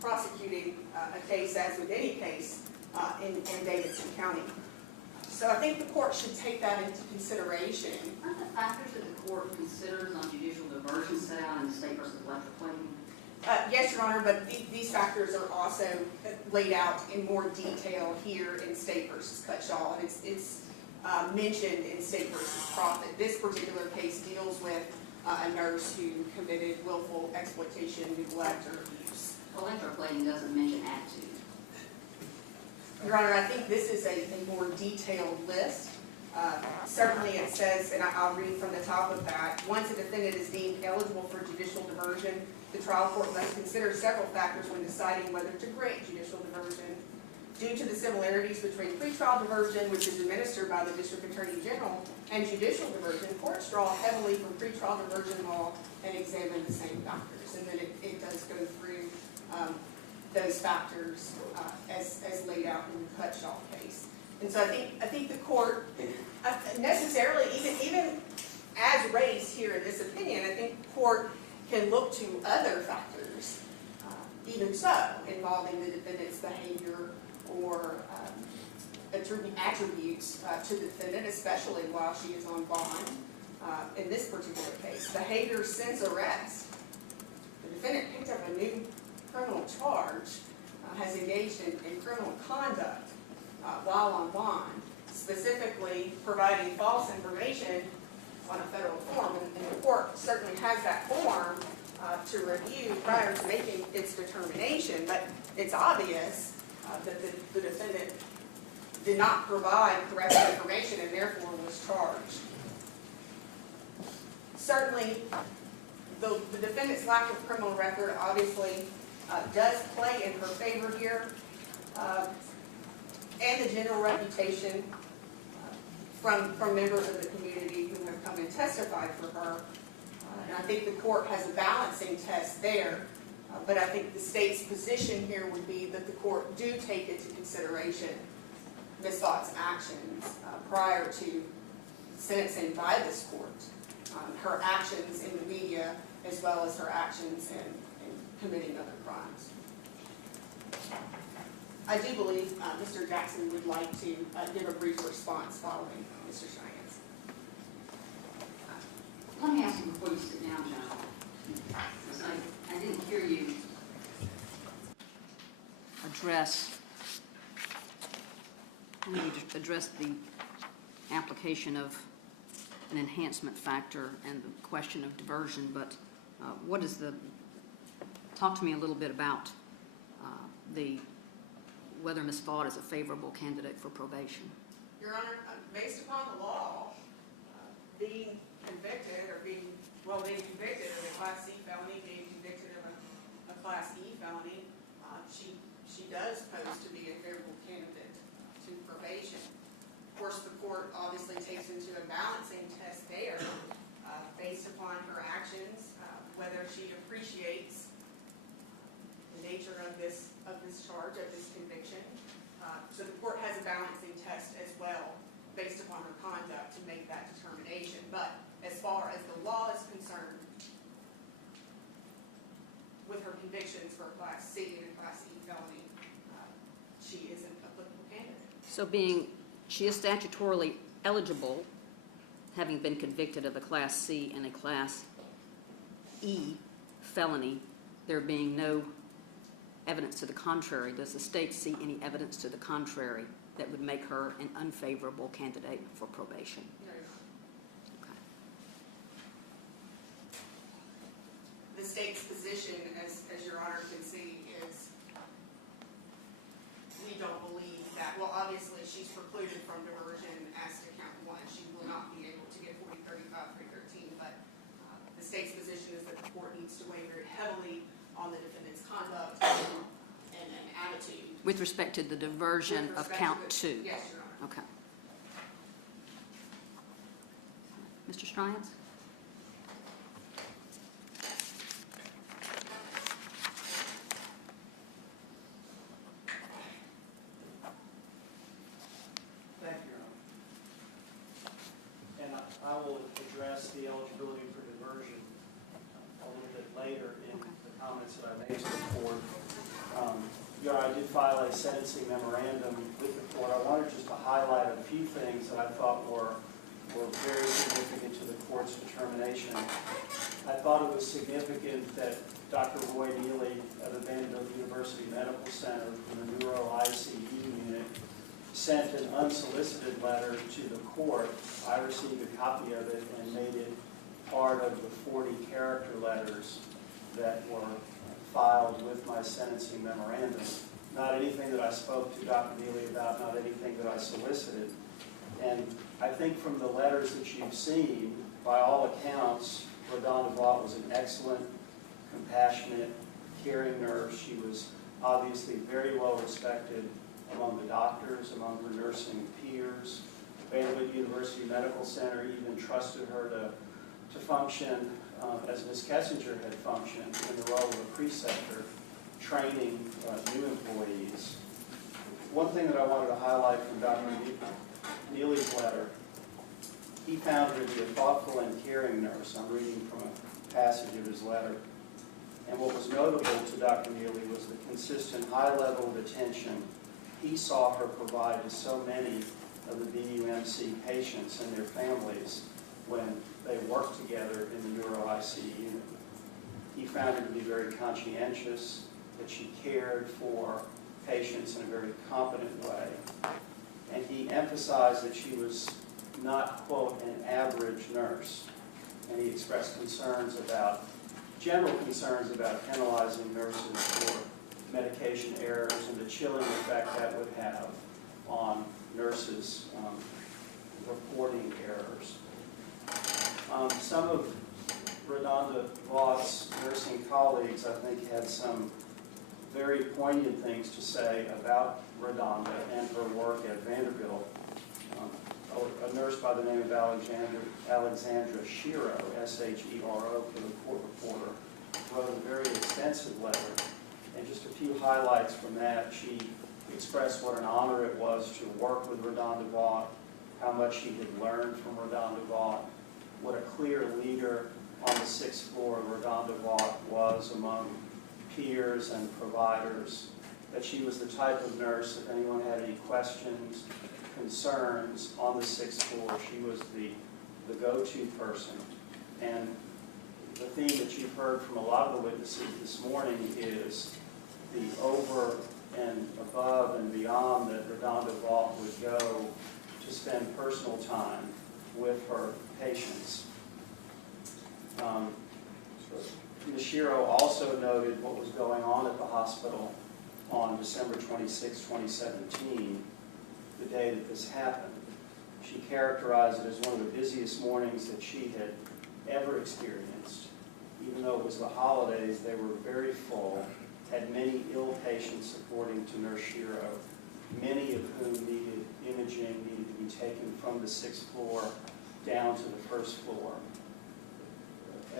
prosecuting a case, as with any case in Davidson County. So I think the court should take that into consideration. Aren't the factors that the court considers on judicial diversion set out in the State v. Left Plain? Yes, Your Honor, but these factors are also laid out in more detail here in State v. Cutshall, and it's mentioned in State v. Profit. This particular case deals with a nurse who committed willful exploitation, neglect, or abuse. Electroplating doesn't mention attitude. Your Honor, I think this is a more detailed list. Certainly it says, and I'll read from the top of that, once a defendant is deemed eligible for judicial diversion, the trial court must consider several factors when deciding whether to grant judicial diversion. Due to the similarities between pretrial diversion, which is administered by the District Attorney General, and judicial diversion, courts draw heavily from pretrial diversion law and examine the same factors. And then it does go through those factors as laid out in the Cutshall case. And so I think the court necessarily, even as raised here in this opinion, I think the court can look to other factors, even so, involving the defendant's behavior or attributes to the defendant, especially while she is on bond. In this particular case, behavior since arrest. The defendant picked up a new criminal charge, has engaged in criminal conduct while on bond, specifically providing false information on a federal form. And the court certainly has that form to review prior to making its determination, but it's obvious that the defendant did not provide correct information and therefore was charged. Certainly, the defendant's lack of criminal record obviously does play in her favor here, and the general reputation from members of the community who have come and testified for her. And I think the court has a balancing test there, but I think the state's position here would be that the court do take into consideration Ms. Vaught's actions prior to sentencing by this court, her actions in the media as well as her actions in committing other crimes. I do believe Mr. Jackson would like to give a brief response following Mr. Cheyenne's. Let me ask you before you sit down, John, because I didn't hear you address the application of an enhancement factor and the question of diversion, but talk to me a little bit about whether Ms. Vaught is a favorable candidate for probation. Your Honor, based upon the law, being convicted of a Class C felony, being convicted of a Class E felony, she does pose to be a favorable candidate to probation. Of course, the court obviously takes into a balancing test there based upon her actions, whether she appreciates the nature of this charge, of this conviction. So the court has a balancing test as well based upon her conduct to make that determination. But as far as the law is concerned, with her convictions for a Class C and a Class E felony, she is an applicable candidate. So she is statutorily eligible, having been convicted of a Class C and a Class E felony, there being no evidence to the contrary. Does the state see any evidence to the contrary that would make her an unfavorable candidate for probation? No, Your Honor. Okay. The state's position, as Your Honor can see, is we don't believe that, well, obviously she's precluded from diversion as to count 1. She will not be able to get 4035, 313, but the state's position is that the court needs to weigh very heavily on the defendant's conduct and attitude. With respect to the diversion of count 2? Yes, Your Honor. Okay. Mr. Stryans? Thank you, Your Honor. And I will address the eligibility for diversion a little bit later in the comments that I made to the court. Your Honor, I did file a sentencing memorandum with the court. I wanted just to highlight a few things that I thought were very significant to the court's determination. I thought it was significant that Dr. Roy Neely of the Vanderbilt University Medical Center from the Neuro ICU unit sent an unsolicited letter to the court. I received a copy of it and made it part of the 40 character letters that were filed with my sentencing memorandum. Not anything that I spoke to Dr. Neely about, not anything that I solicited. And I think from the letters that you've seen, by all accounts, RaDonda Vaught was an excellent, compassionate, caring nurse. She was obviously very well respected among the doctors, among her nursing peers. Vanderbilt University Medical Center even trusted her to function as Ms. Kessinger had functioned in the role of a preceptor, training new employees. One thing that I wanted to highlight from Dr. Neely's letter, he found her to be a thoughtful and caring nurse. I'm reading from a passage of his letter. And what was notable to Dr. Neely was the consistent high level of attention he saw her provide to so many of the VUMC patients and their families when they worked together in the Neuro ICU unit. He found her to be very conscientious, that she cared for patients in a very competent way. And he emphasized that she was not, quote, an average nurse. And he expressed general concerns about penalizing nurses for medication errors and the chilling effect that would have on nurses reporting errors. Some of RaDonda Vaught's nursing colleagues, I think, had some very poignant things to say about RaDonda and her work at Vanderbilt. A nurse by the name of Alexandra Shiro, S-H-E-R-O, for the court reporter, wrote a very extensive letter. And just a few highlights from that. She expressed what an honor it was to work with RaDonda Vaught, how much she had learned from RaDonda Vaught, what a clear leader on the 6th floor RaDonda Vaught was among peers and providers, that she was the type of nurse, if anyone had any questions, concerns on the 6th floor, she was the go-to person. And the theme that you've heard from a lot of the witnesses this morning is the over and above and beyond that RaDonda Vaught would go to spend personal time with her patients. Ms. Shiro also noted what was going on at the hospital on December 26, 2017, the day that this happened. She characterized it as one of the busiest mornings that she had ever experienced. Even though it was the holidays, they were very full, had many ill patients according to Nurse Shiro, many of whom needed imaging, needed to be taken from the 6th floor down to the 1st floor.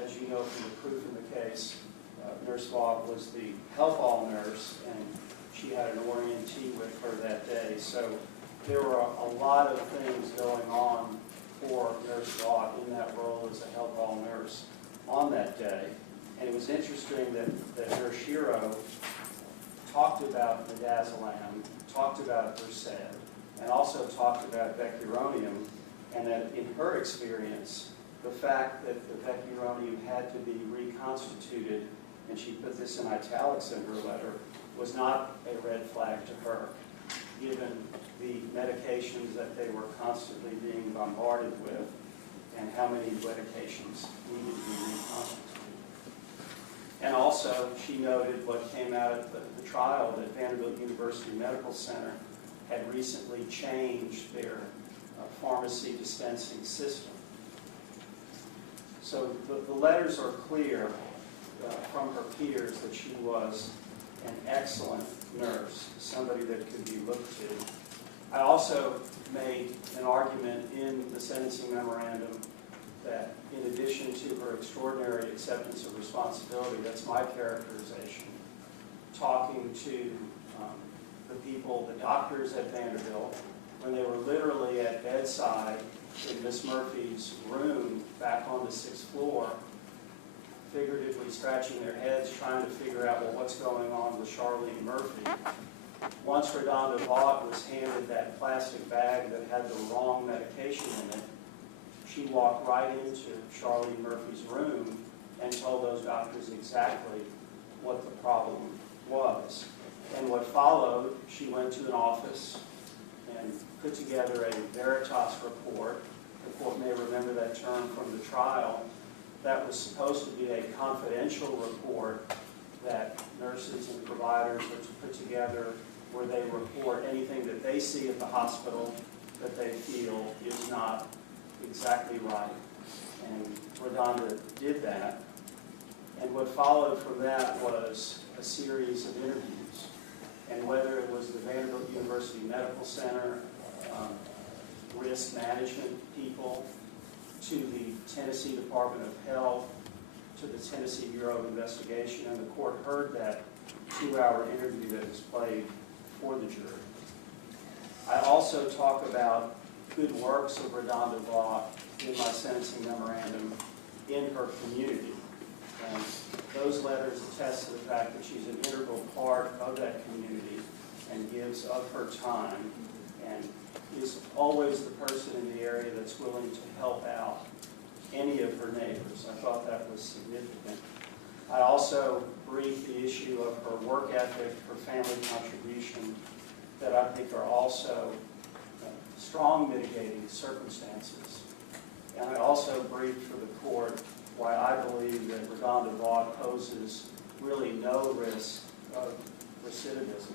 As you know from the proof in the case, Nurse Vaught was the health hall nurse, and she had an orientee with her that day. So there were a lot of things going on for Nurse Vaught in that role as a health hall nurse on that day. And it was interesting that Nurse Shiro talked about midazolam, talked about Versed, and also talked about vecuronium, and that in her experience, the fact that the vecuronium had to be reconstituted, and she put this in italics in her letter, was not a red flag to her, given the medications that they were constantly being bombarded with and how many medications needed to be reconstituted. And also, she noted what came out of the trial that Vanderbilt University Medical Center had recently changed their pharmacy dispensing system. So the letters are clear from her peers that she was an excellent nurse, somebody that could be looked to. I also made an argument in the sentencing memorandum that in addition to her extraordinary acceptance of responsibility, that's my characterization, talking to the people, the doctors at Vanderbilt, when they were literally at bedside in Miss Murphy's room back on the 6th floor, figuratively scratching their heads, trying to figure out, well, what's going on with Charlene Murphy. Once RaDonda Vaught was handed that plastic bag that had the wrong medication in it, she walked right into Charlene Murphy's room and told those doctors exactly what the problem was. And what followed, she went to an office and put together a Veritas report. The court may remember that term from the trial. That was supposed to be a confidential report that nurses and providers are to put together where they report anything that they see at the hospital that they feel is not exactly right. And RaDonda did that. And what followed from that was a series of interviews. And whether it was the Vanderbilt University Medical Center, risk management people, to the Tennessee Department of Health, to the Tennessee Bureau of Investigation, and the court heard that 2-hour interview that was played for the jury. I also talk about good works of RaDonda Vaught in my sentencing memorandum in her community. And those letters attest to the fact that she's an integral part of that community and gives of her time and is always the person in the area that's willing to help out any of her neighbors. I thought that was significant. I also briefed the issue of her work ethic, her family contribution, that I think are also strong mitigating circumstances. And I also briefed for the court why I believe that RaDonda Vaught poses really no risk of recidivism.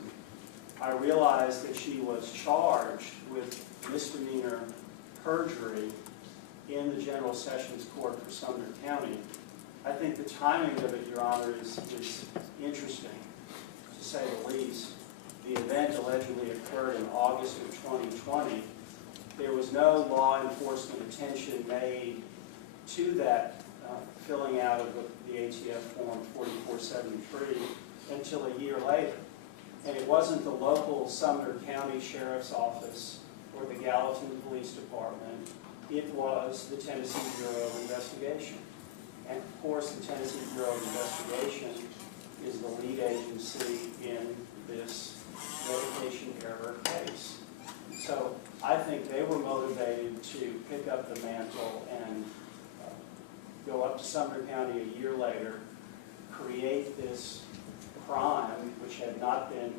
I realized that she was charged with misdemeanor perjury in the General Sessions Court for Sumner County. I think the timing of it, Your Honor, is interesting, to say the least. The event allegedly occurred in August of 2020. There was no law enforcement attention made to that filling out of the ATF form 4473 until a year later. And it wasn't the local Sumner County Sheriff's Office or the Gallatin Police Department. It was the Tennessee Bureau of Investigation. And of course, the Tennessee Bureau of Investigation is the lead agency in this up the mantle and go up to Sumner County a year later, create this crime which had not been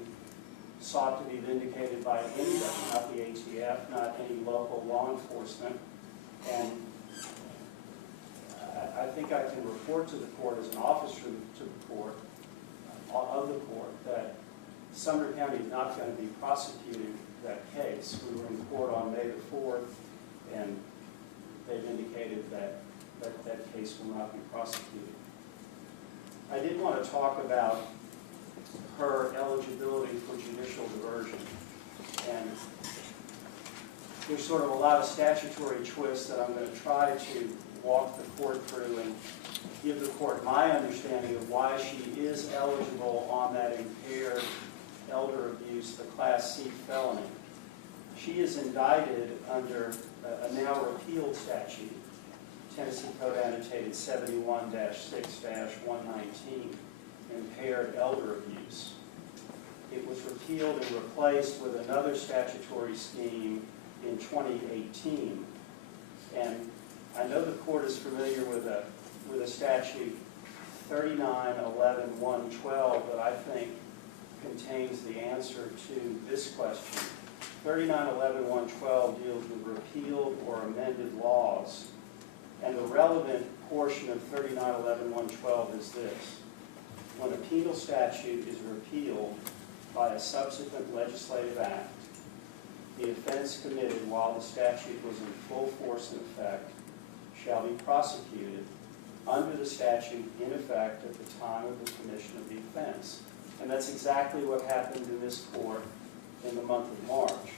sought to be vindicated by anybody, not the ATF, not any local law enforcement. And I think I can report to the court as an officer to the court, of the court, that Sumner County is not going to be prosecuting that case. We were in court on May the 4th, and they've indicated that that case will not be prosecuted. I did want to talk about her eligibility for judicial diversion. And there's sort of a lot of statutory twists that I'm going to try to walk the court through and give the court my understanding of why she is eligible on that impaired elder abuse, the Class C felony. She is indicted under a now repealed statute, Tennessee Code Annotated 71-6-119, impaired elder abuse. It was repealed and replaced with another statutory scheme in 2018. And I know the court is familiar with a statute, 39-11-112, that I think contains the answer to this question. 39-11-112 deals with repealed or amended laws. And the relevant portion of 39-11-112 is this. When a penal statute is repealed by a subsequent legislative act, the offense committed while the statute was in full force and effect shall be prosecuted under the statute in effect at the time of the commission of the offense. And that's exactly what happened in this court in the month of March.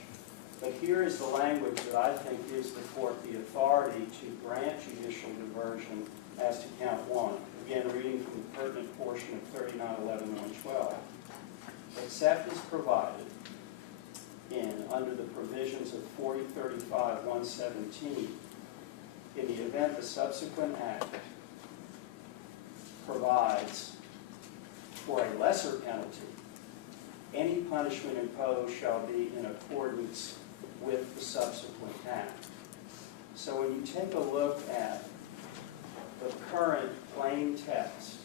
But here is the language that I think gives the court the authority to grant judicial diversion as to count 1. Again, reading from the pertinent portion of 39-11-112. Except as provided under the provisions of 4035-117, in the event the subsequent act provides for a lesser penalty, any punishment imposed shall be in accordance with the subsequent act. So when you take a look at the current plain text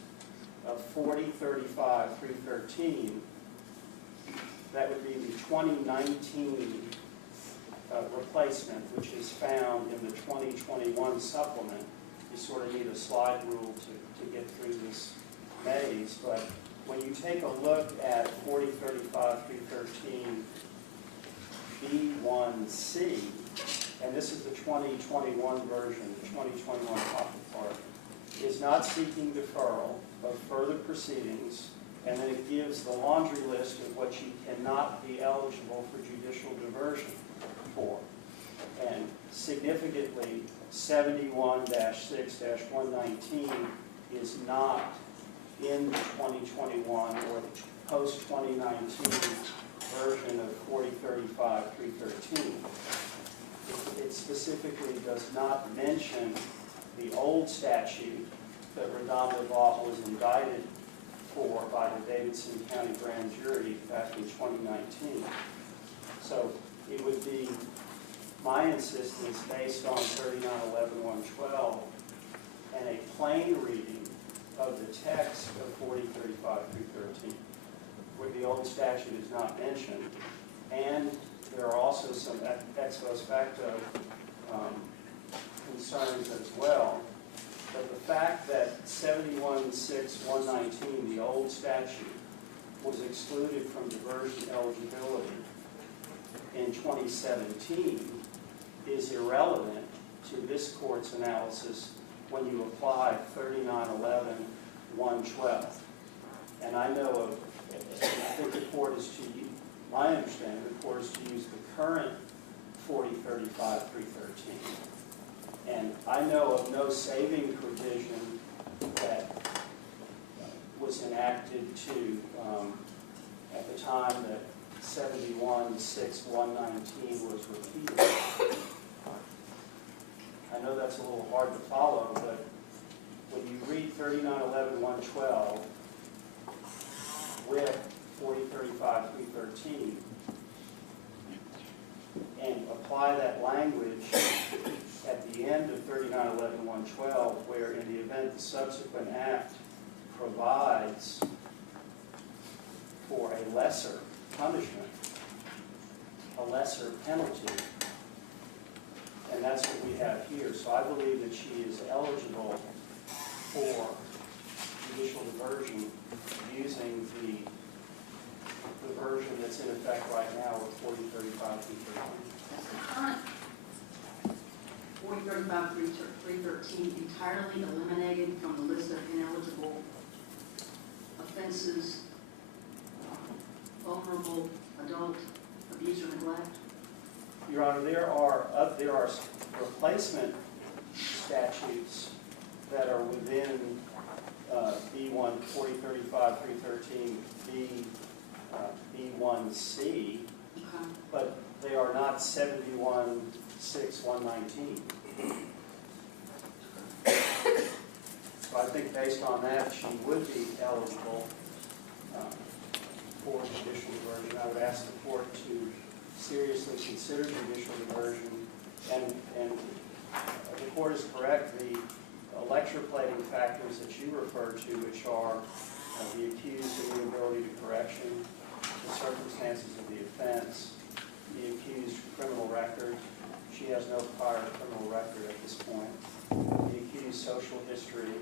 of 4035-313, that would be the 2019 replacement, which is found in the 2021 supplement. You sort of need a slide rule to get through this maze, but when you take a look at 4035-313 B1C, and this is the 2021 version, the 2021 copy part, is not seeking deferral of further proceedings, and then it gives the laundry list of what you cannot be eligible for judicial diversion for. And significantly, 71-6-119 is not in the 2021 or the post-2019 version of 4035-313. It specifically does not mention the old statute that RaDonda Vaught was indicted for by the Davidson County Grand Jury back in 2019. So it would be my insistence based on 39-11-112 and a plain reading of the text of 4035-313, where the old statute is not mentioned, and there are also some ex post facto concerns as well. But the fact that 71-6-119, the old statute, was excluded from diversion eligibility in 2017 is irrelevant to this court's analysis when you apply 39-11-112. And I know of, I think the court is to use, my understanding, the court is to use the current 4035-313. And I know of no saving provision that was enacted to, at the time that 71-6-119 was repealed. I know that's a little hard to follow, but when you read 39-11-112 with 4035-313 and apply that language at the the end of 3911-112, where in the event the subsequent act provides for a lesser punishment, a lesser penalty, and that's what we have here. So I believe that she is eligible for judicial diversion using the version that's in effect right now with 4035 through 13. That's the current 4035 through 313 entirely eliminated from the list of ineligible offenses, vulnerable adult abuse or neglect? Your Honor, there are replacement statutes that are within B1 4035 313 B1C, but they are not 71-6-119. So I think based on that, she would be eligible for judicial diversion. I would ask the court to seriously consider judicial diversion, and the court is correct. The electroplating factors that you refer to, which are the accused amenability to correction, the circumstances of the offense, the accused criminal record. She has no prior criminal record at this point. The accused social history,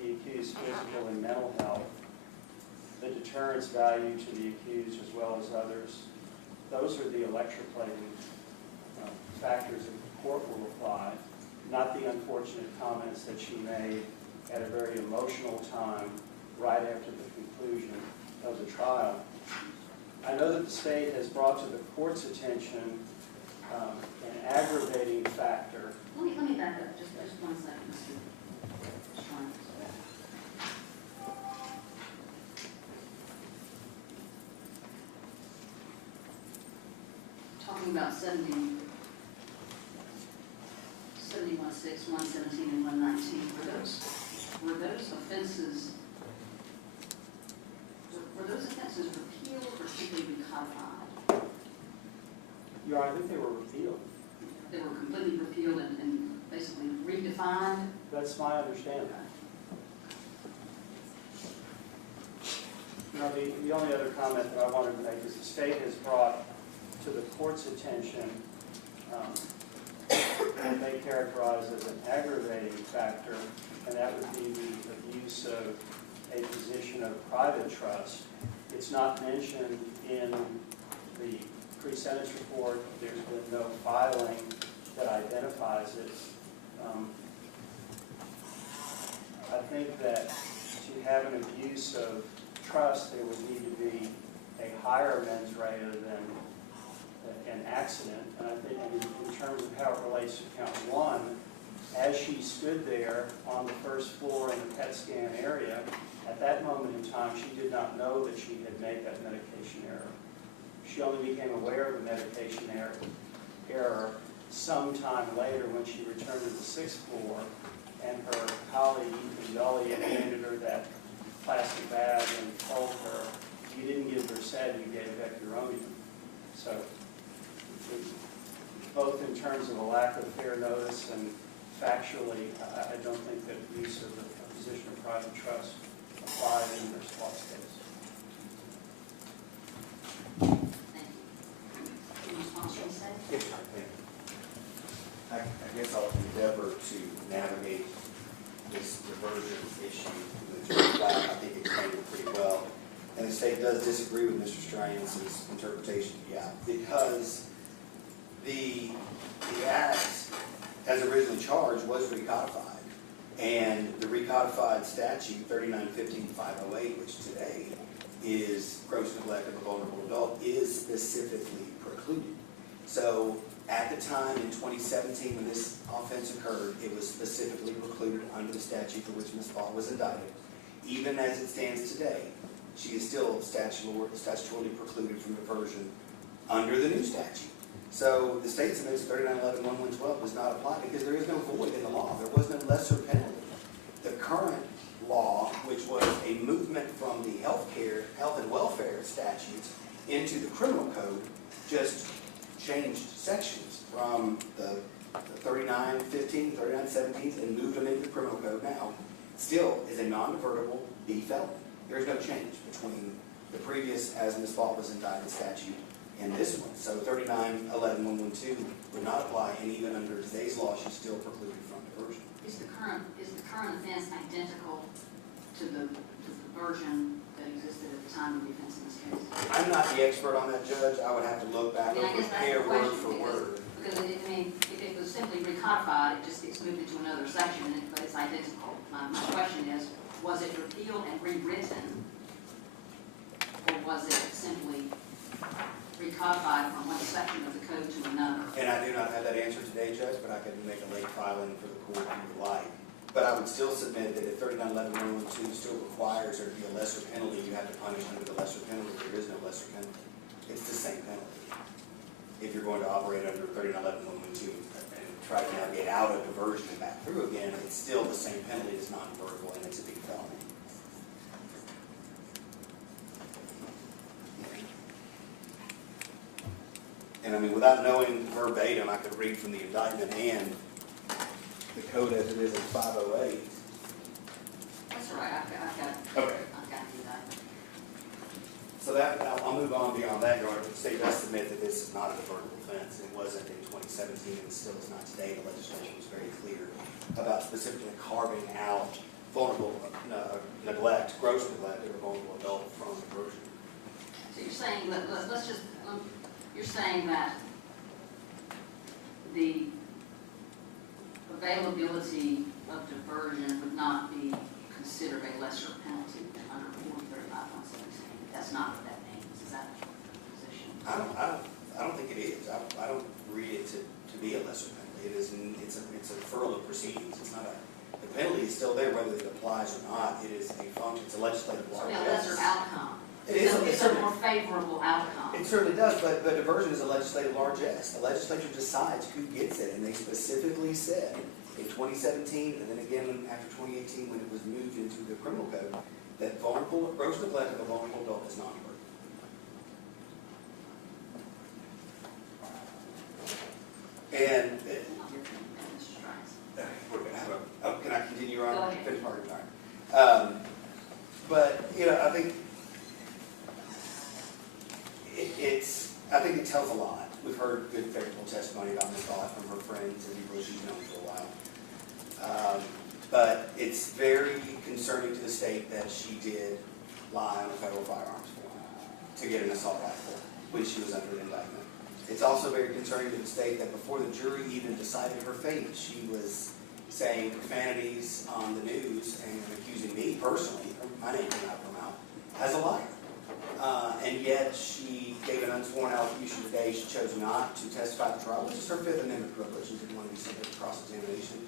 the accused physical and mental health, the deterrence value to the accused as well as others. Those are the electroplating factors that the court will apply, not the unfortunate comments that she made at a very emotional time right after the conclusion of the trial. I know that the state has brought to the court's attention an aggravating factor. Let me back up just 1 second, Mr. Strong. Talking about 71-6, 117, and 119, were those offenses repealed or simply recodified? Your Honor, I think they were repealed. They were completely repealed and basically redefined? That's my understanding. You know, the only other comment that I wanted to make is the state has brought to the court's attention what they characterize as an aggravating factor, and that would be the abuse of a position of private trust. It's not mentioned in the pre-sentence report. There's been no filing that identifies it. I think that to have an abuse of trust, there would need to be a higher mens rea than an accident. And I think in terms of how it relates to count 1, as she stood there on the first floor in the PET scan area, at that moment in time, she did not know that she had made that medication error. She only became aware of the medication error sometime later when she returned to the 6th floor, and her colleague, Ethan Gully, had handed her that plastic bag and told her, you didn't give her SED, you gave vecuronium. So, both in terms of a lack of fair notice and factually, I don't think that abuse of a position of private trust applied in Nurse Vaught's case. I guess I'll endeavor to navigate this diversion issue. I think it explained it pretty well. And the state does disagree with Mr. Strange's interpretation, because the act, as originally charged, was recodified. And the recodified statute, 3915-508, which today is gross neglect of a vulnerable adult, is specifically precluded. So at the time in 2017 when this offense occurred, it was specifically precluded under the statute for which Ms. Vaught was indicted. Even as it stands today, she is still statutorily precluded from diversion under the new statute. So the state submits 3911-1112 does not apply because there is no void in the law. There was no lesser penalty. The current law, which was a movement from the health and welfare statutes into the criminal code, just changed sections from the the 3915, 3917, and moved them into the criminal code now, still is a non-divertible B felony. There is no change between the previous, as Ms. Vaught was indicted statute, and this one. So 3911.112 would not apply, and even under today's law, she's still precluded from diversion. Is the current offense identical to the version that existed at the time of the offense in this case? I'm not the expert on that, Judge. I would have to look back and compare word for word. Because if it was simply recodified, it just gets moved into another section, but it's identical. My question is, was it repealed and rewritten, or was it simply recodified from one section of the code to another? And I do not have that answer today, Judge, but I could make a late filing for the court if you would like. But I would still submit that if 3911.112 still requires there to be a lesser penalty, you have to punish under the lesser penalty. There is no lesser penalty. It's the same penalty. If you're going to operate under 3911.112 and try to navigate out of diversion and back through again, it's still the same penalty. It's non-divertible and it's a big felony. And I mean, without knowing verbatim, I could read from the indictment and the code as it is in 508. That's all right, I've got it. Okay. I've got the indictment. So that, I'll move on beyond that, Your Honor. The state does submit that this is not a divertible offense. It wasn't in 2017 and still is not today. The legislation was very clear about specifically carving out vulnerable neglect, gross neglect of a vulnerable adult from diversion. So you're saying, let's just, you're saying that the availability of diversion would not be considered a lesser penalty under 4035.117. That's not what that means. Is that your position? I don't think it is. I don't read it to be a lesser penalty. It is. It's a deferral of proceedings. It's not a. The penalty is still there whether it applies or not. It is a function. It's a legislative law. So a lesser outcome. It is. It's a more favorable outcome. It certainly does, but diversion is a legislative largesse. The legislature decides who gets it, and they specifically said in 2017, and then again after 2018 when it was moved into the criminal code, that vulnerable, gross neglect of a vulnerable adult is non-divertible. And we're going to have a, can I continue, Your Honor? Go ahead. Finish my remark. But, you know, I think I think it tells a lot. We've heard good favorable testimony about Ms. Vaught from her friends and people she's known for a while. But it's very concerning to the state that she did lie on a federal firearms form to get an assault rifle when she was under indictment. It's also very concerning to the state that before the jury even decided her fate, she was saying profanities on the news and accusing me personally, my name came out of her mouth, as a liar. And yet she gave an unsworn allocution today. She chose not to testify at the trial, which is her Fifth Amendment privilege. She didn't want to be subject to cross-examination.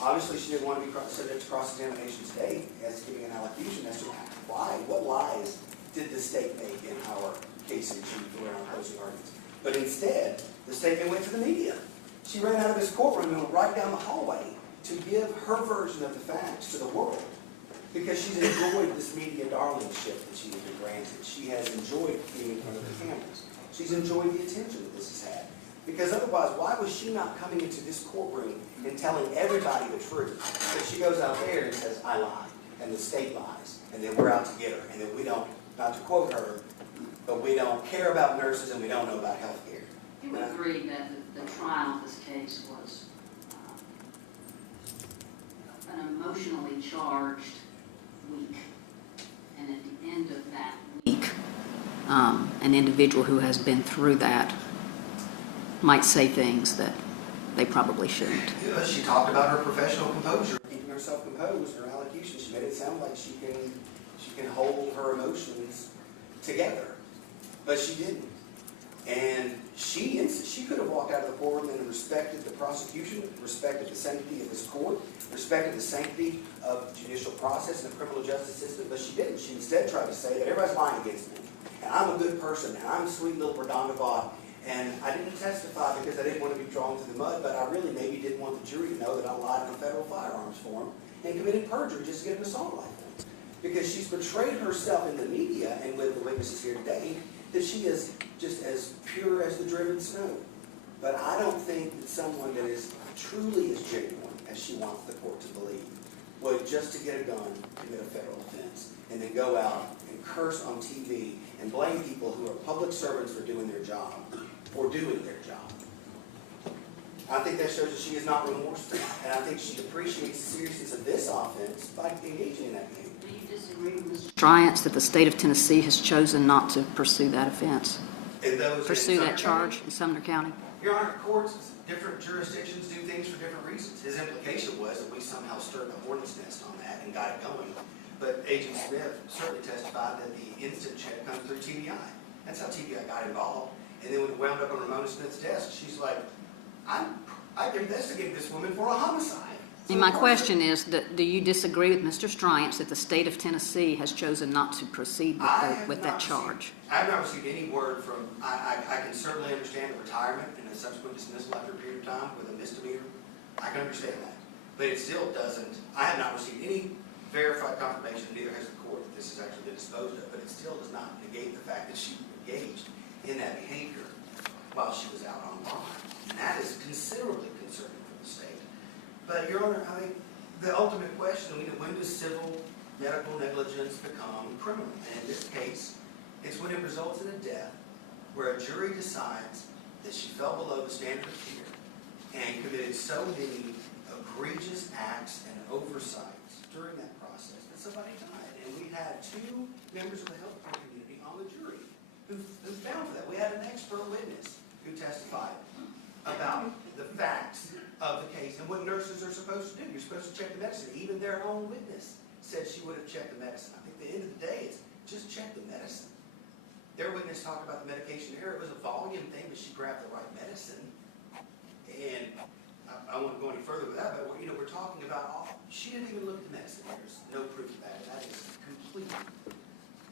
Obviously, she didn't want to be subject to cross-examination today as giving an allocution as to why, what lies did the state make in our case in chief around closing arguments. But instead, the statement went to the media. She ran out of this courtroom and went right down the hallway to give her version of the facts to the world. Because she's enjoyed this media darlingship that she has been granted. She has enjoyed being in front of the cameras. She's enjoyed the attention that this has had. Because otherwise, why was she not coming into this courtroom and telling everybody the truth? But she goes out there and says, I lied, and the state lies, and then we're out to get her, and then we don't, not to quote her, but we don't care about nurses and we don't know about health care. You would agree that the trial of this case was an emotionally charged week, and at the end of that week, an individual who has been through that might say things that they probably shouldn't. Yeah, she talked about her professional composure, keeping herself composed. Her allocution, she made it sound like she can hold her emotions together, but she didn't. And she could have walked out of the courtroom and respected the prosecution, respected the sanctity of this court, respected the sanctity of judicial process and the criminal justice system, but she didn't. She instead tried to say that everybody's lying against me, and I'm a good person, and I'm sweet little RaDonda Vaught, and I didn't testify because I didn't want to be drawn through the mud, but I really maybe didn't want the jury to know that I lied on a federal firearms form and committed perjury just to get an assault rifle. Because she's betrayed herself in the media and with the witnesses here today that she is just as pure as the driven snow. But I don't think that someone that is truly as genuine as she wants the court to believe, would just to get a gun commit a federal offense and then go out and curse on TV and blame people who are public servants for doing their job. I think that shows that she is not remorseful, and I think she appreciates the seriousness of this offense by engaging in that game. Do you disagree with Mr. Stryance that the state of Tennessee has chosen not to pursue that offense? Pursue that charge in Sumner County? Your Honor, courts, different jurisdictions do things for different reasons. His implication was that we somehow stirred the hornet's nest on that and got it going. But Agent Smith certainly testified that the instant check comes through TBI. That's how TBI got involved. And then when it wound up on Ramona Smith's desk, she's like, I investigated this woman for a homicide. And my question is, do you disagree with Mr. Stryance that the state of Tennessee has chosen not to proceed with that charge? I have not received any word from, I can certainly understand the retirement and a subsequent dismissal after a period of time with a misdemeanor. I can understand that. But it still doesn't, I have not received any verified confirmation, neither has the court, that this has actually been disposed of, but it still does not negate the fact that she engaged in that behavior while she was out on bond. And that is considerably concerning for the state. But, Your Honor, I mean, the ultimate question, when does civil medical negligence become criminal? And in this case, it's when it results in a death where a jury decides that she fell below the standard of care and committed so many egregious acts and oversights during that process that somebody died. And we had two members of the healthcare community on the jury who found for that. We had an expert witness who testified about the facts of the case and what nurses are supposed to do. You're supposed to check the medicine. Even their own witness said she would have checked the medicine. I think at the end of the day, it's just check the medicine. Their witness talked about the medication error. It was a volume thing, but she grabbed the right medicine. And I won't go any further with that, but we're talking about, she didn't even look at the medicine. There's no proof of that. That is completely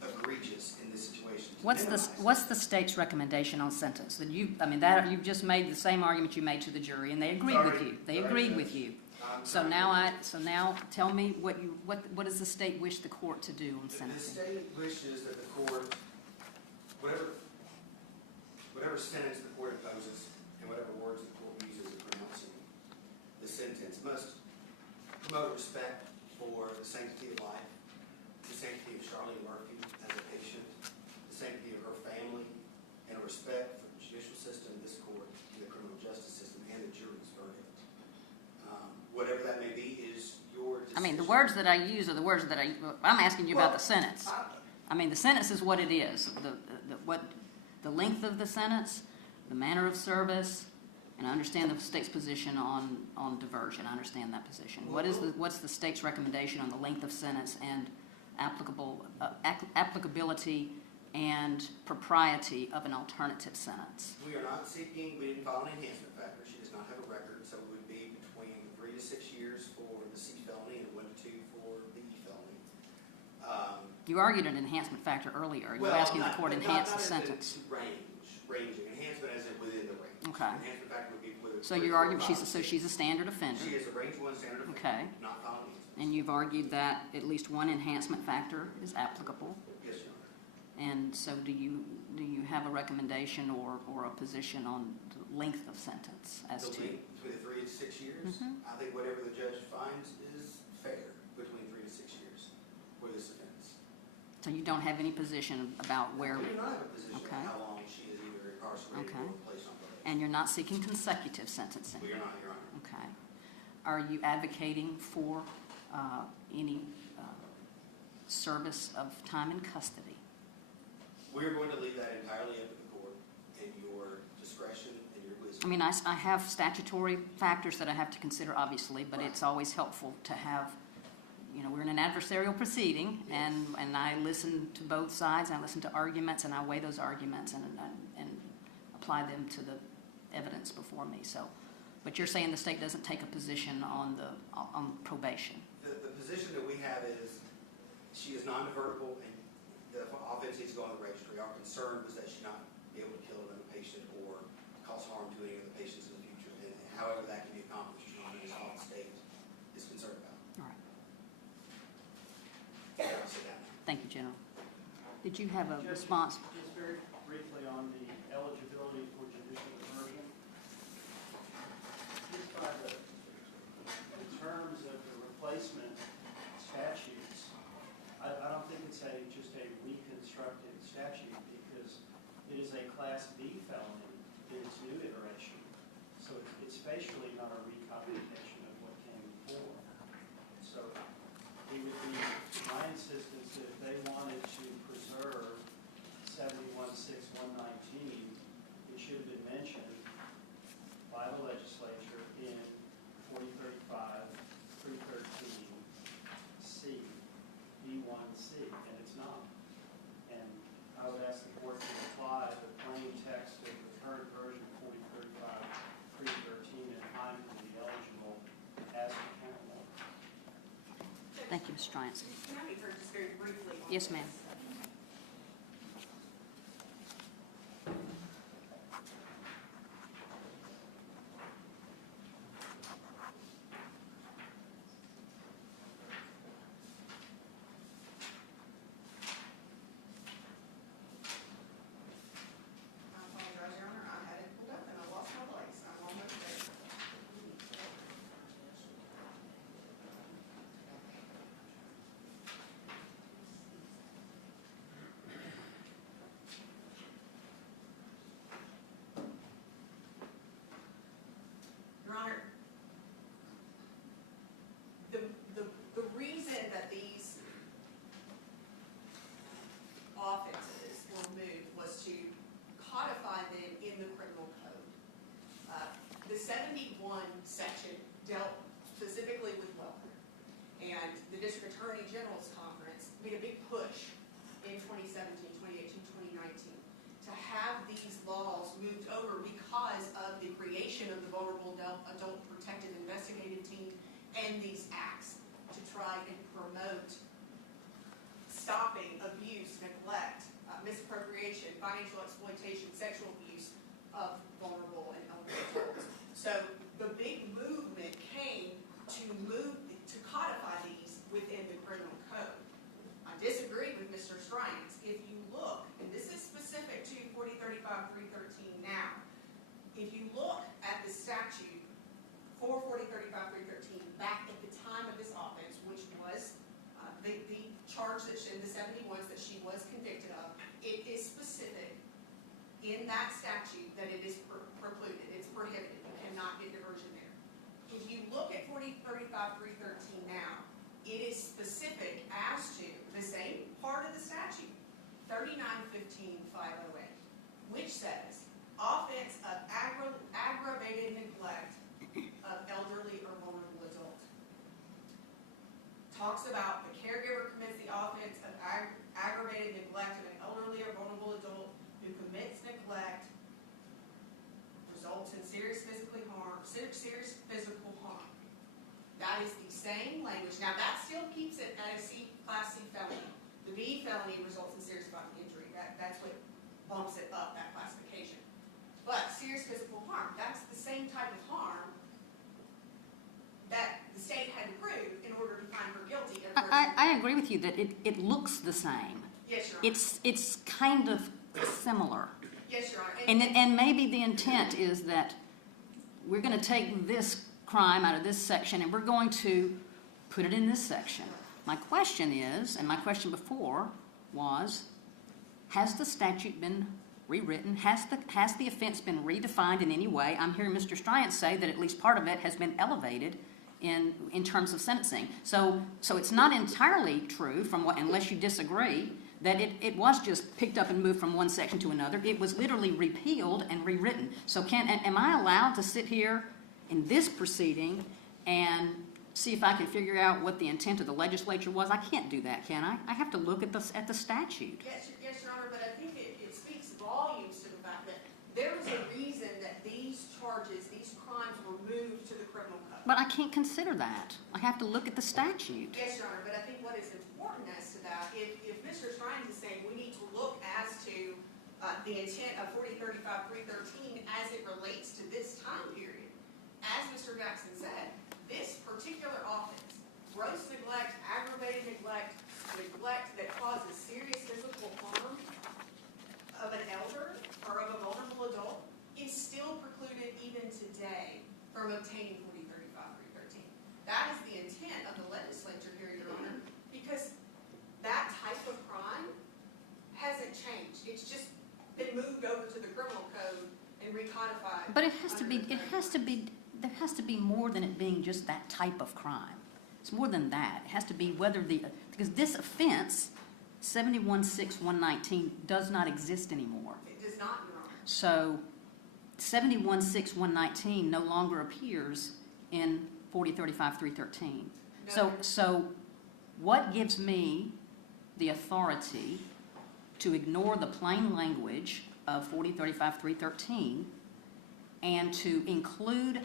egregious in this situation. What's the state's recommendation on sentence? That you've just made the same argument you made to the jury, and they agreed with you. They agreed with you. So now tell me what does the state wish the court to do on sentencing? The state wishes that the court, whatever sentence the court imposes and whatever words the court uses in pronouncing the sentence must promote respect for the sanctity of life, the sanctity of Charlene Murphy as a patient, the sanctity of her family, and a respect for the judicial system, this court, and the criminal justice system, and the jury's verdict. Whatever that may be is your decision. I mean, the words that I use are the words that I'm asking you about the sentence. I mean, the sentence is what it is. The length of the sentence, the manner of service, and I understand the state's position on diversion. I understand that position. What's the state's recommendation on the length of sentence and applicability and propriety of an alternative sentence? We are not seeking, we didn't file an enhancement factor. She does not have a record, so it would be between 3 to 6 years for the C felony and 1 to 2 for the E felony. You argued an enhancement factor earlier. You're asking the court to enhance the sentence. Ranging. Enhancement as in within the range. Okay. Enhancement factor would be whether. So you're arguing she's a standard offender. She is a range 1 standard offender. Okay. Not filing enhancement. And you've argued that at least one enhancement factor is applicable. Yes, Your Honor. And so do you have a recommendation or a position on the length of sentence as to? The length between 3 and 6 years? I think whatever the judge finds is fair between 3 to 6 years for this offense. So you don't have any position about where? We do not have a position on how long she is either incarcerated or placed on probation. And you're not seeking consecutive sentencing? We are not, Your Honor. Okay. Are you advocating for any service of time in custody? We are going to leave that entirely up to the court and your discretion and your wisdom. I mean, I have statutory factors that I have to consider, obviously, but it's always helpful to have, we're in an adversarial proceeding, and I listen to both sides, I listen to arguments, and I weigh those arguments and apply them to the evidence before me. So, but you're saying the state doesn't take a position on probation? The position that we have is she is non-divertible and the offense needs to go on the registry. Our concern was that she not be able to kill another patient or cause harm to any of the patients in the future. And however that can be accomplished, Your Honor, is all the state is concerned about. All right. I'll sit down. Thank you, General. Did you have a response? Just very briefly on the eligibility for judicial diversion. Just by the facially not a recodification of what came before. So it would be my insistence that if they wanted to preserve 71.6.119, it should have been mentioned by the legislature in 4035 313C, B1C, and it's not. And I would ask the board to apply the plain text of the current version of 4035 313 and find it to be eligible as a count law. Thank you, Ms. Strines. Can I be heard just very briefly on Yes, this? ma'am. I apologize, Your Honor, I had it pulled up and I lost my place. I'm almost there. Your Honor, the reason that these offenses were moved was to codify them in the criminal code. The 71 section dealt specifically with welfare. And the District Attorney General's Conference made a big push in 2017, 2018, 2019 to have these laws moved over because of the creation of the Vulnerable Adult Protective Investigative Team and these acts to try and promote stopping abuse, neglect, misappropriation, financial exploitation, sexual abuse of vulnerable and elderly adults. So the big movement came to codify these within the criminal code. I disagree with Mr. Strines. If you look, and this is specific to 4035 313 now, if you look at the statute for 4035 313 back at the time of this offense, which was the charge that in the 71s that she was convicted of, it is specific in that statute that it is precluded, it's prohibited, you cannot get diversion there. If you look at 4035 313 now, it is specific as to the same part of the statute, 3915.508, which says offense of aggravated neglect of elderly or vulnerable adult. Talks about the caregiver commits the offense of aggravated neglect of an elderly or vulnerable adult who commits neglect, results in serious physical harm. That is the same language. Now that still keeps it at a Class C felony. The B felony results in serious bodily injury. That's what bumps it up, that classification. But serious physical harm, that's the same type of harm that the state had to prove in order to find her guilty. I agree with you that it looks the same. Yes, Your Honor. It's kind of similar. Yes, Your Honor. And maybe the intent is that we're going to take this crime out of this section and we're going to put it in this section. My question is, and my question before was, has the statute been rewritten? Has the offense been redefined in any way? I'm hearing Mr. Strines say that at least part of it has been elevated in terms of sentencing. So it's not entirely true, from what, unless you disagree, that it was just picked up and moved from one section to another. It was literally repealed and rewritten. So am I allowed to sit here in this proceeding and see if I can figure out what the intent of the legislature was? I can't do that, can I? I have to look at the statute. Yes, Your Honor, but I think it speaks volumes to the fact that there was a reason that these charges, these crimes were moved to the criminal code. But I can't consider that. I have to look at the statute. Yes, Your Honor, but I think what is important as to that, if Mr. Strines is saying we need to look as to the intent of 4035 313 as it relates to this time period, as Mr. Jackson said, this particular offense, gross neglect, aggravated neglect, neglect that causes serious physical harm of an elder or of a vulnerable adult, is still precluded even today from obtaining 4035 313. That is the intent of the legislature here, Your Honor, because that type of crime hasn't changed. It's just been moved over to the criminal code and recodified. But it has to be there has to be more than it being just that type of crime. It's more than that. It has to be whether because this offense, 716119, does not exist anymore. It does not, Your Honor. So 716119 no longer appears in 4035-313. No. So what gives me the authority to ignore the plain language of 4035-313 and to include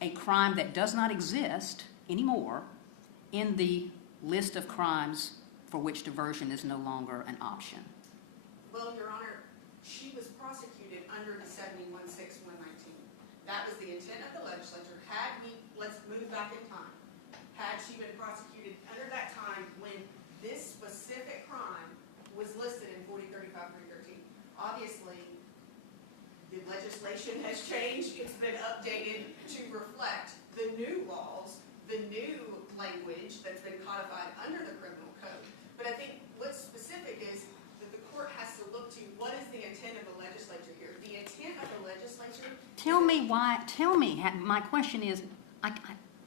a crime that does not exist anymore in the list of crimes for which diversion is no longer an option? Well, Your Honor, she was prosecuted under the 716119. That was the intent of the legislature. Let's move back in time. Had she been prosecuted under that time when this specific crime was listed in 4035-313, obviously the legislation has changed. It's been updated to reflect the new laws, the new language that's been codified under the criminal code. But I think what's specific is that the court has to look to what is the intent of the legislature here. The intent of the legislature. Tell me why. Tell me. My question is,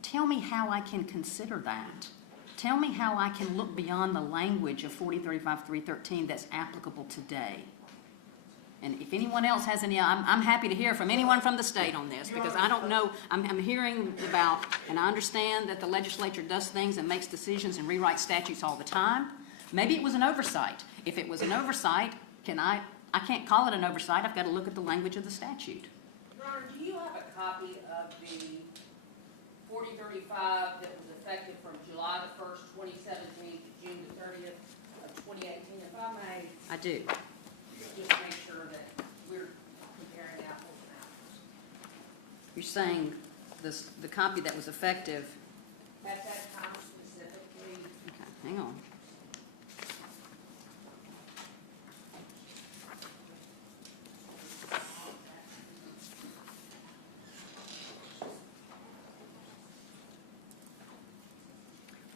tell me how I can consider that. Tell me how I can look beyond the language of 4035-313 that's applicable today. And if anyone else has any, I'm happy to hear from anyone from the state on this, because I don't know. I'm hearing about, and I understand that the legislature does things and makes decisions and rewrites statutes all the time. Maybe it was an oversight. If it was an oversight, I can't call it an oversight. I've got to look at the language of the statute. Your Honor, do you have a copy of the 4035 that was effective from July the 1st, 2017 to June the 30th of 2018? If I may. I do. Just make sure that we're comparing apples and apples. You're saying the copy that was effective. At that time specifically. Okay, hang on.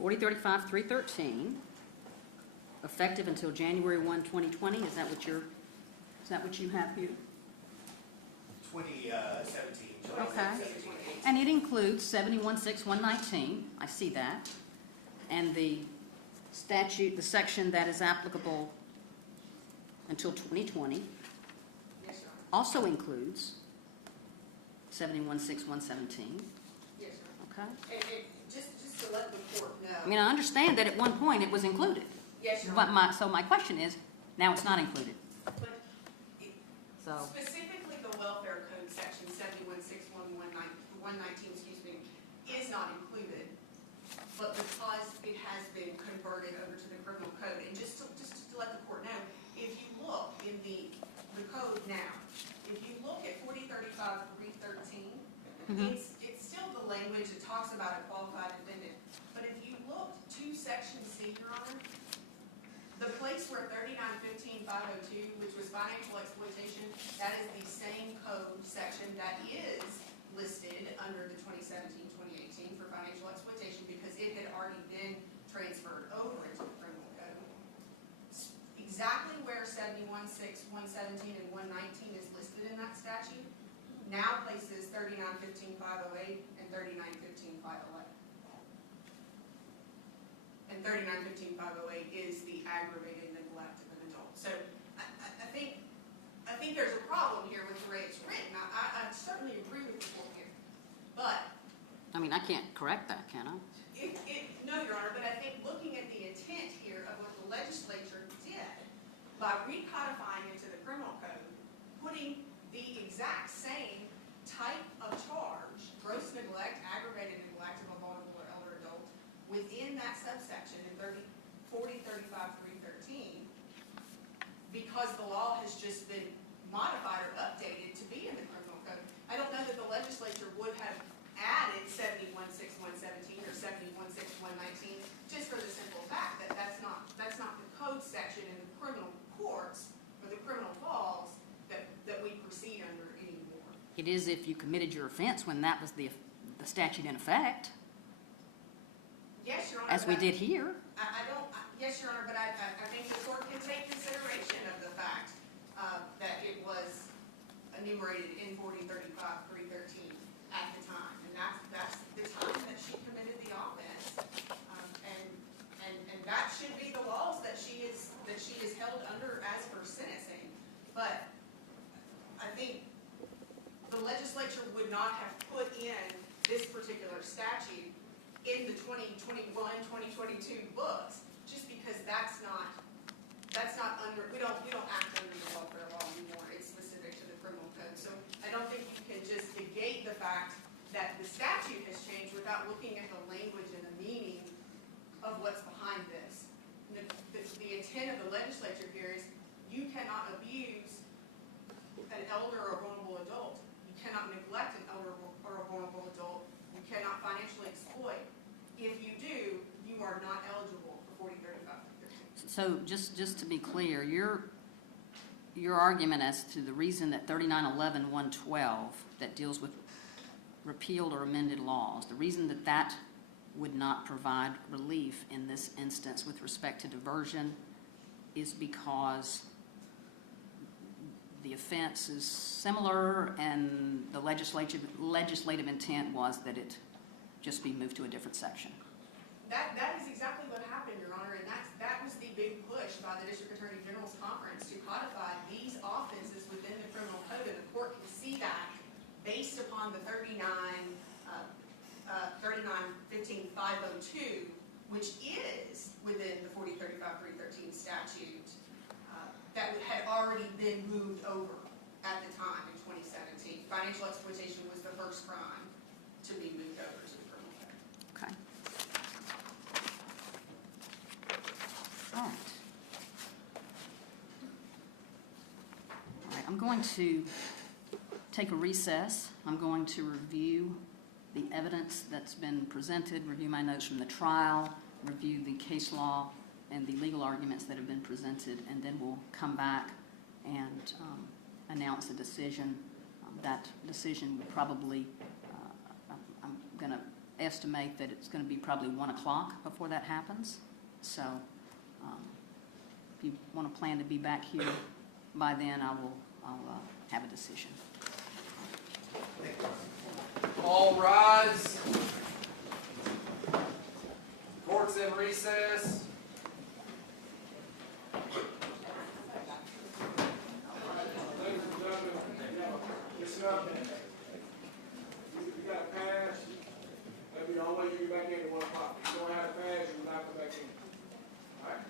(4035-313), effective until January 1, 2020. Is that what you have here? 2017. Okay. And it includes 716119. I see that. And the statute, the section that is applicable until 2020, Yes, Your Honor. also includes 716117. Yes, Your Honor. Okay. And just to let the court know. I mean, I understand that at one point it was included. Yes, Your But Honor. so my question is, now it's not included. But So, specifically, the welfare code section 716119, is not included. But because it has been converted over to the criminal code, and just to let the court know, if you look in the code now, if you look at 4035-313, it's still the language that talks about a qualified defendant. But if you look to section C, Your Honor, the place where 3915-502, which was financial exploitation, that is the same code section that is listed under the 2017-2018 for financial exploitation because it had already been transferred over into the criminal code. Exactly where 71.6, 117, and 119 is listed in that statute now places 3915-508 and 3915-508. And 3915-508 is the aggravated neglect of an adult. So I think there's a problem here with the way it's written. I certainly agree with the court here. But I mean, I can't correct that, can I? no, Your Honor, but I think looking at the intent here of what the legislature did by recodifying into the criminal code, putting the exact same type of charge, gross neglect, aggravated neglect of a vulnerable or elder adult, within that subsection in 4035-313, because the law has just been modified or updated to be in the criminal code. I don't know that the legislature would have added 71.6.117 or 71.6.119 just for the simple fact that that's not the code section in the criminal courts or the criminal laws that we proceed under anymore. It is if you committed your offense when that was the statute in effect. Yes, Your Honor. As we did here. Yes, Your Honor, but I think the court can take consideration of the fact that it was enumerated in 4035-313 at the time. legislature would not have put in this particular statute in the 2021, 2022 books, just because that's not under, we don't act under the welfare law anymore. It's specific to the criminal code. So I don't think you can just negate the fact that the statute has changed without looking at the language and the meaning of what's behind this. The intent of the legislature here is you cannot abuse an elder or vulnerable adult. You cannot neglect an elder or a vulnerable adult. You cannot financially exploit. If you do, you are not eligible for 4035. So just to be clear, your argument as to the reason that 3911-112 that deals with repealed or amended laws, the reason that that would not provide relief in this instance with respect to diversion is because the offense is similar and the legislative intent was that it just be moved to a different section. That is exactly what happened, Your Honor, and that was the big push by the District Attorney General's conference to codify these offenses within the criminal code, and the court can see that based upon the 3915-502, which is within the 4035-313 statute that had already been moved over at the time in 2017. Financial exploitation was the first crime to be moved over to the criminal code. Okay. All right. All right, I'm going to take a recess. I'm going to review the evidence that's been presented, review my notes from the trial, review the case law and the legal arguments that have been presented, and then we'll come back and announce a decision. That decision would probably, I'm going to estimate that it's going to be probably 1 o'clock before that happens. So if you want to plan to be back here by then, I'll have a decision. All rise. Court's in recess. Ladies and gentlemen, listen up. You got a pass. That'll be the only way you get back in at 1 o'clock. If you don't have a pass, you will not come back in. All right?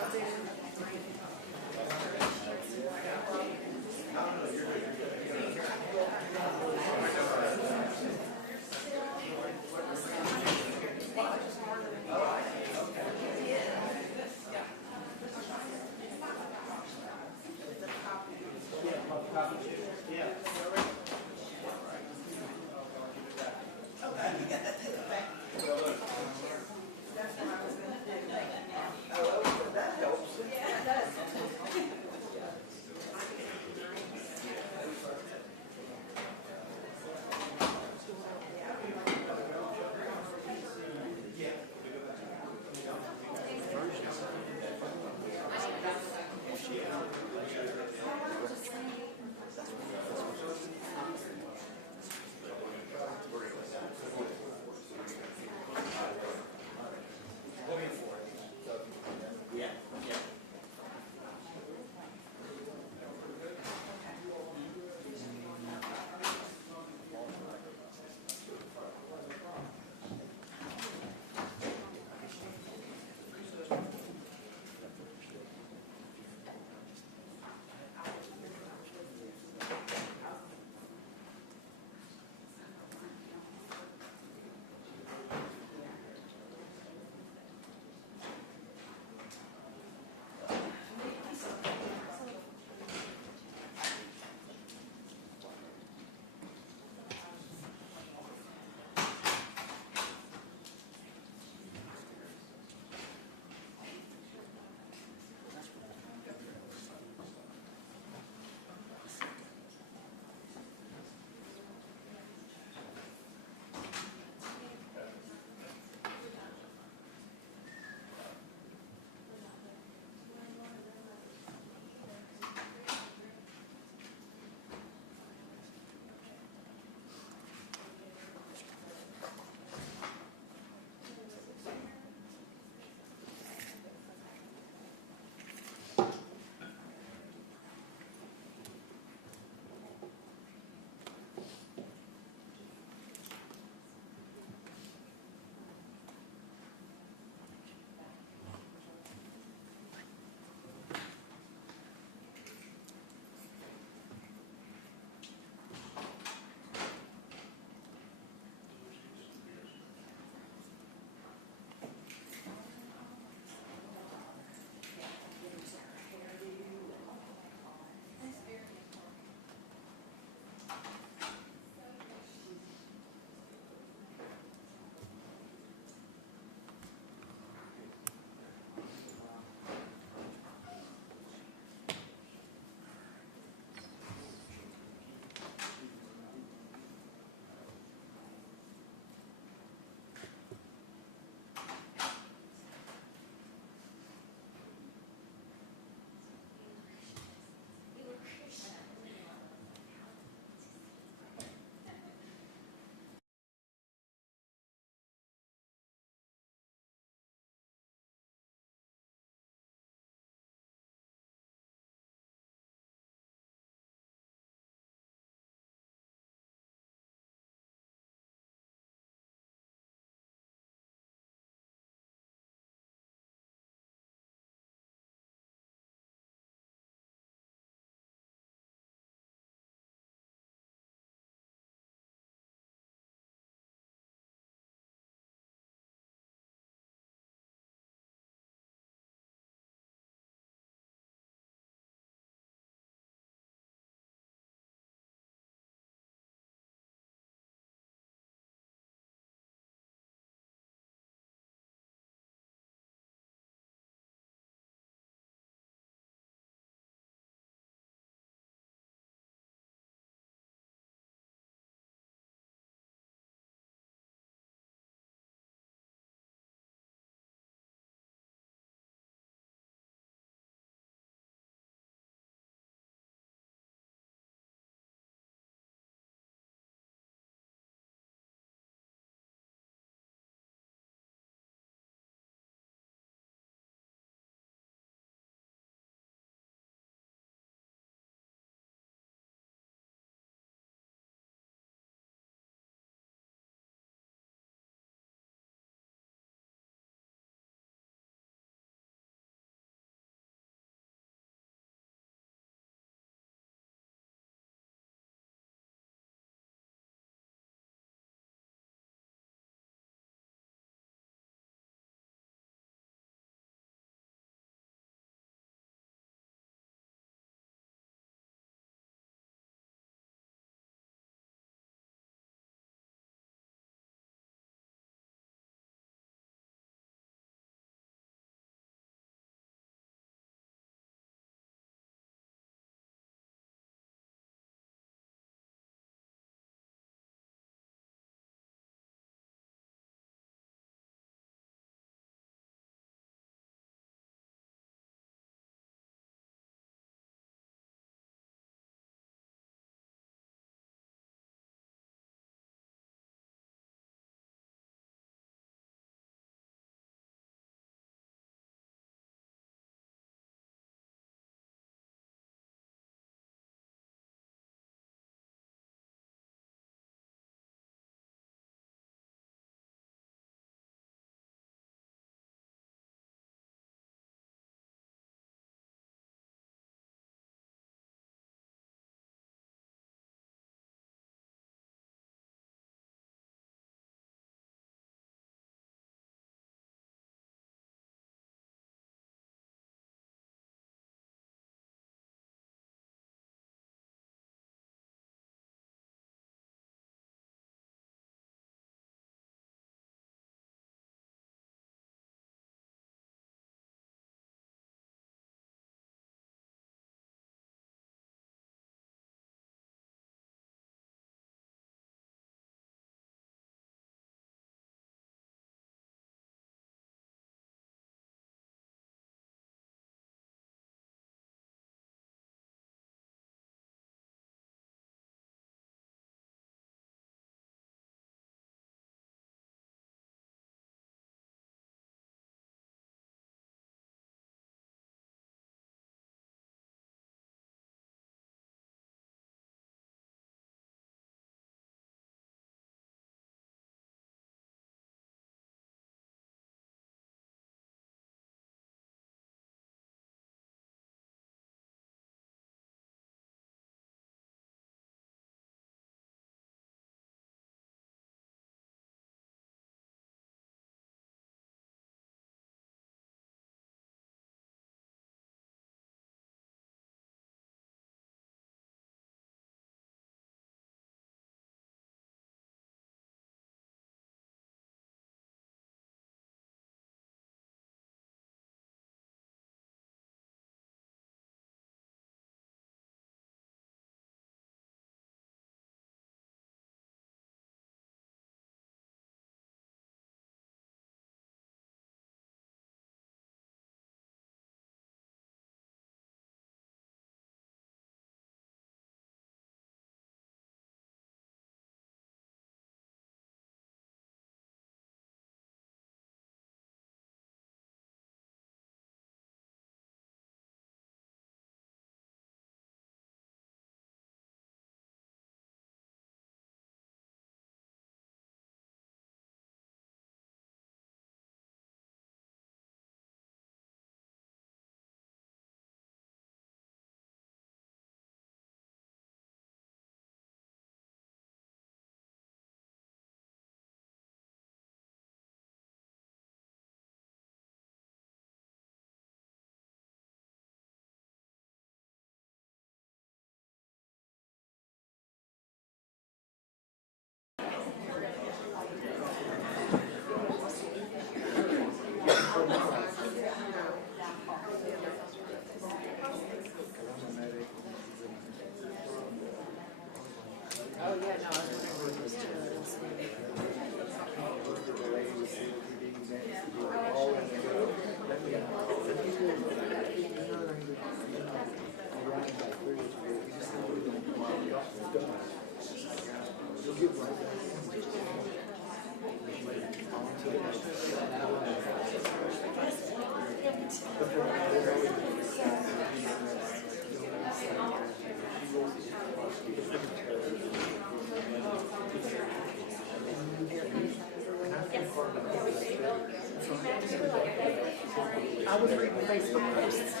I was reading Facebook posts.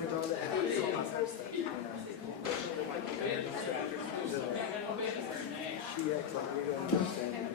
RaDonda asked on my post that. She acts like we don't understand.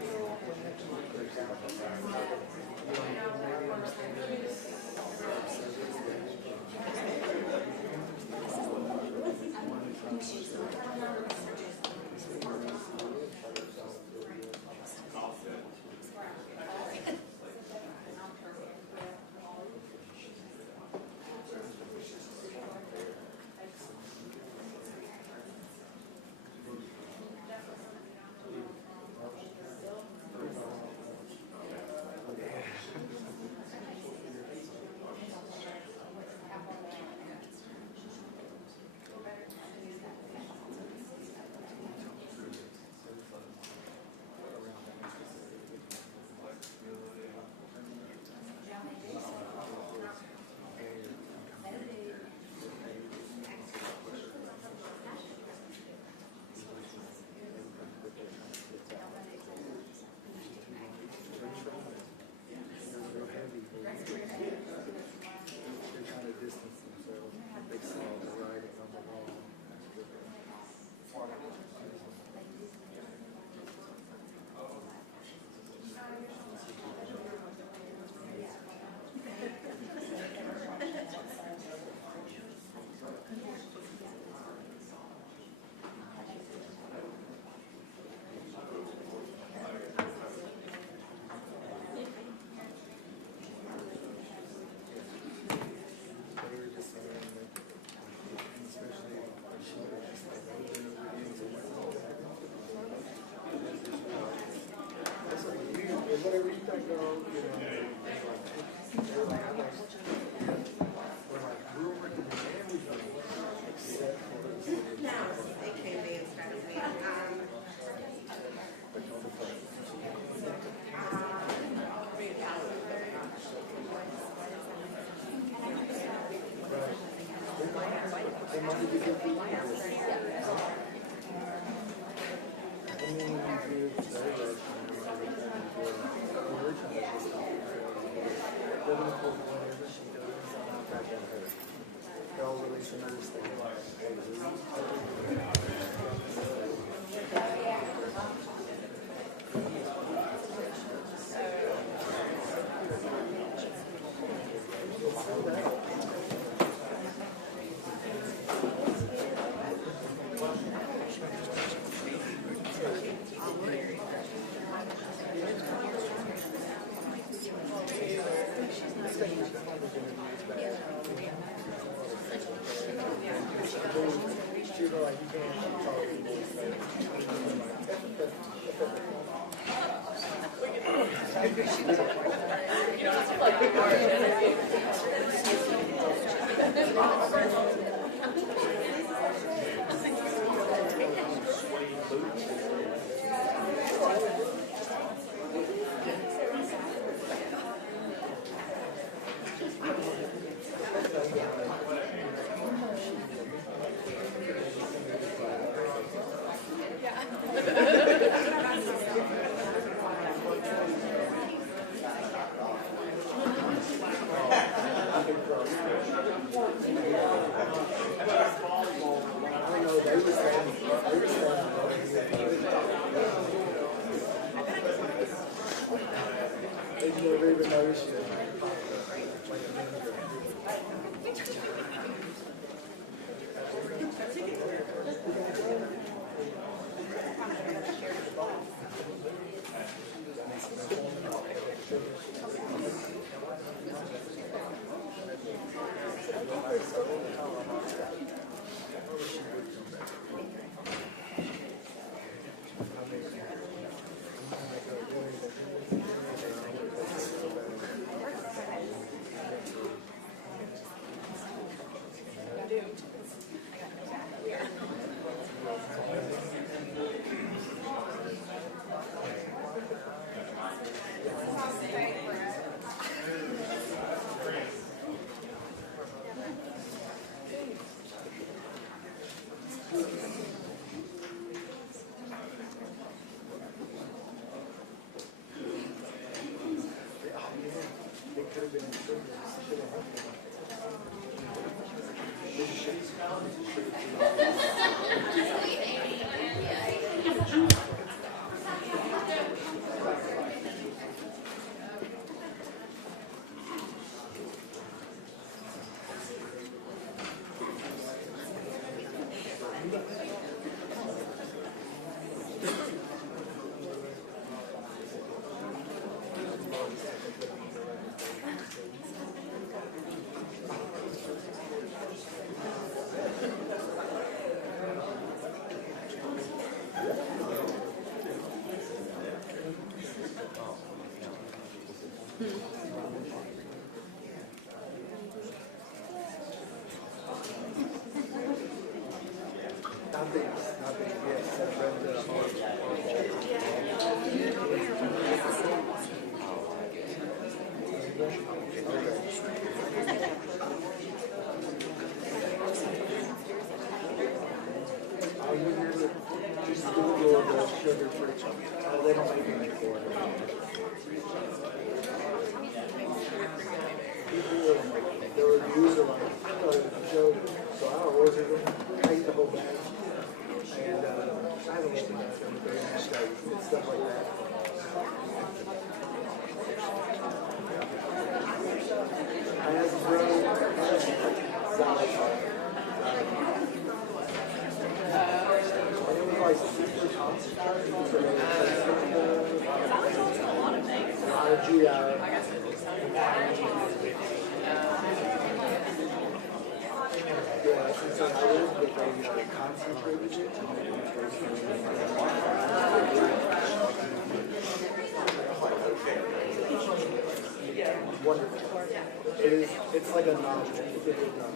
Maybe whatever you think of, you know, everything I know. We're like, we'll recommend everything except for this. No, it can be instead of me. They might be good people. And then when you give their they'll release another statement. sugar-free chocolate. They don't make any for it. The reviews are like, I thought it was a joke, so I ordered them, ate the whole batch, and I haven't looked at that in a very nice day, and stuff like that. I had some bread, salad, and it was like super concentrated, so they a lot of GI. Yeah, since I would, but they concentrated it. Wonderful. It's like a novel. It's a good novel.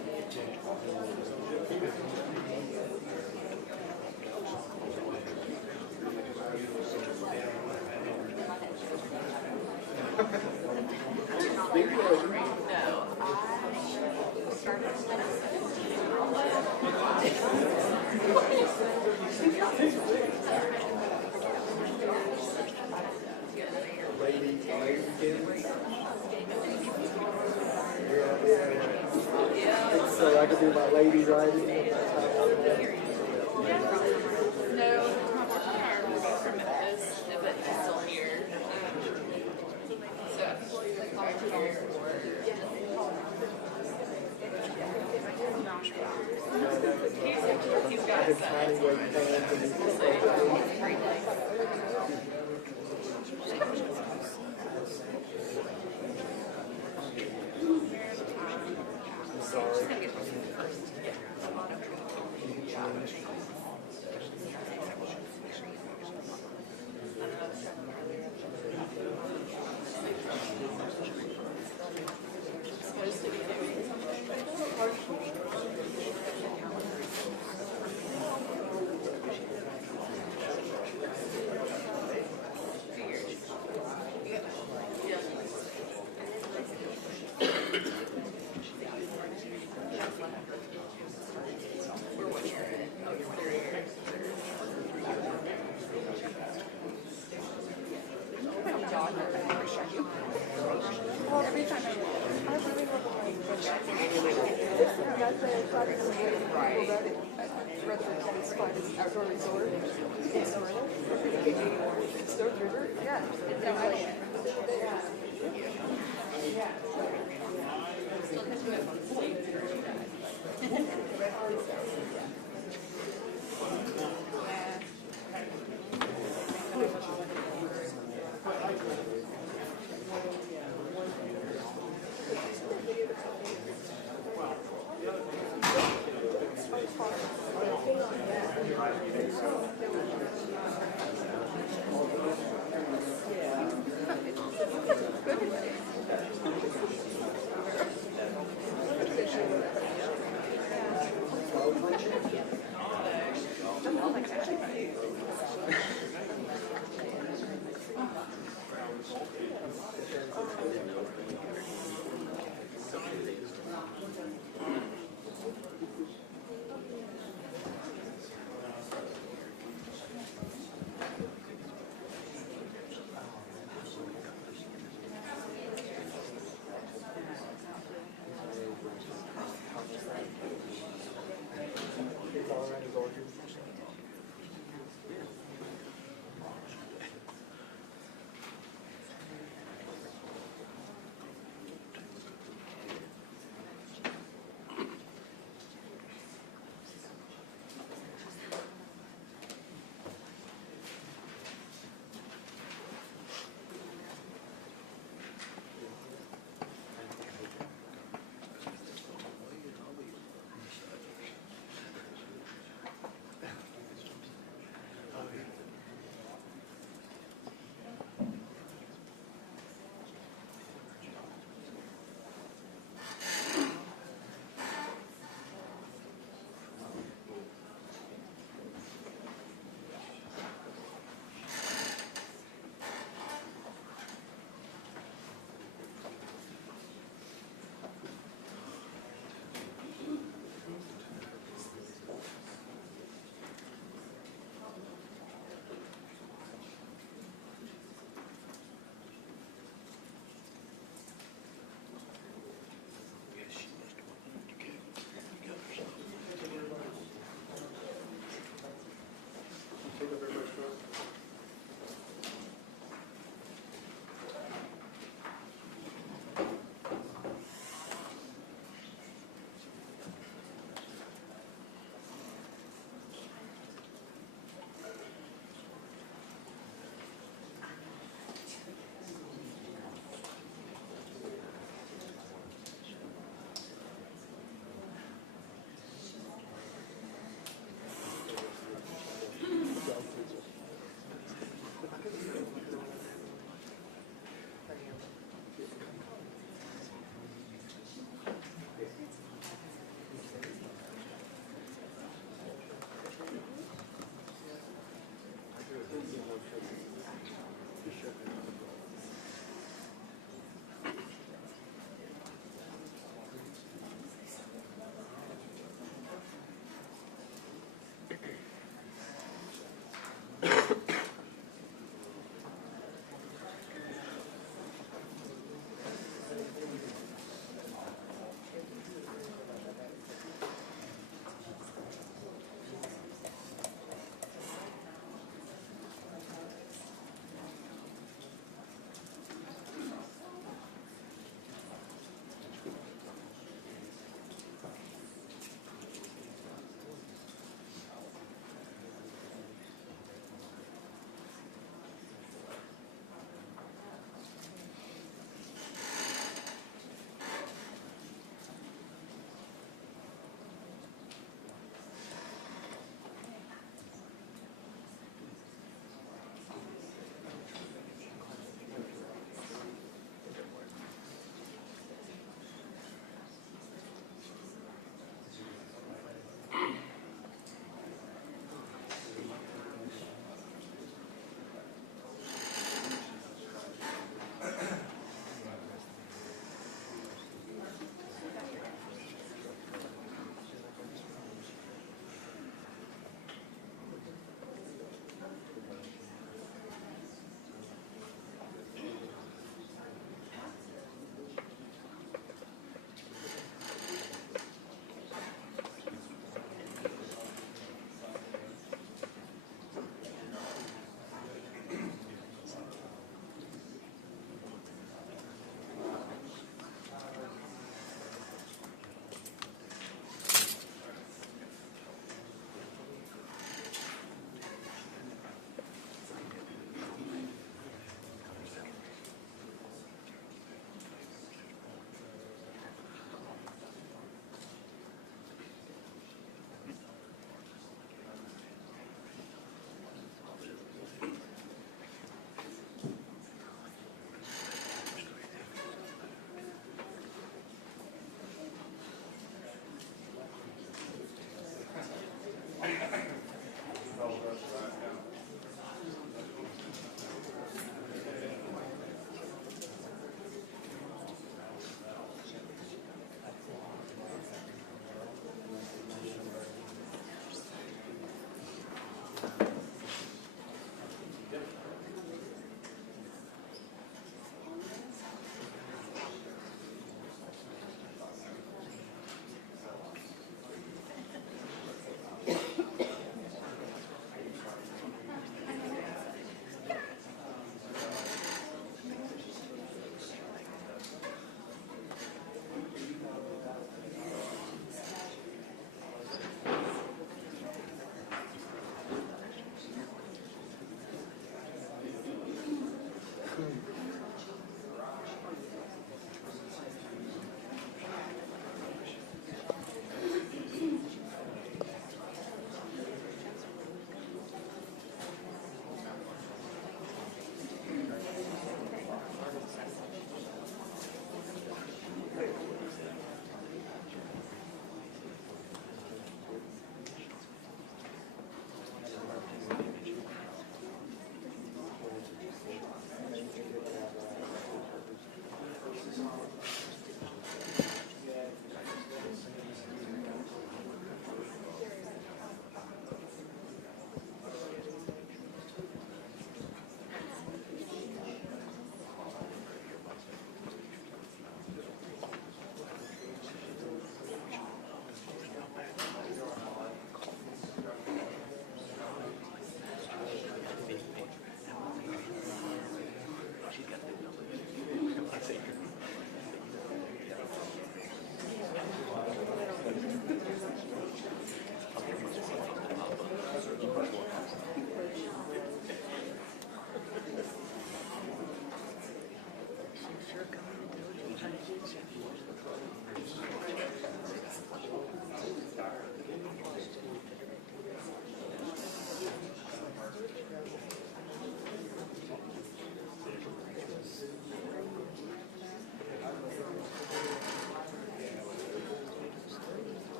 So I could do my lady riding. That's how I would do it. No, from Memphis, but he's still here. So I think we'll either call here or he's got his tiny wavy hands and he's every time I really love outdoor resort. It's real. Stone River. Yeah.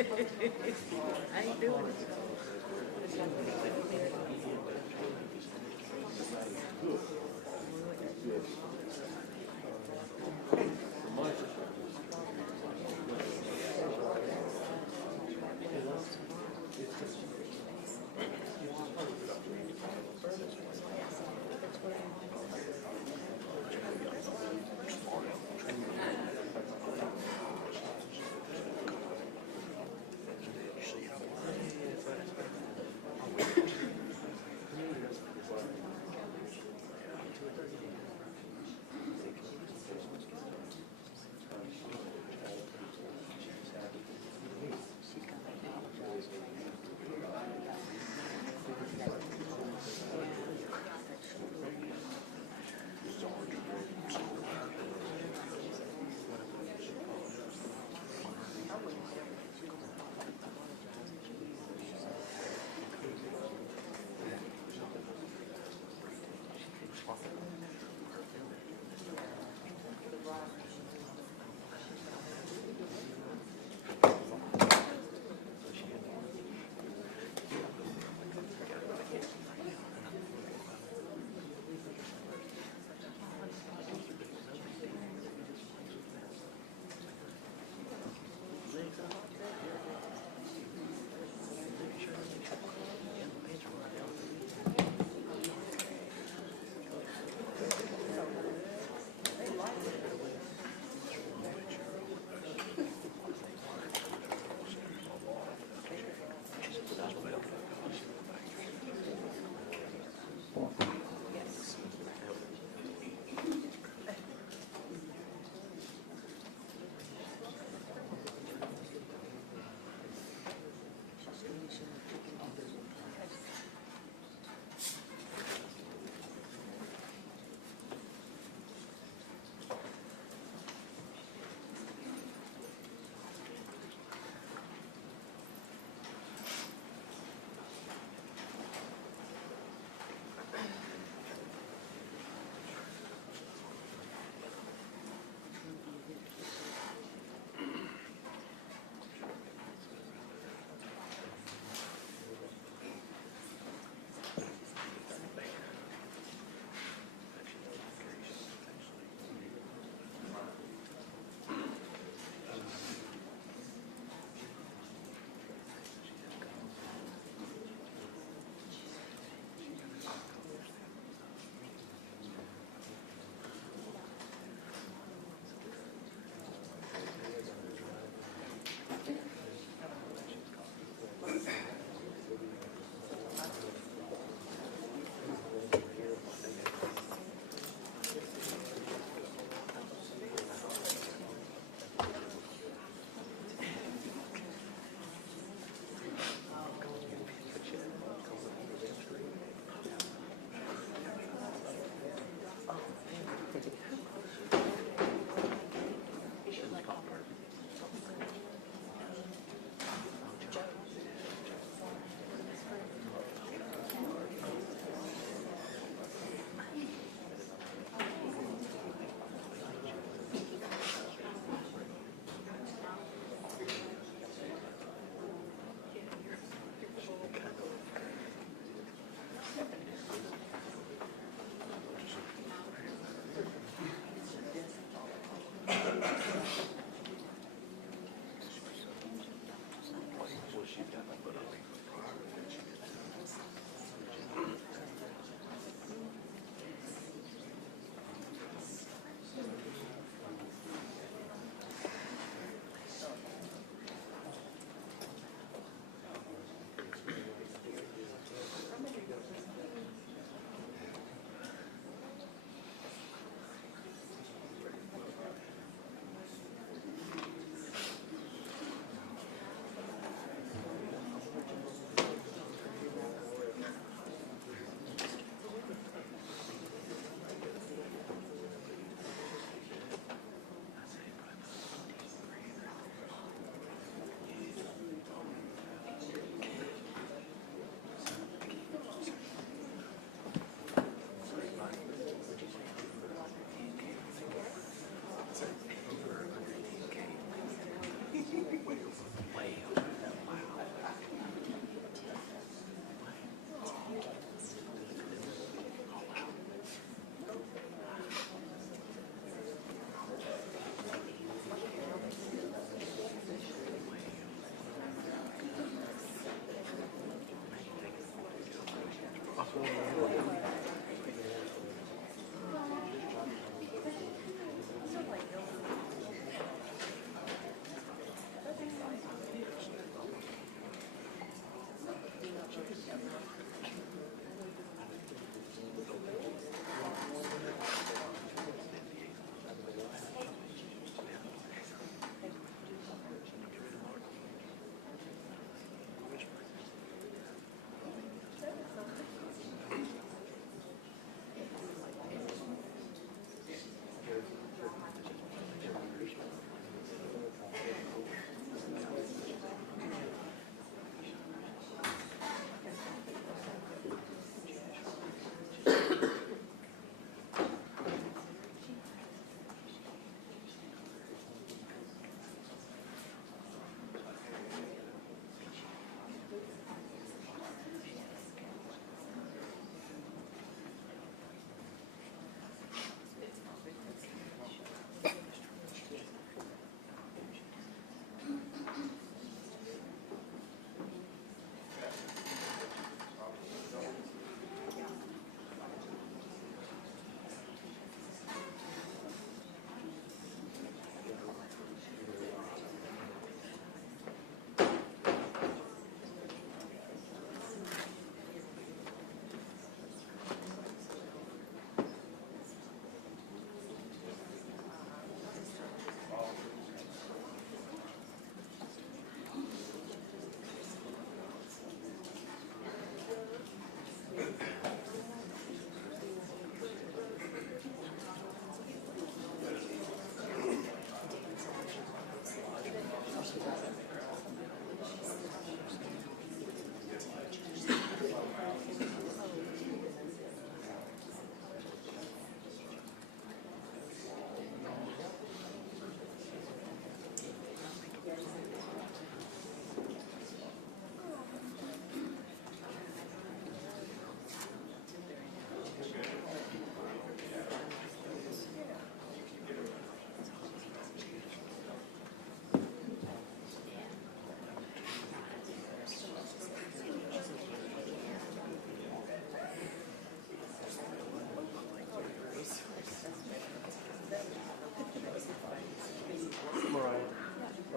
I ain't doing it.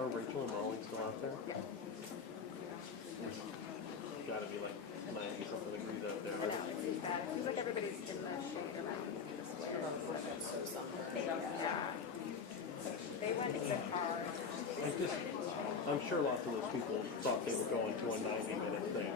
Are Rachel and Molly still out there? Yeah. Gotta be like 90 something degrees out there. Seems like everybody's in the shade around the square. Yeah. They went so hard. I'm sure lots of those people thought they were going to a 90-minute thing.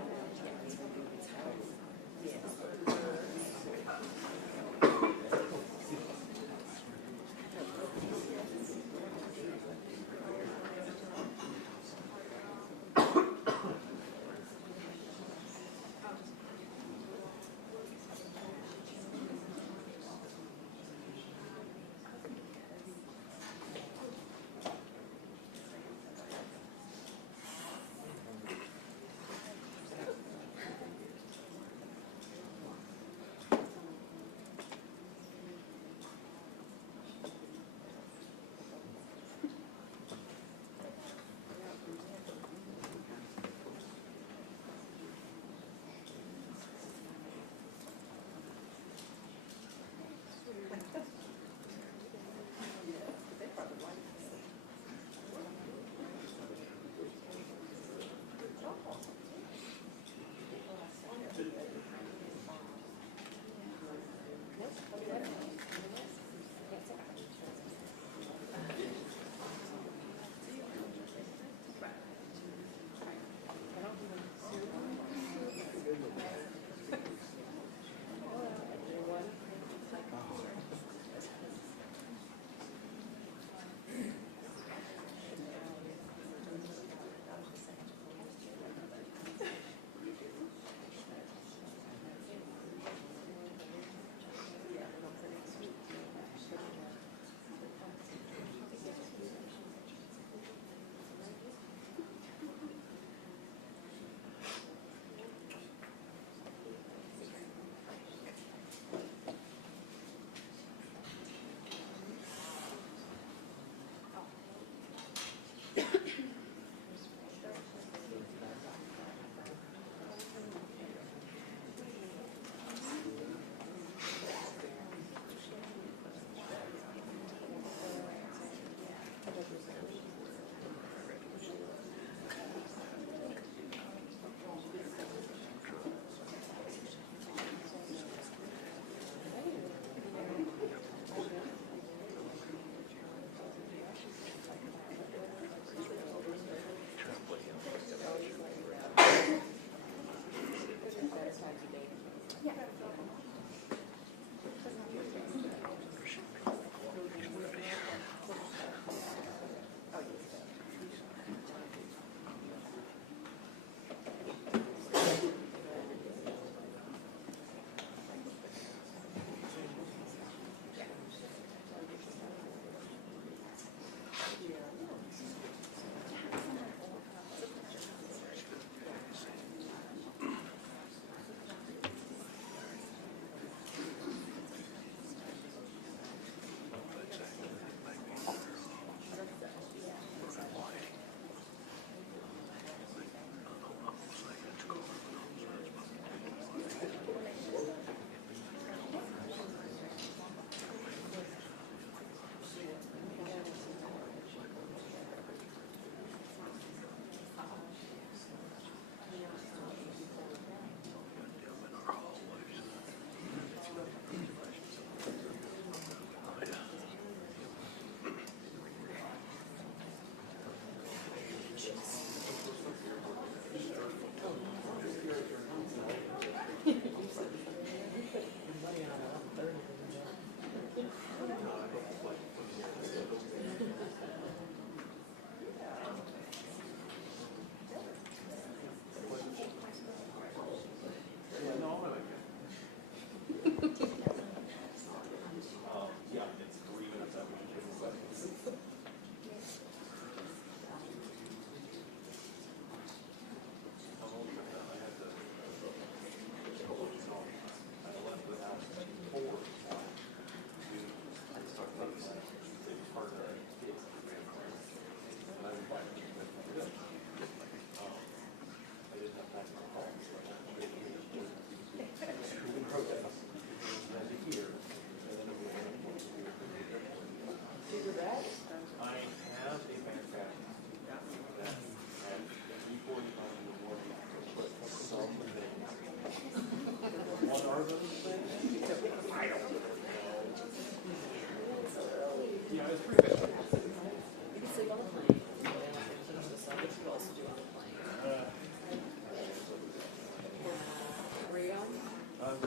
I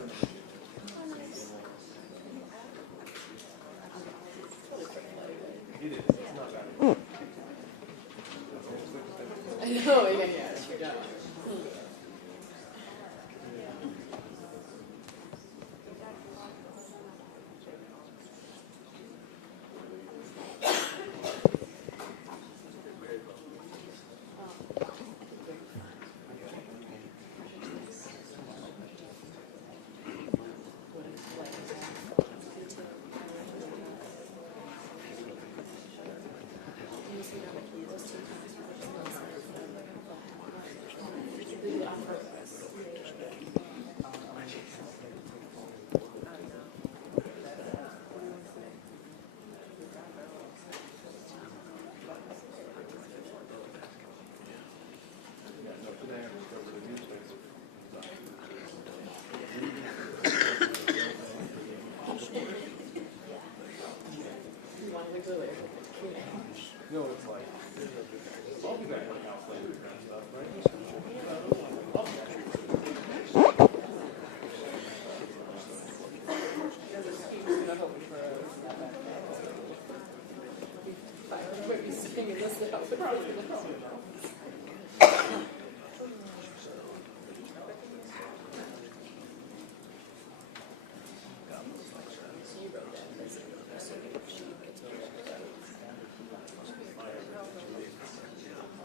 know, yeah, she does. No, it's like, I'll be back on house later kind of stuff, right?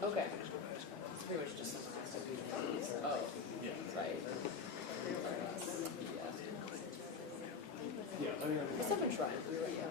Okay. It's pretty much just someone has to be. Oh, yeah, right. Yeah, I mean, Let's have a try. You're right, yeah.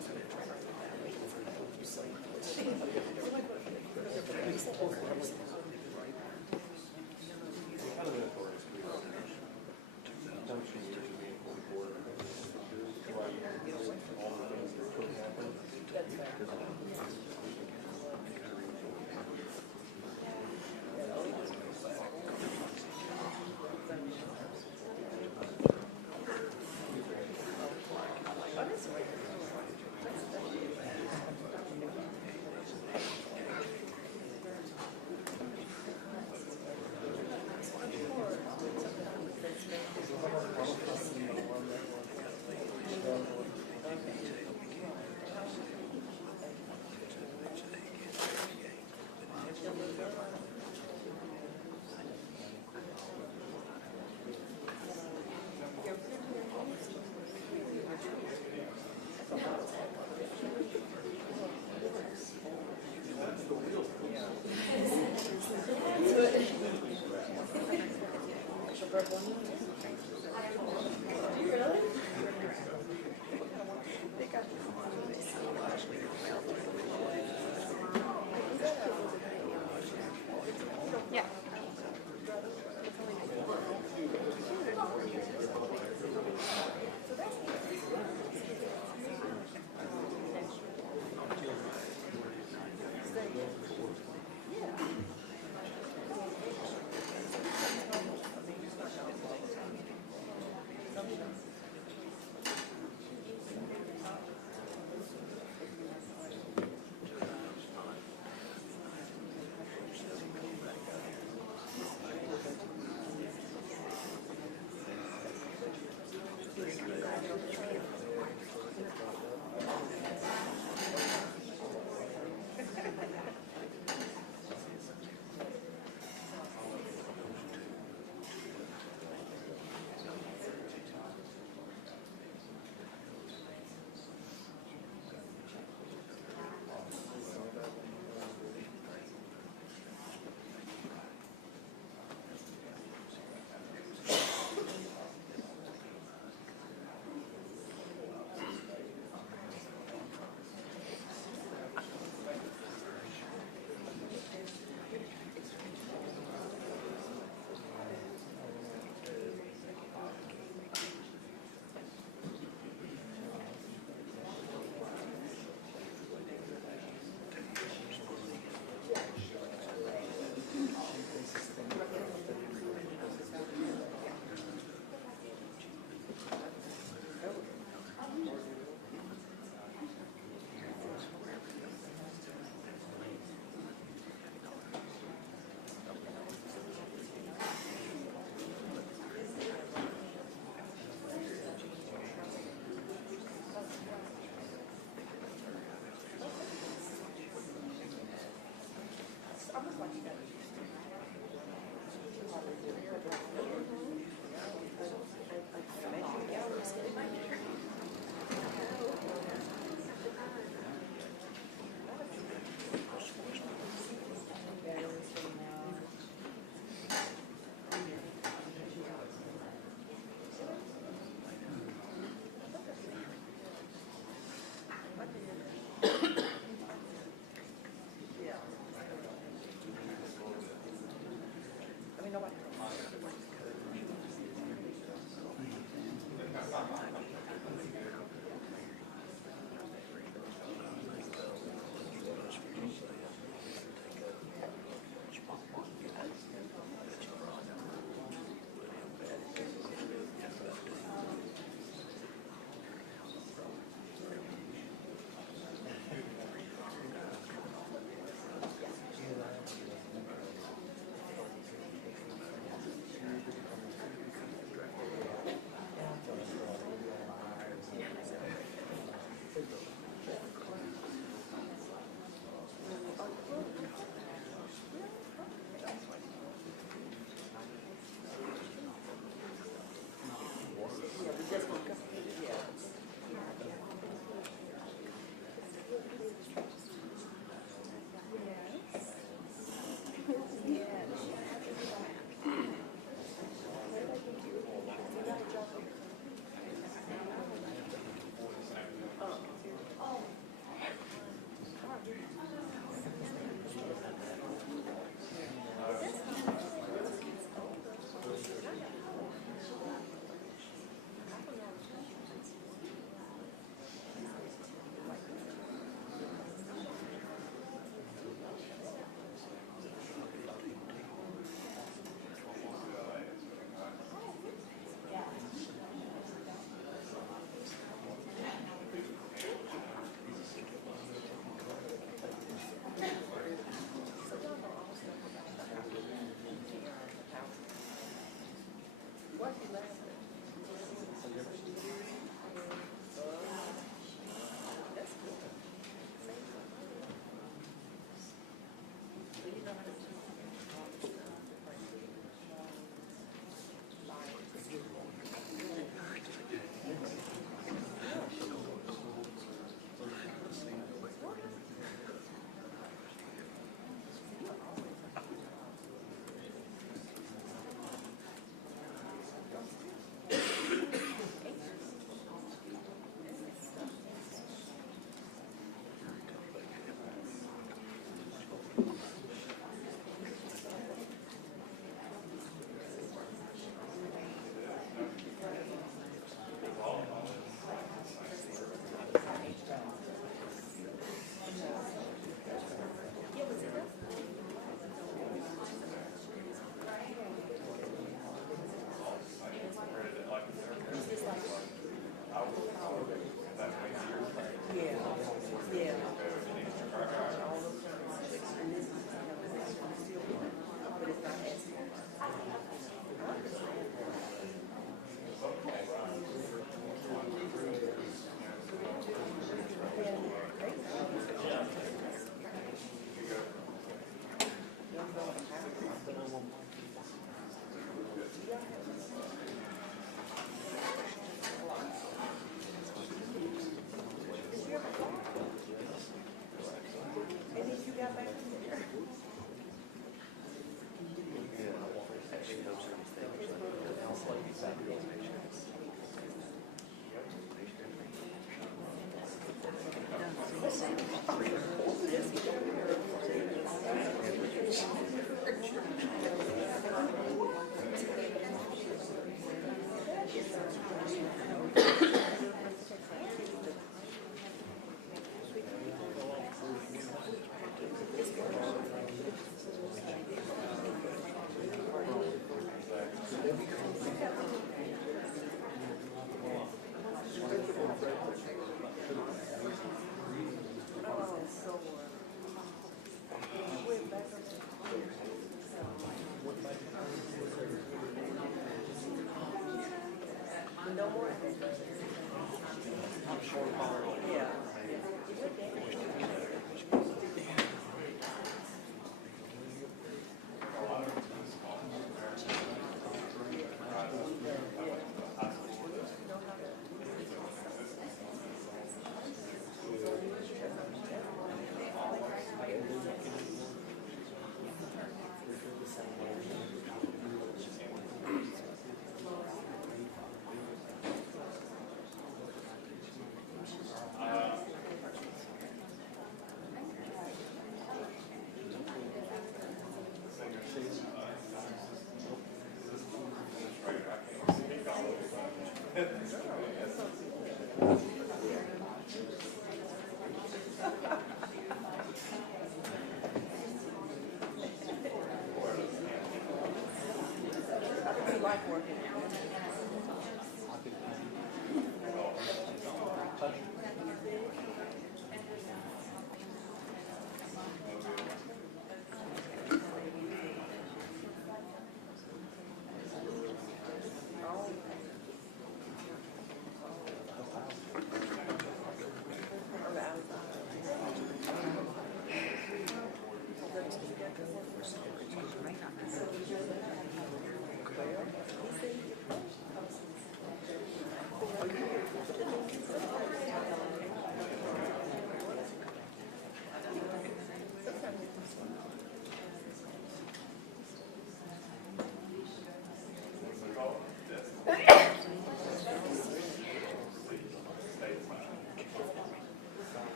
Thank you.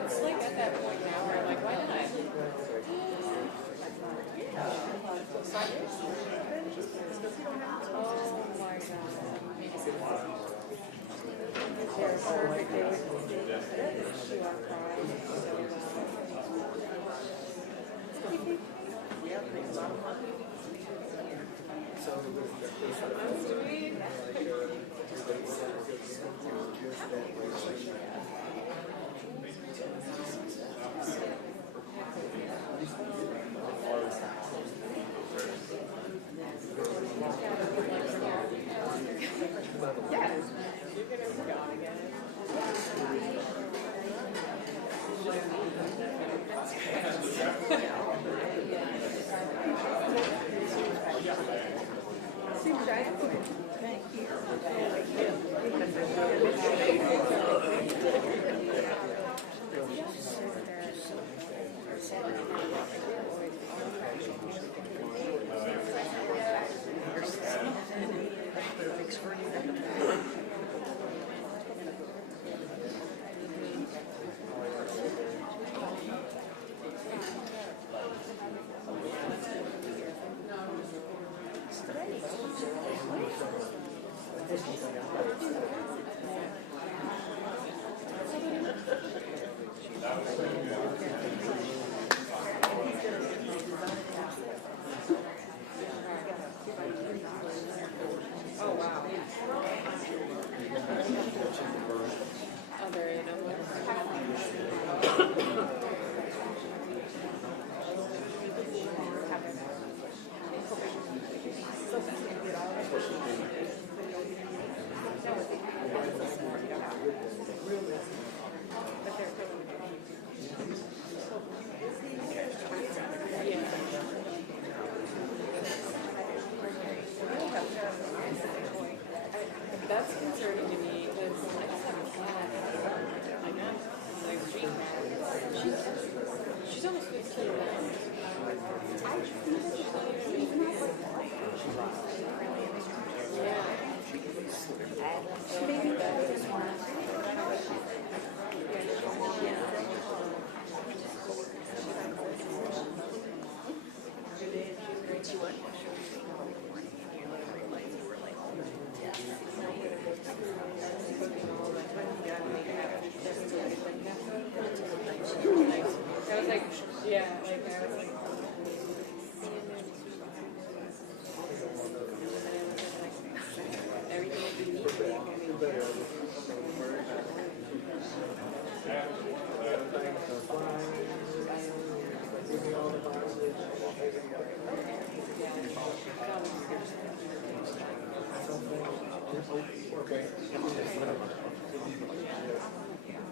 It's like at that point now where I'm like, why not? Oh my god. Perfect day with you are crying That's concerning to me because I just have a cat. I know. Like she's almost 15 now. I was like, yeah, like I was like, everything that you need.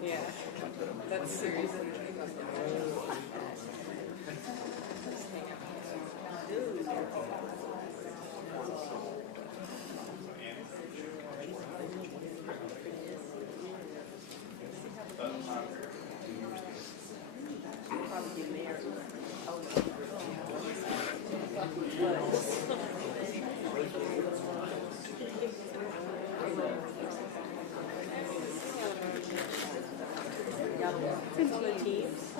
Yeah, that's serious. It's on the teams.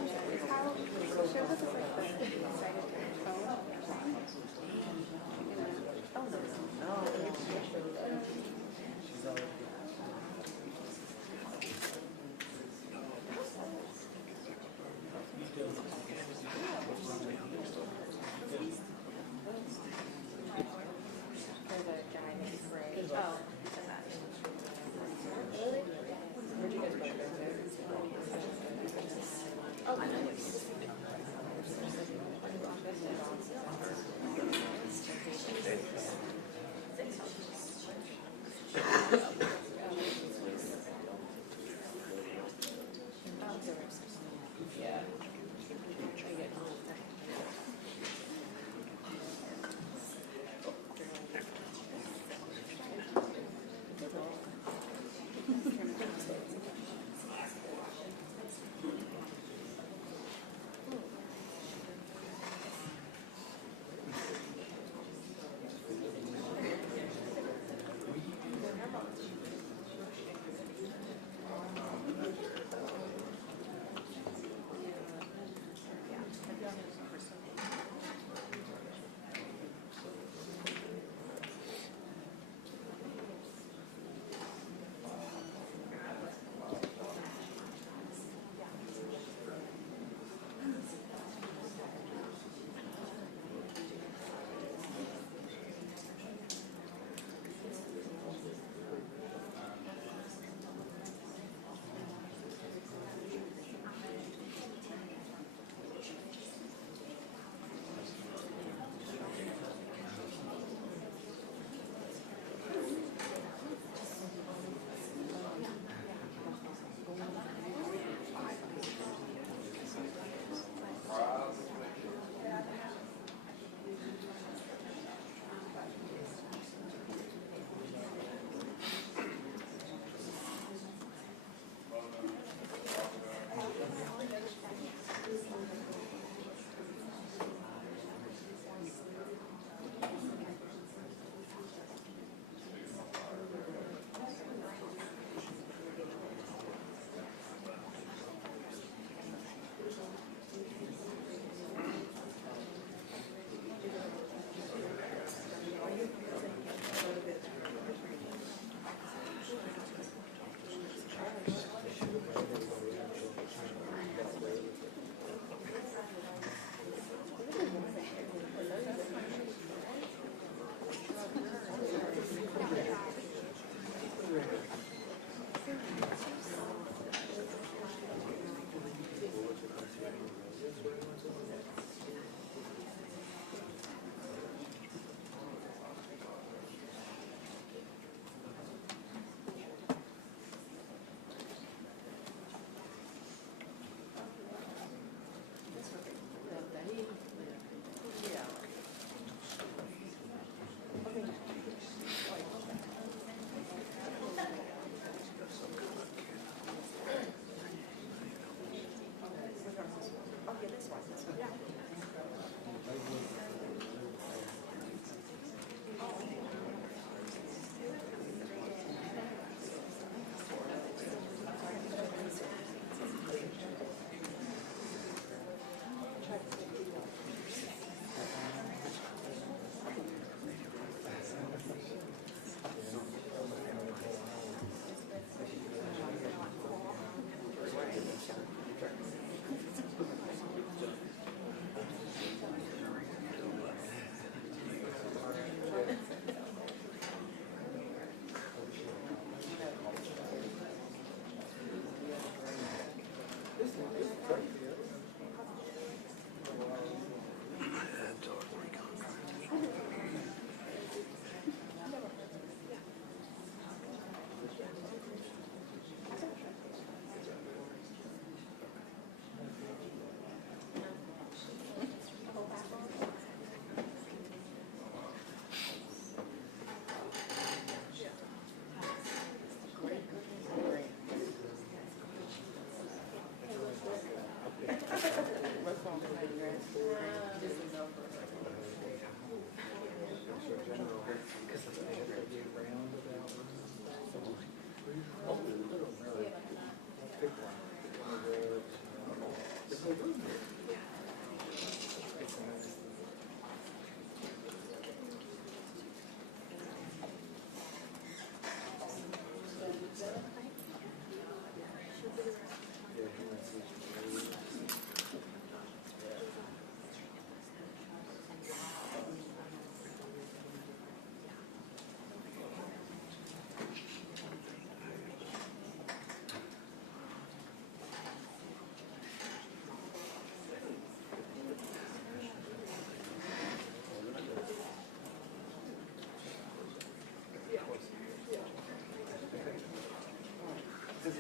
If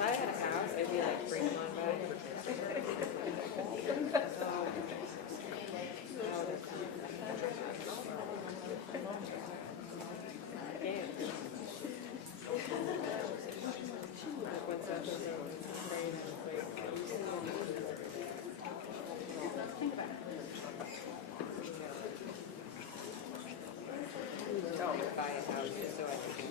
I had a house, I'd be like, bring them on back. Don't buy a house just so I can.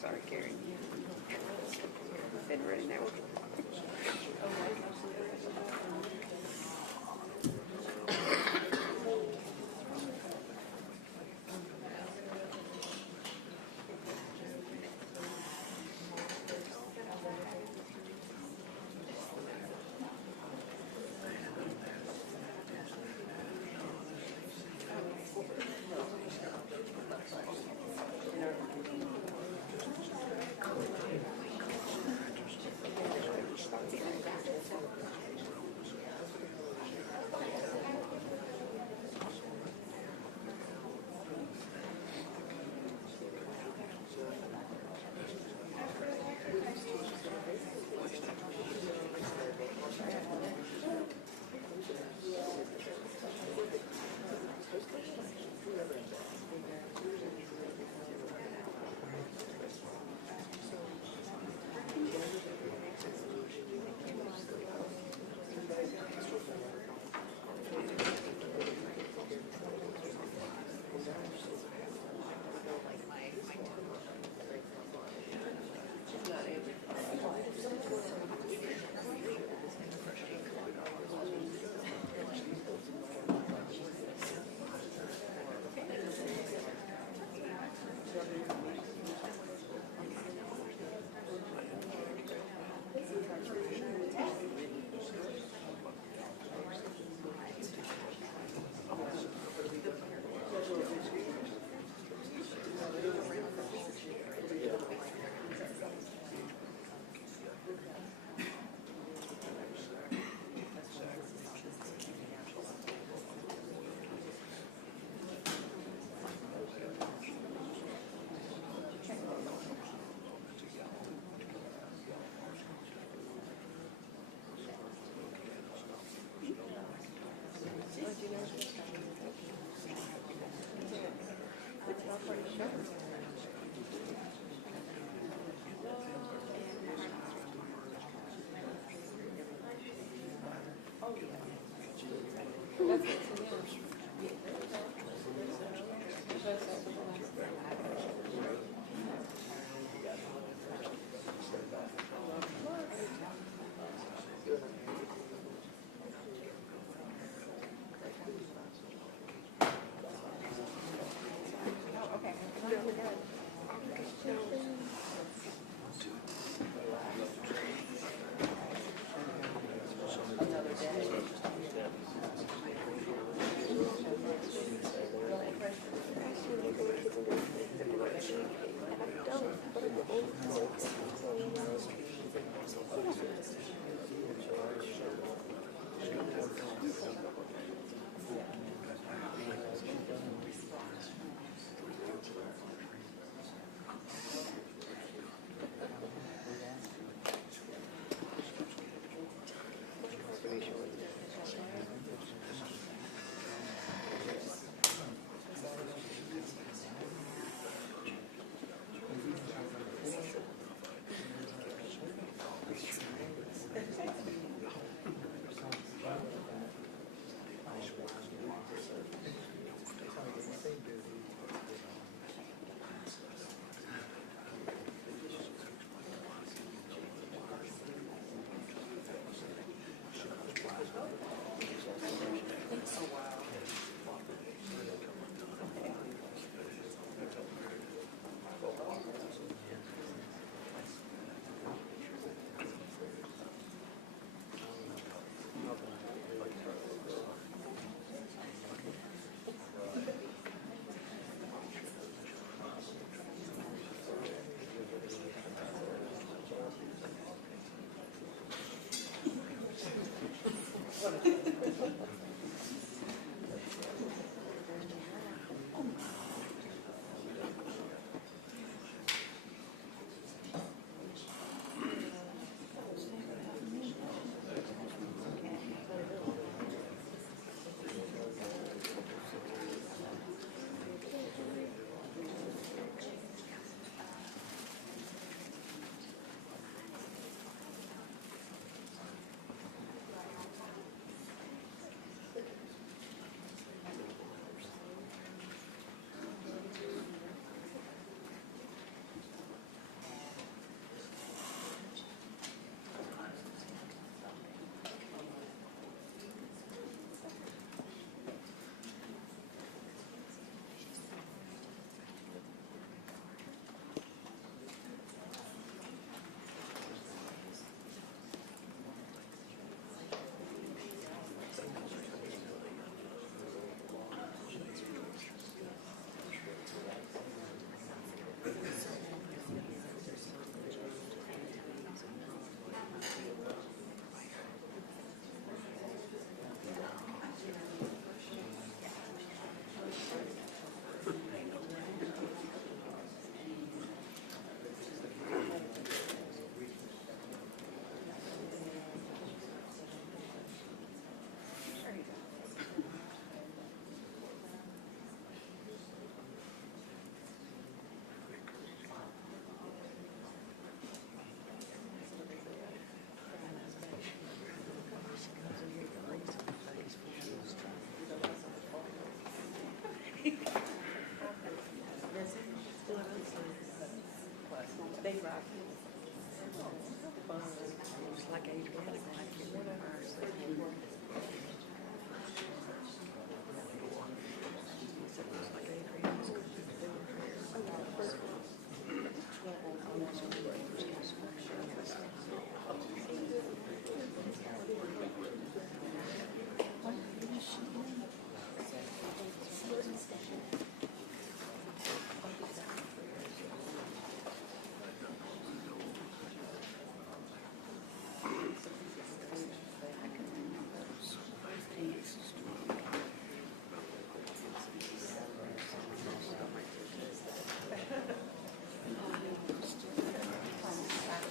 Sorry, Carrie. Been running there.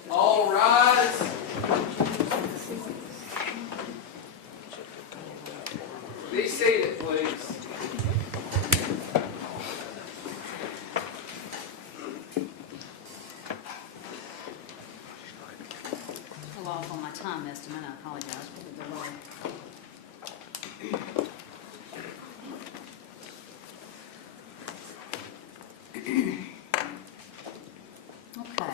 All rise. Be seated, please. A little off on my time estimate. I apologize for the delay. Okay.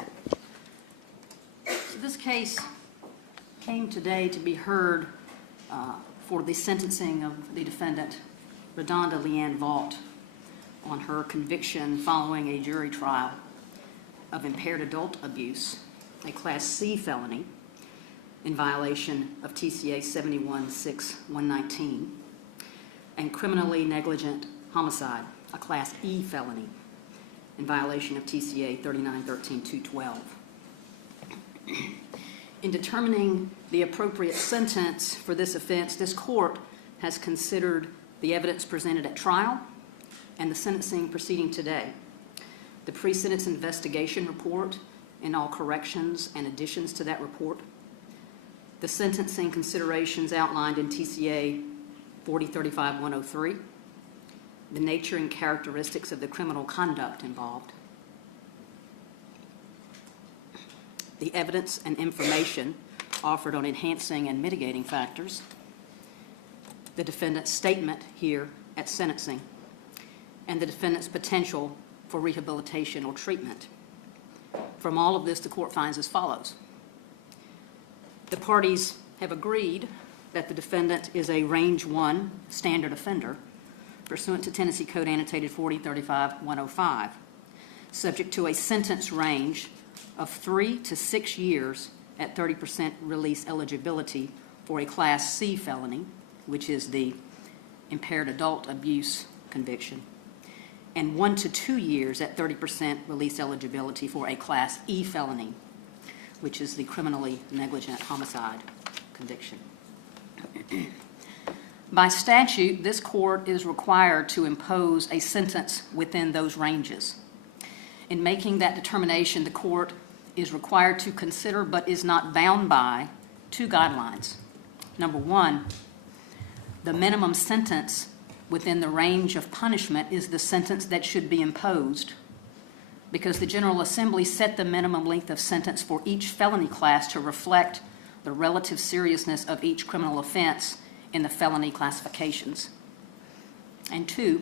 So this case came today to be heard for the sentencing of the defendant, RaDonda Vaught, on her conviction following a jury trial of impaired adult abuse, a Class C felony, in violation of TCA 71-6-119, and criminally negligent homicide, a Class E felony, in violation of TCA 39-13-212. In determining the appropriate sentence for this offense, this court has considered the evidence presented at trial and the sentencing proceeding today, the pre-sentence investigation report and all corrections and additions to that report, the sentencing considerations outlined in TCA 4035-103, the nature and characteristics of the criminal conduct involved, the evidence and information offered on enhancing and mitigating factors, the defendant's statement here at sentencing, and the defendant's potential for rehabilitation or treatment. From all of this, the court finds as follows. The parties have agreed that the defendant is a Range 1 standard offender pursuant to Tennessee Code Annotated 4035-105, subject to a sentence range of 3 to 6 years at 30% release eligibility for a Class C felony, which is the impaired adult abuse conviction, and 1 to 2 years at 30% release eligibility for a Class E felony, which is the criminally negligent homicide conviction. By statute, this court is required to impose a sentence within those ranges. In making that determination, the court is required to consider but is not bound by 2 guidelines. Number 1, the minimum sentence within the range of punishment is the sentence that should be imposed, because the General Assembly set the minimum length of sentence for each felony class to reflect the relative seriousness of each criminal offense in the felony classifications. And 2,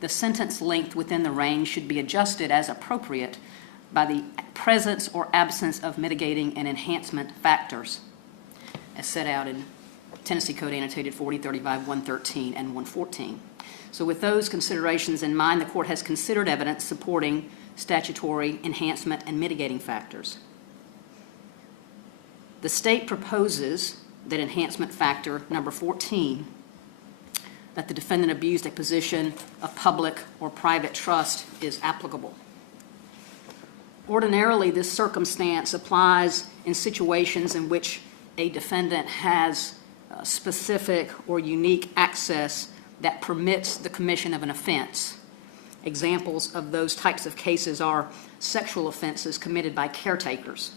the sentence length within the range should be adjusted as appropriate by the presence or absence of mitigating and enhancement factors, as set out in Tennessee Code Annotated 4035-113 and 114. So with those considerations in mind, the court has considered evidence supporting statutory enhancement and mitigating factors. The state proposes that enhancement factor number 14, that the defendant abused a position of public or private trust, is applicable. Ordinarily, this circumstance applies in situations in which a defendant has specific or unique access that permits the commission of an offense. Examples of those types of cases are sexual offenses committed by caretakers,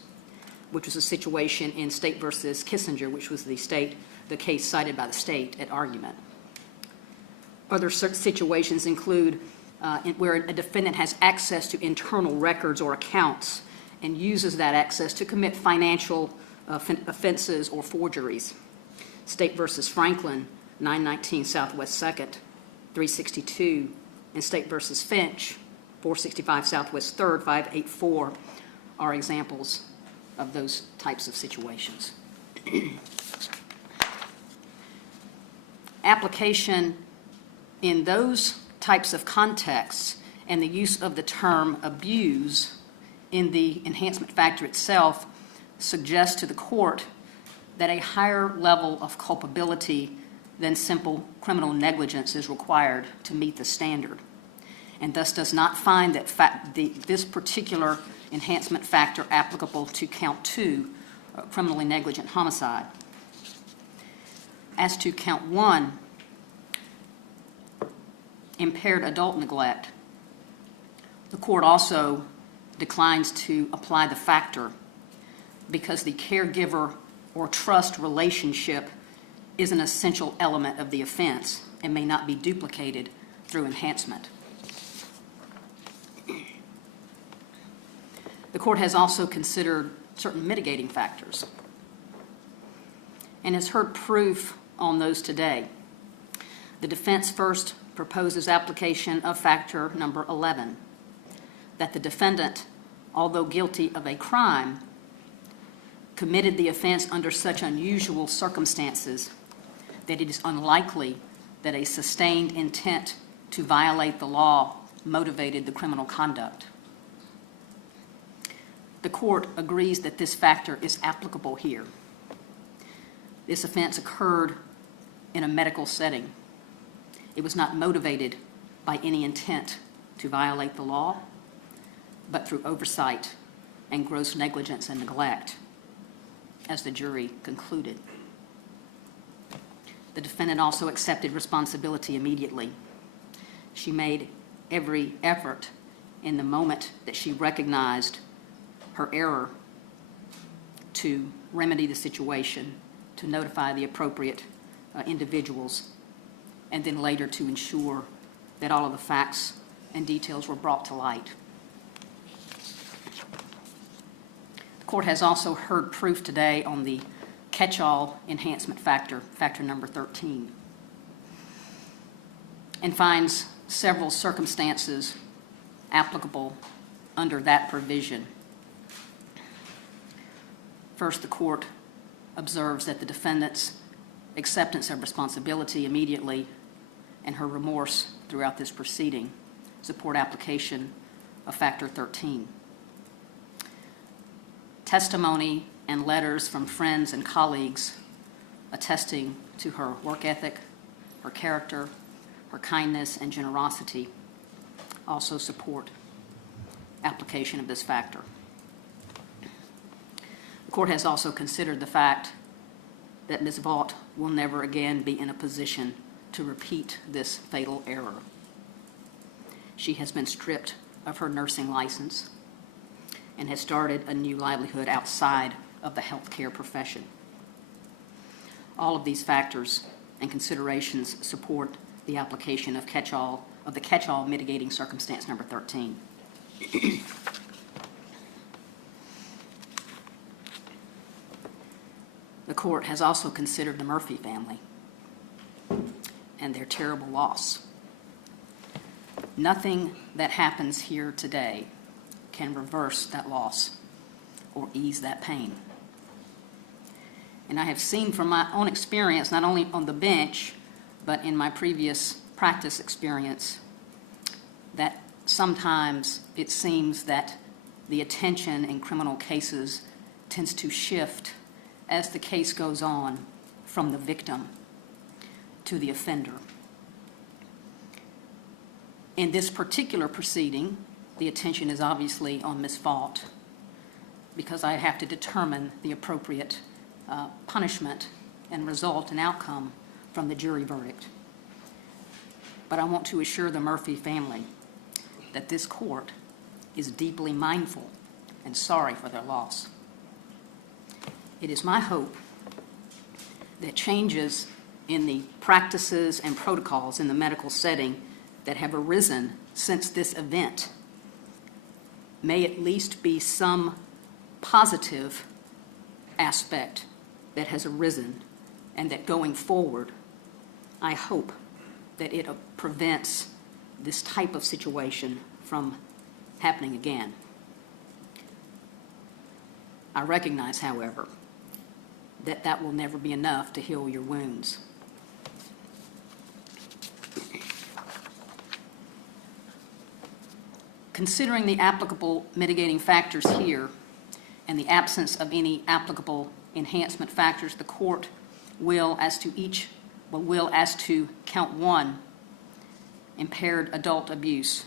which was a situation in State versus Kissinger, which was the case cited by the state at argument. Other situations include where a defendant has access to internal records or accounts and uses that access to commit financial offenses or forgeries. State versus Franklin, 919 Southwest 2nd, 362, and State versus Finch, 465 Southwest 3rd, 584, are examples of those types of situations. Application in those types of contexts and the use of the term abuse in the enhancement factor itself suggests to the court that a higher level of culpability than simple criminal negligence is required to meet the standard, and thus does not find that this particular enhancement factor applicable to count 2, criminally negligent homicide. As to count 1, impaired adult neglect, the court also declines to apply the factor because the caregiver or trust relationship is an essential element of the offense and may not be duplicated through enhancement. The court has also considered certain mitigating factors and has heard proof on those today. The defense first proposes application of factor number 11, that the defendant, although guilty of a crime, committed the offense under such unusual circumstances that it is unlikely that a sustained intent to violate the law motivated the criminal conduct. The court agrees that this factor is applicable here. This offense occurred in a medical setting. It was not motivated by any intent to violate the law, but through oversight and gross negligence and neglect, as the jury concluded. The defendant also accepted responsibility immediately. She made every effort in the moment that she recognized her error to remedy the situation, to notify the appropriate individuals, and then later to ensure that all of the facts and details were brought to light. The court has also heard proof today on the catch-all enhancement factor, factor number 13, and finds several circumstances applicable under that provision. First, the court observes that the defendant's acceptance of responsibility immediately and her remorse throughout this proceeding support application of factor 13. Testimony and letters from friends and colleagues attesting to her work ethic, her character, her kindness and generosity also support application of this factor. The court has also considered the fact that Ms. Vaught will never again be in a position to repeat this fatal error. She has been stripped of her nursing license and has started a new livelihood outside of the healthcare profession. All of these factors and considerations support the application of the catch-all mitigating circumstance number 13. The court has also considered the Murphy family and their terrible loss. Nothing that happens here today can reverse that loss or ease that pain. And I have seen from my own experience, not only on the bench, but in my previous practice experience, that sometimes it seems that the attention in criminal cases tends to shift as the case goes on from the victim to the offender. In this particular proceeding, the attention is obviously on Ms. Vaught because I have to determine the appropriate punishment and result and outcome from the jury verdict. But I want to assure the Murphy family that this court is deeply mindful and sorry for their loss. It is my hope that changes in the practices and protocols in the medical setting that have arisen since this event may at least be some positive aspect that has arisen, and that going forward, I hope that it prevents this type of situation from happening again. I recognize, however, that that will never be enough to heal your wounds. Considering the applicable mitigating factors here and the absence of any applicable enhancement factors, the court will, as to count 1, impaired adult abuse,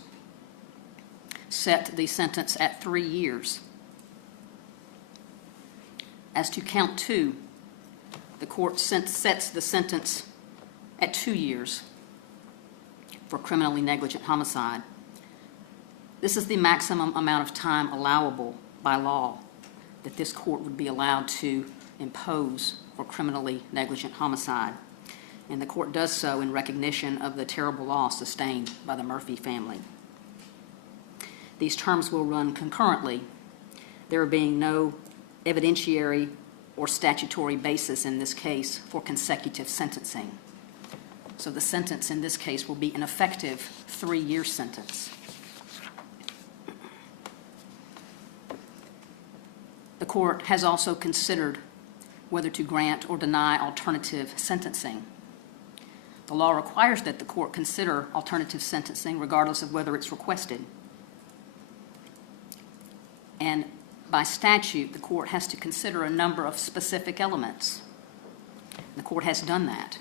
set the sentence at 3 years. As to count 2, the court sets the sentence at 2 years for criminally negligent homicide. This is the maximum amount of time allowable by law that this court would be allowed to impose for criminally negligent homicide. And the court does so in recognition of the terrible loss sustained by the Murphy family. These terms will run concurrently, there being no evidentiary or statutory basis in this case for consecutive sentencing. So the sentence in this case will be an effective 3-year sentence. The court has also considered whether to grant or deny alternative sentencing. The law requires that the court consider alternative sentencing regardless of whether it's requested. And by statute, the court has to consider a number of specific elements. The court has done that.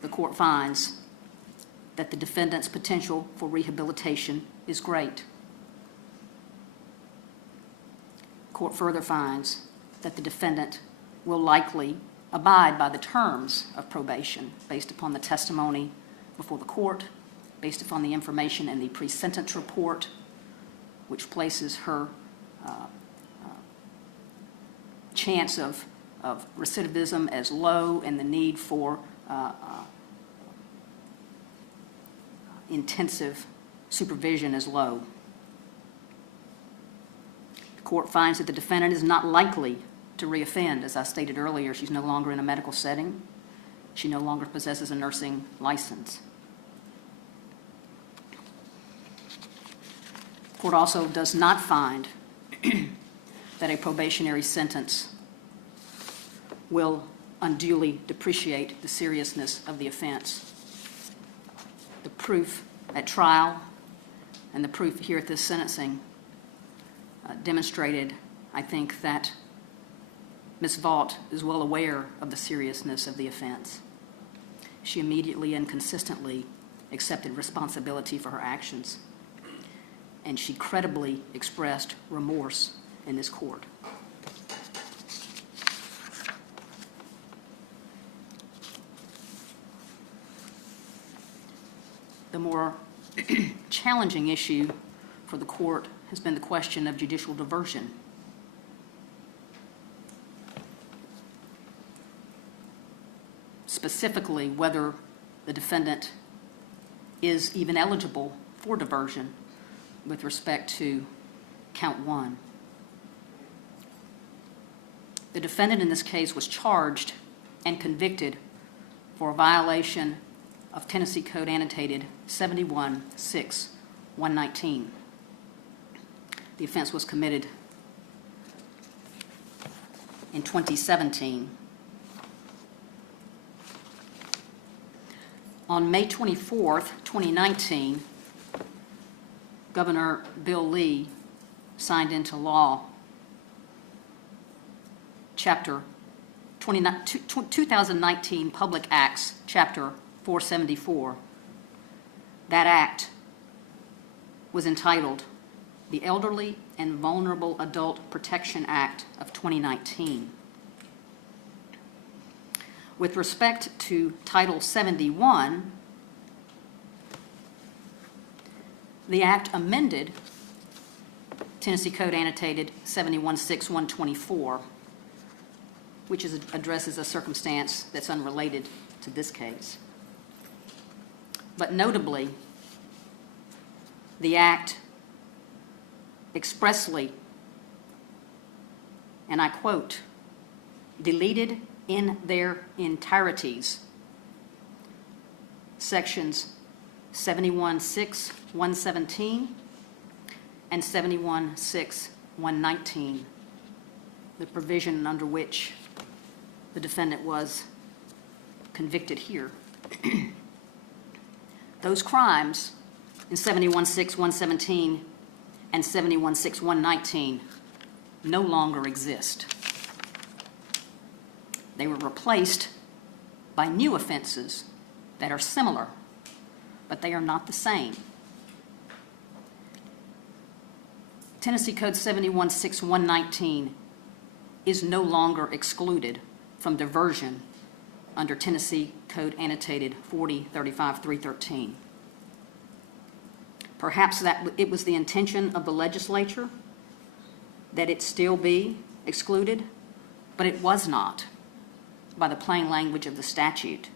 The court finds that the defendant's potential for rehabilitation is great. The court further finds that the defendant will likely abide by the terms of probation based upon the testimony before the court, based upon the information in the pre-sentence report, which places her chance of recidivism as low and the need for intensive supervision as low. The court finds that the defendant is not likely to reoffend. As I stated earlier, she's no longer in a medical setting. She no longer possesses a nursing license. The court also does not find that a probationary sentence will unduly depreciate the seriousness of the offense. The proof at trial and the proof here at this sentencing demonstrated, I think, that Ms. Vaught is well aware of the seriousness of the offense. She immediately and consistently accepted responsibility for her actions, and she credibly expressed remorse in this court. The more challenging issue for the court has been the question of judicial diversion. Specifically, whether the defendant is even eligible for diversion with respect to count 1. The defendant in this case was charged and convicted for a violation of Tennessee Code Annotated 71-6-119. The offense was committed in 2017. On May 24th, 2019, Governor Bill Lee signed into law Chapter 2019 Public Acts, Chapter 474. That act was entitled the Elderly and Vulnerable Adult Protection Act of 2019. With respect to Title 71, the act amended Tennessee Code Annotated 71-6-124, which addresses a circumstance that's unrelated to this case. But notably, the act expressly, and I quote, deleted in their entireties sections 71-6-117 and 71-6-119 the provision under which the defendant was convicted here. Those crimes in 71-6-117 and 71-6-119 no longer exist. They were replaced by new offenses that are similar, but they are not the same. Tennessee Code 71-6-119 is no longer excluded from diversion under Tennessee Code Annotated 40-35-313. Perhaps that it was the intention of the legislature that it still be excluded, but it was not by the plain language of the statute.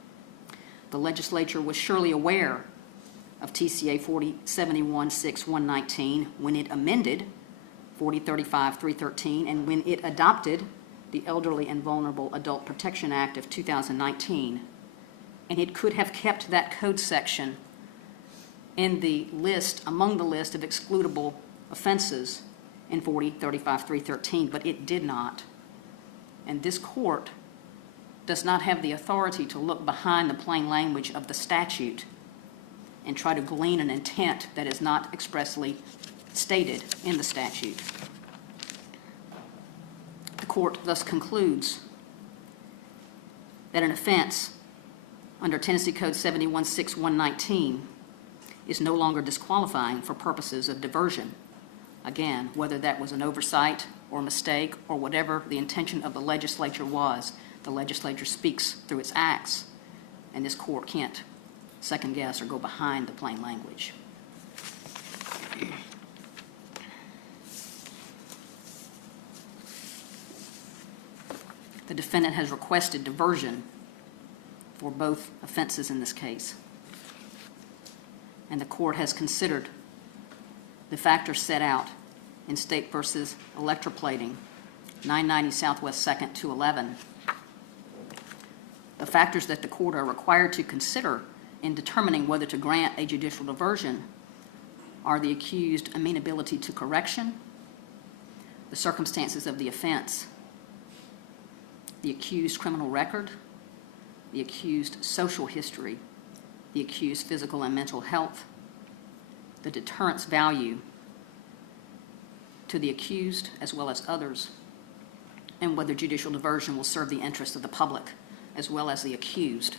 The legislature was surely aware of TCA 40-71-6-119 when it amended 40-35-313 and when it adopted the Elderly and Vulnerable Adult Protection Act of 2019. And it could have kept that code section in the list, among the list of excludable offenses in 40-35-313, but it did not. And this court does not have the authority to look behind the plain language of the statute and try to glean an intent that is not expressly stated in the statute. The court thus concludes that an offense under Tennessee Code 71-6-119 is no longer disqualifying for purposes of diversion. Again, whether that was an oversight or mistake or whatever the intention of the legislature was, the legislature speaks through its acts, and this court can't second guess or go behind the plain language. The defendant has requested diversion for both offenses in this case, and the court has considered the factors set out in State versus Electroplating, 990 Southwest 2nd 211. The factors that the court are required to consider in determining whether to grant a judicial diversion are the accused amenability to correction, the circumstances of the offense, the accused criminal record, the accused social history, the accused physical and mental health, the deterrence value to the accused as well as others, and whether judicial diversion will serve the interests of the public as well as the accused.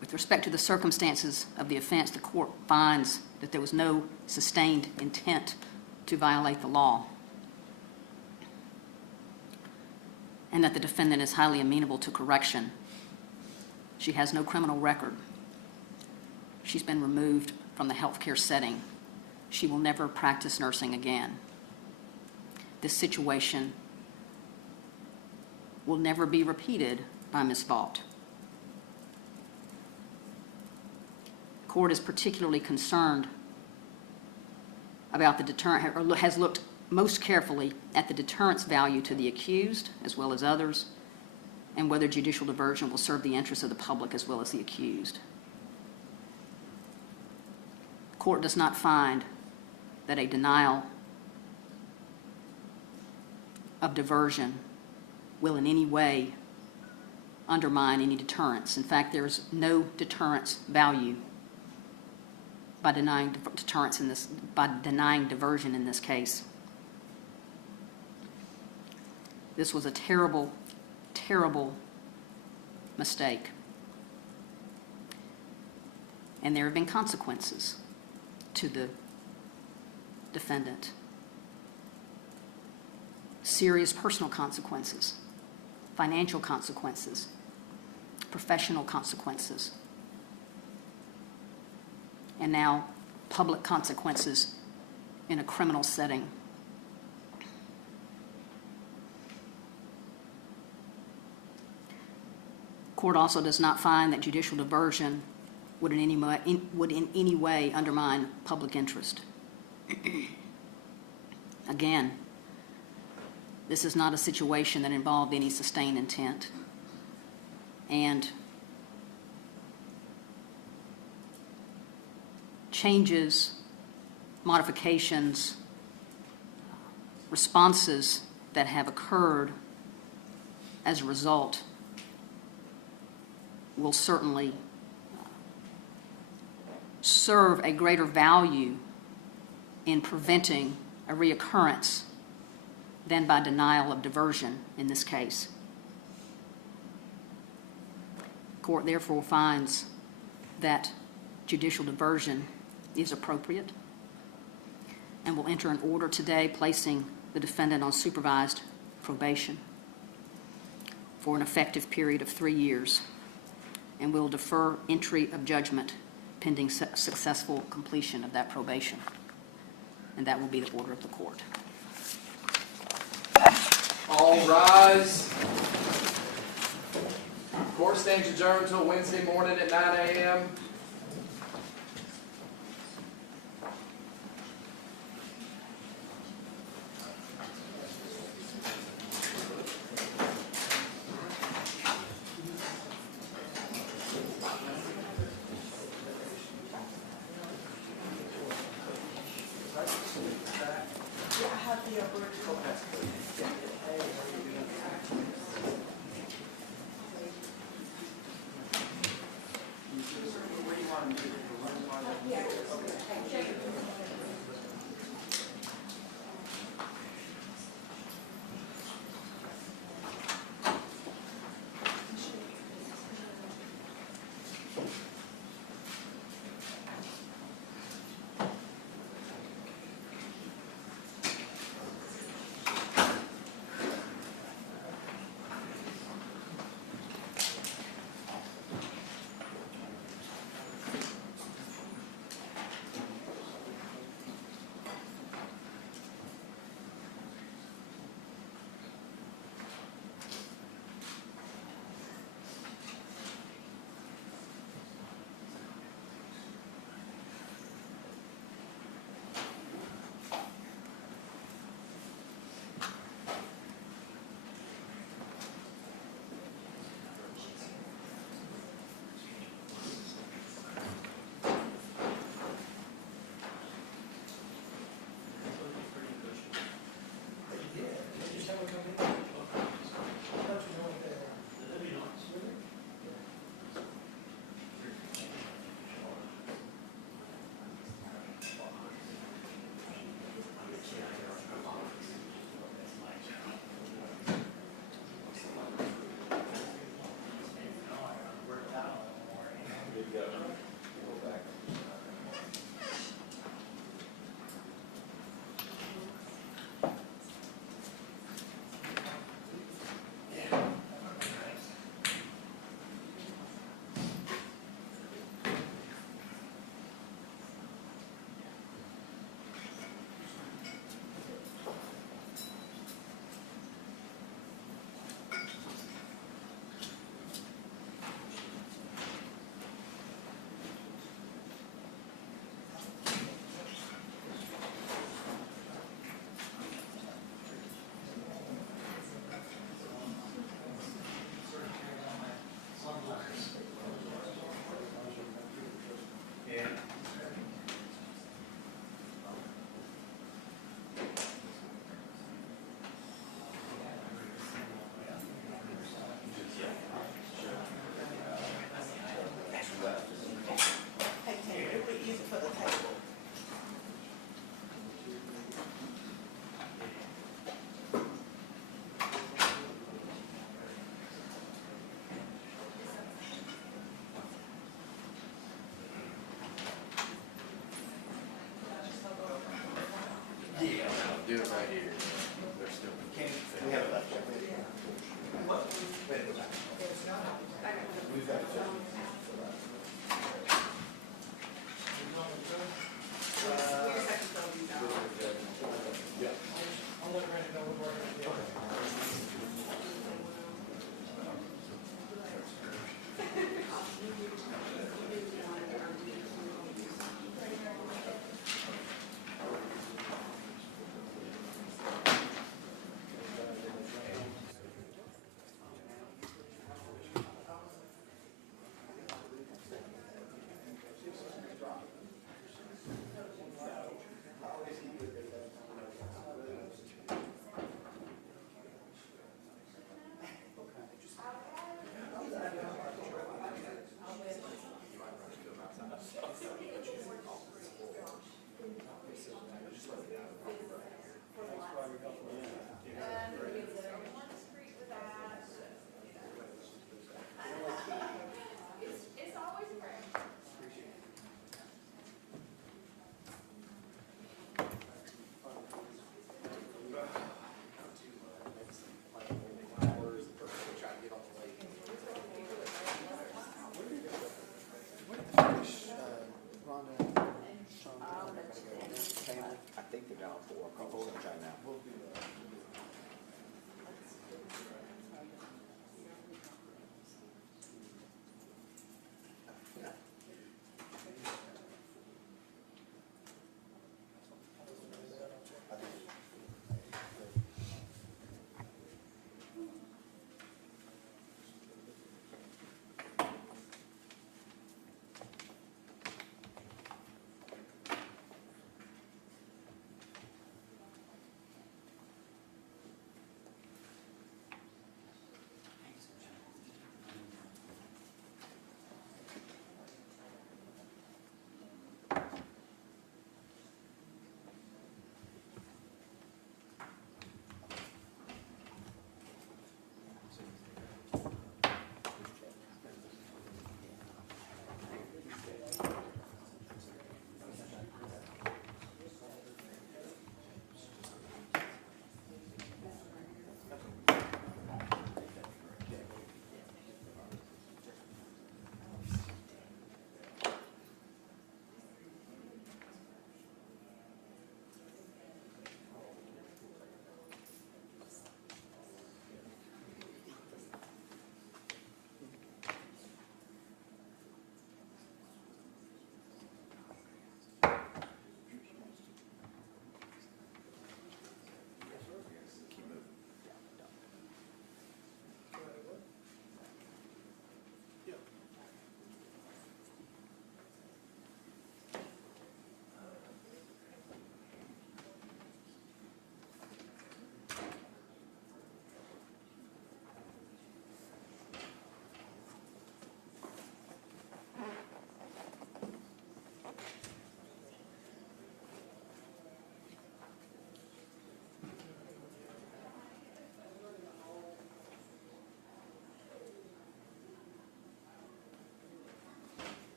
With respect to the circumstances of the offense, the court finds that there was no sustained intent to violate the law, and that the defendant is highly amenable to correction. She has no criminal record. She's been removed from the healthcare setting. She will never practice nursing again. This situation will never be repeated by Ms. Vaught. The court is particularly concerned about the deterrent, or has looked most carefully at the deterrence value to the accused as well as others, and whether judicial diversion will serve the interests of the public as well as the accused. The court does not find that a denial of diversion will in any way undermine any deterrence. In fact, there is no deterrence value by denying diversion in this case. This was a terrible, terrible mistake. And there have been consequences to the defendant. Serious personal consequences, financial consequences, professional consequences, and now public consequences in a criminal setting. Court also does not find that judicial diversion would in any way undermine public interest. Again, this is not a situation that involved any sustained intent, and changes, modifications responses that have occurred as a result will certainly serve a greater value in preventing a reoccurrence than by denial of diversion in this case. The court therefore finds that judicial diversion is appropriate and will enter an order today placing the defendant on supervised probation for an effective period of 3 years, and will defer entry of judgment pending successful completion of that probation. And that will be the order of the court. All rise. Court stands adjourned until Wednesday morning at 9 a.m. Do it right here. They're still. We have it left. What? Wait, go back. We've got it. Yeah. I'll let Randy know we're working on think they're down 4, a couple sunshine now. We'll do that.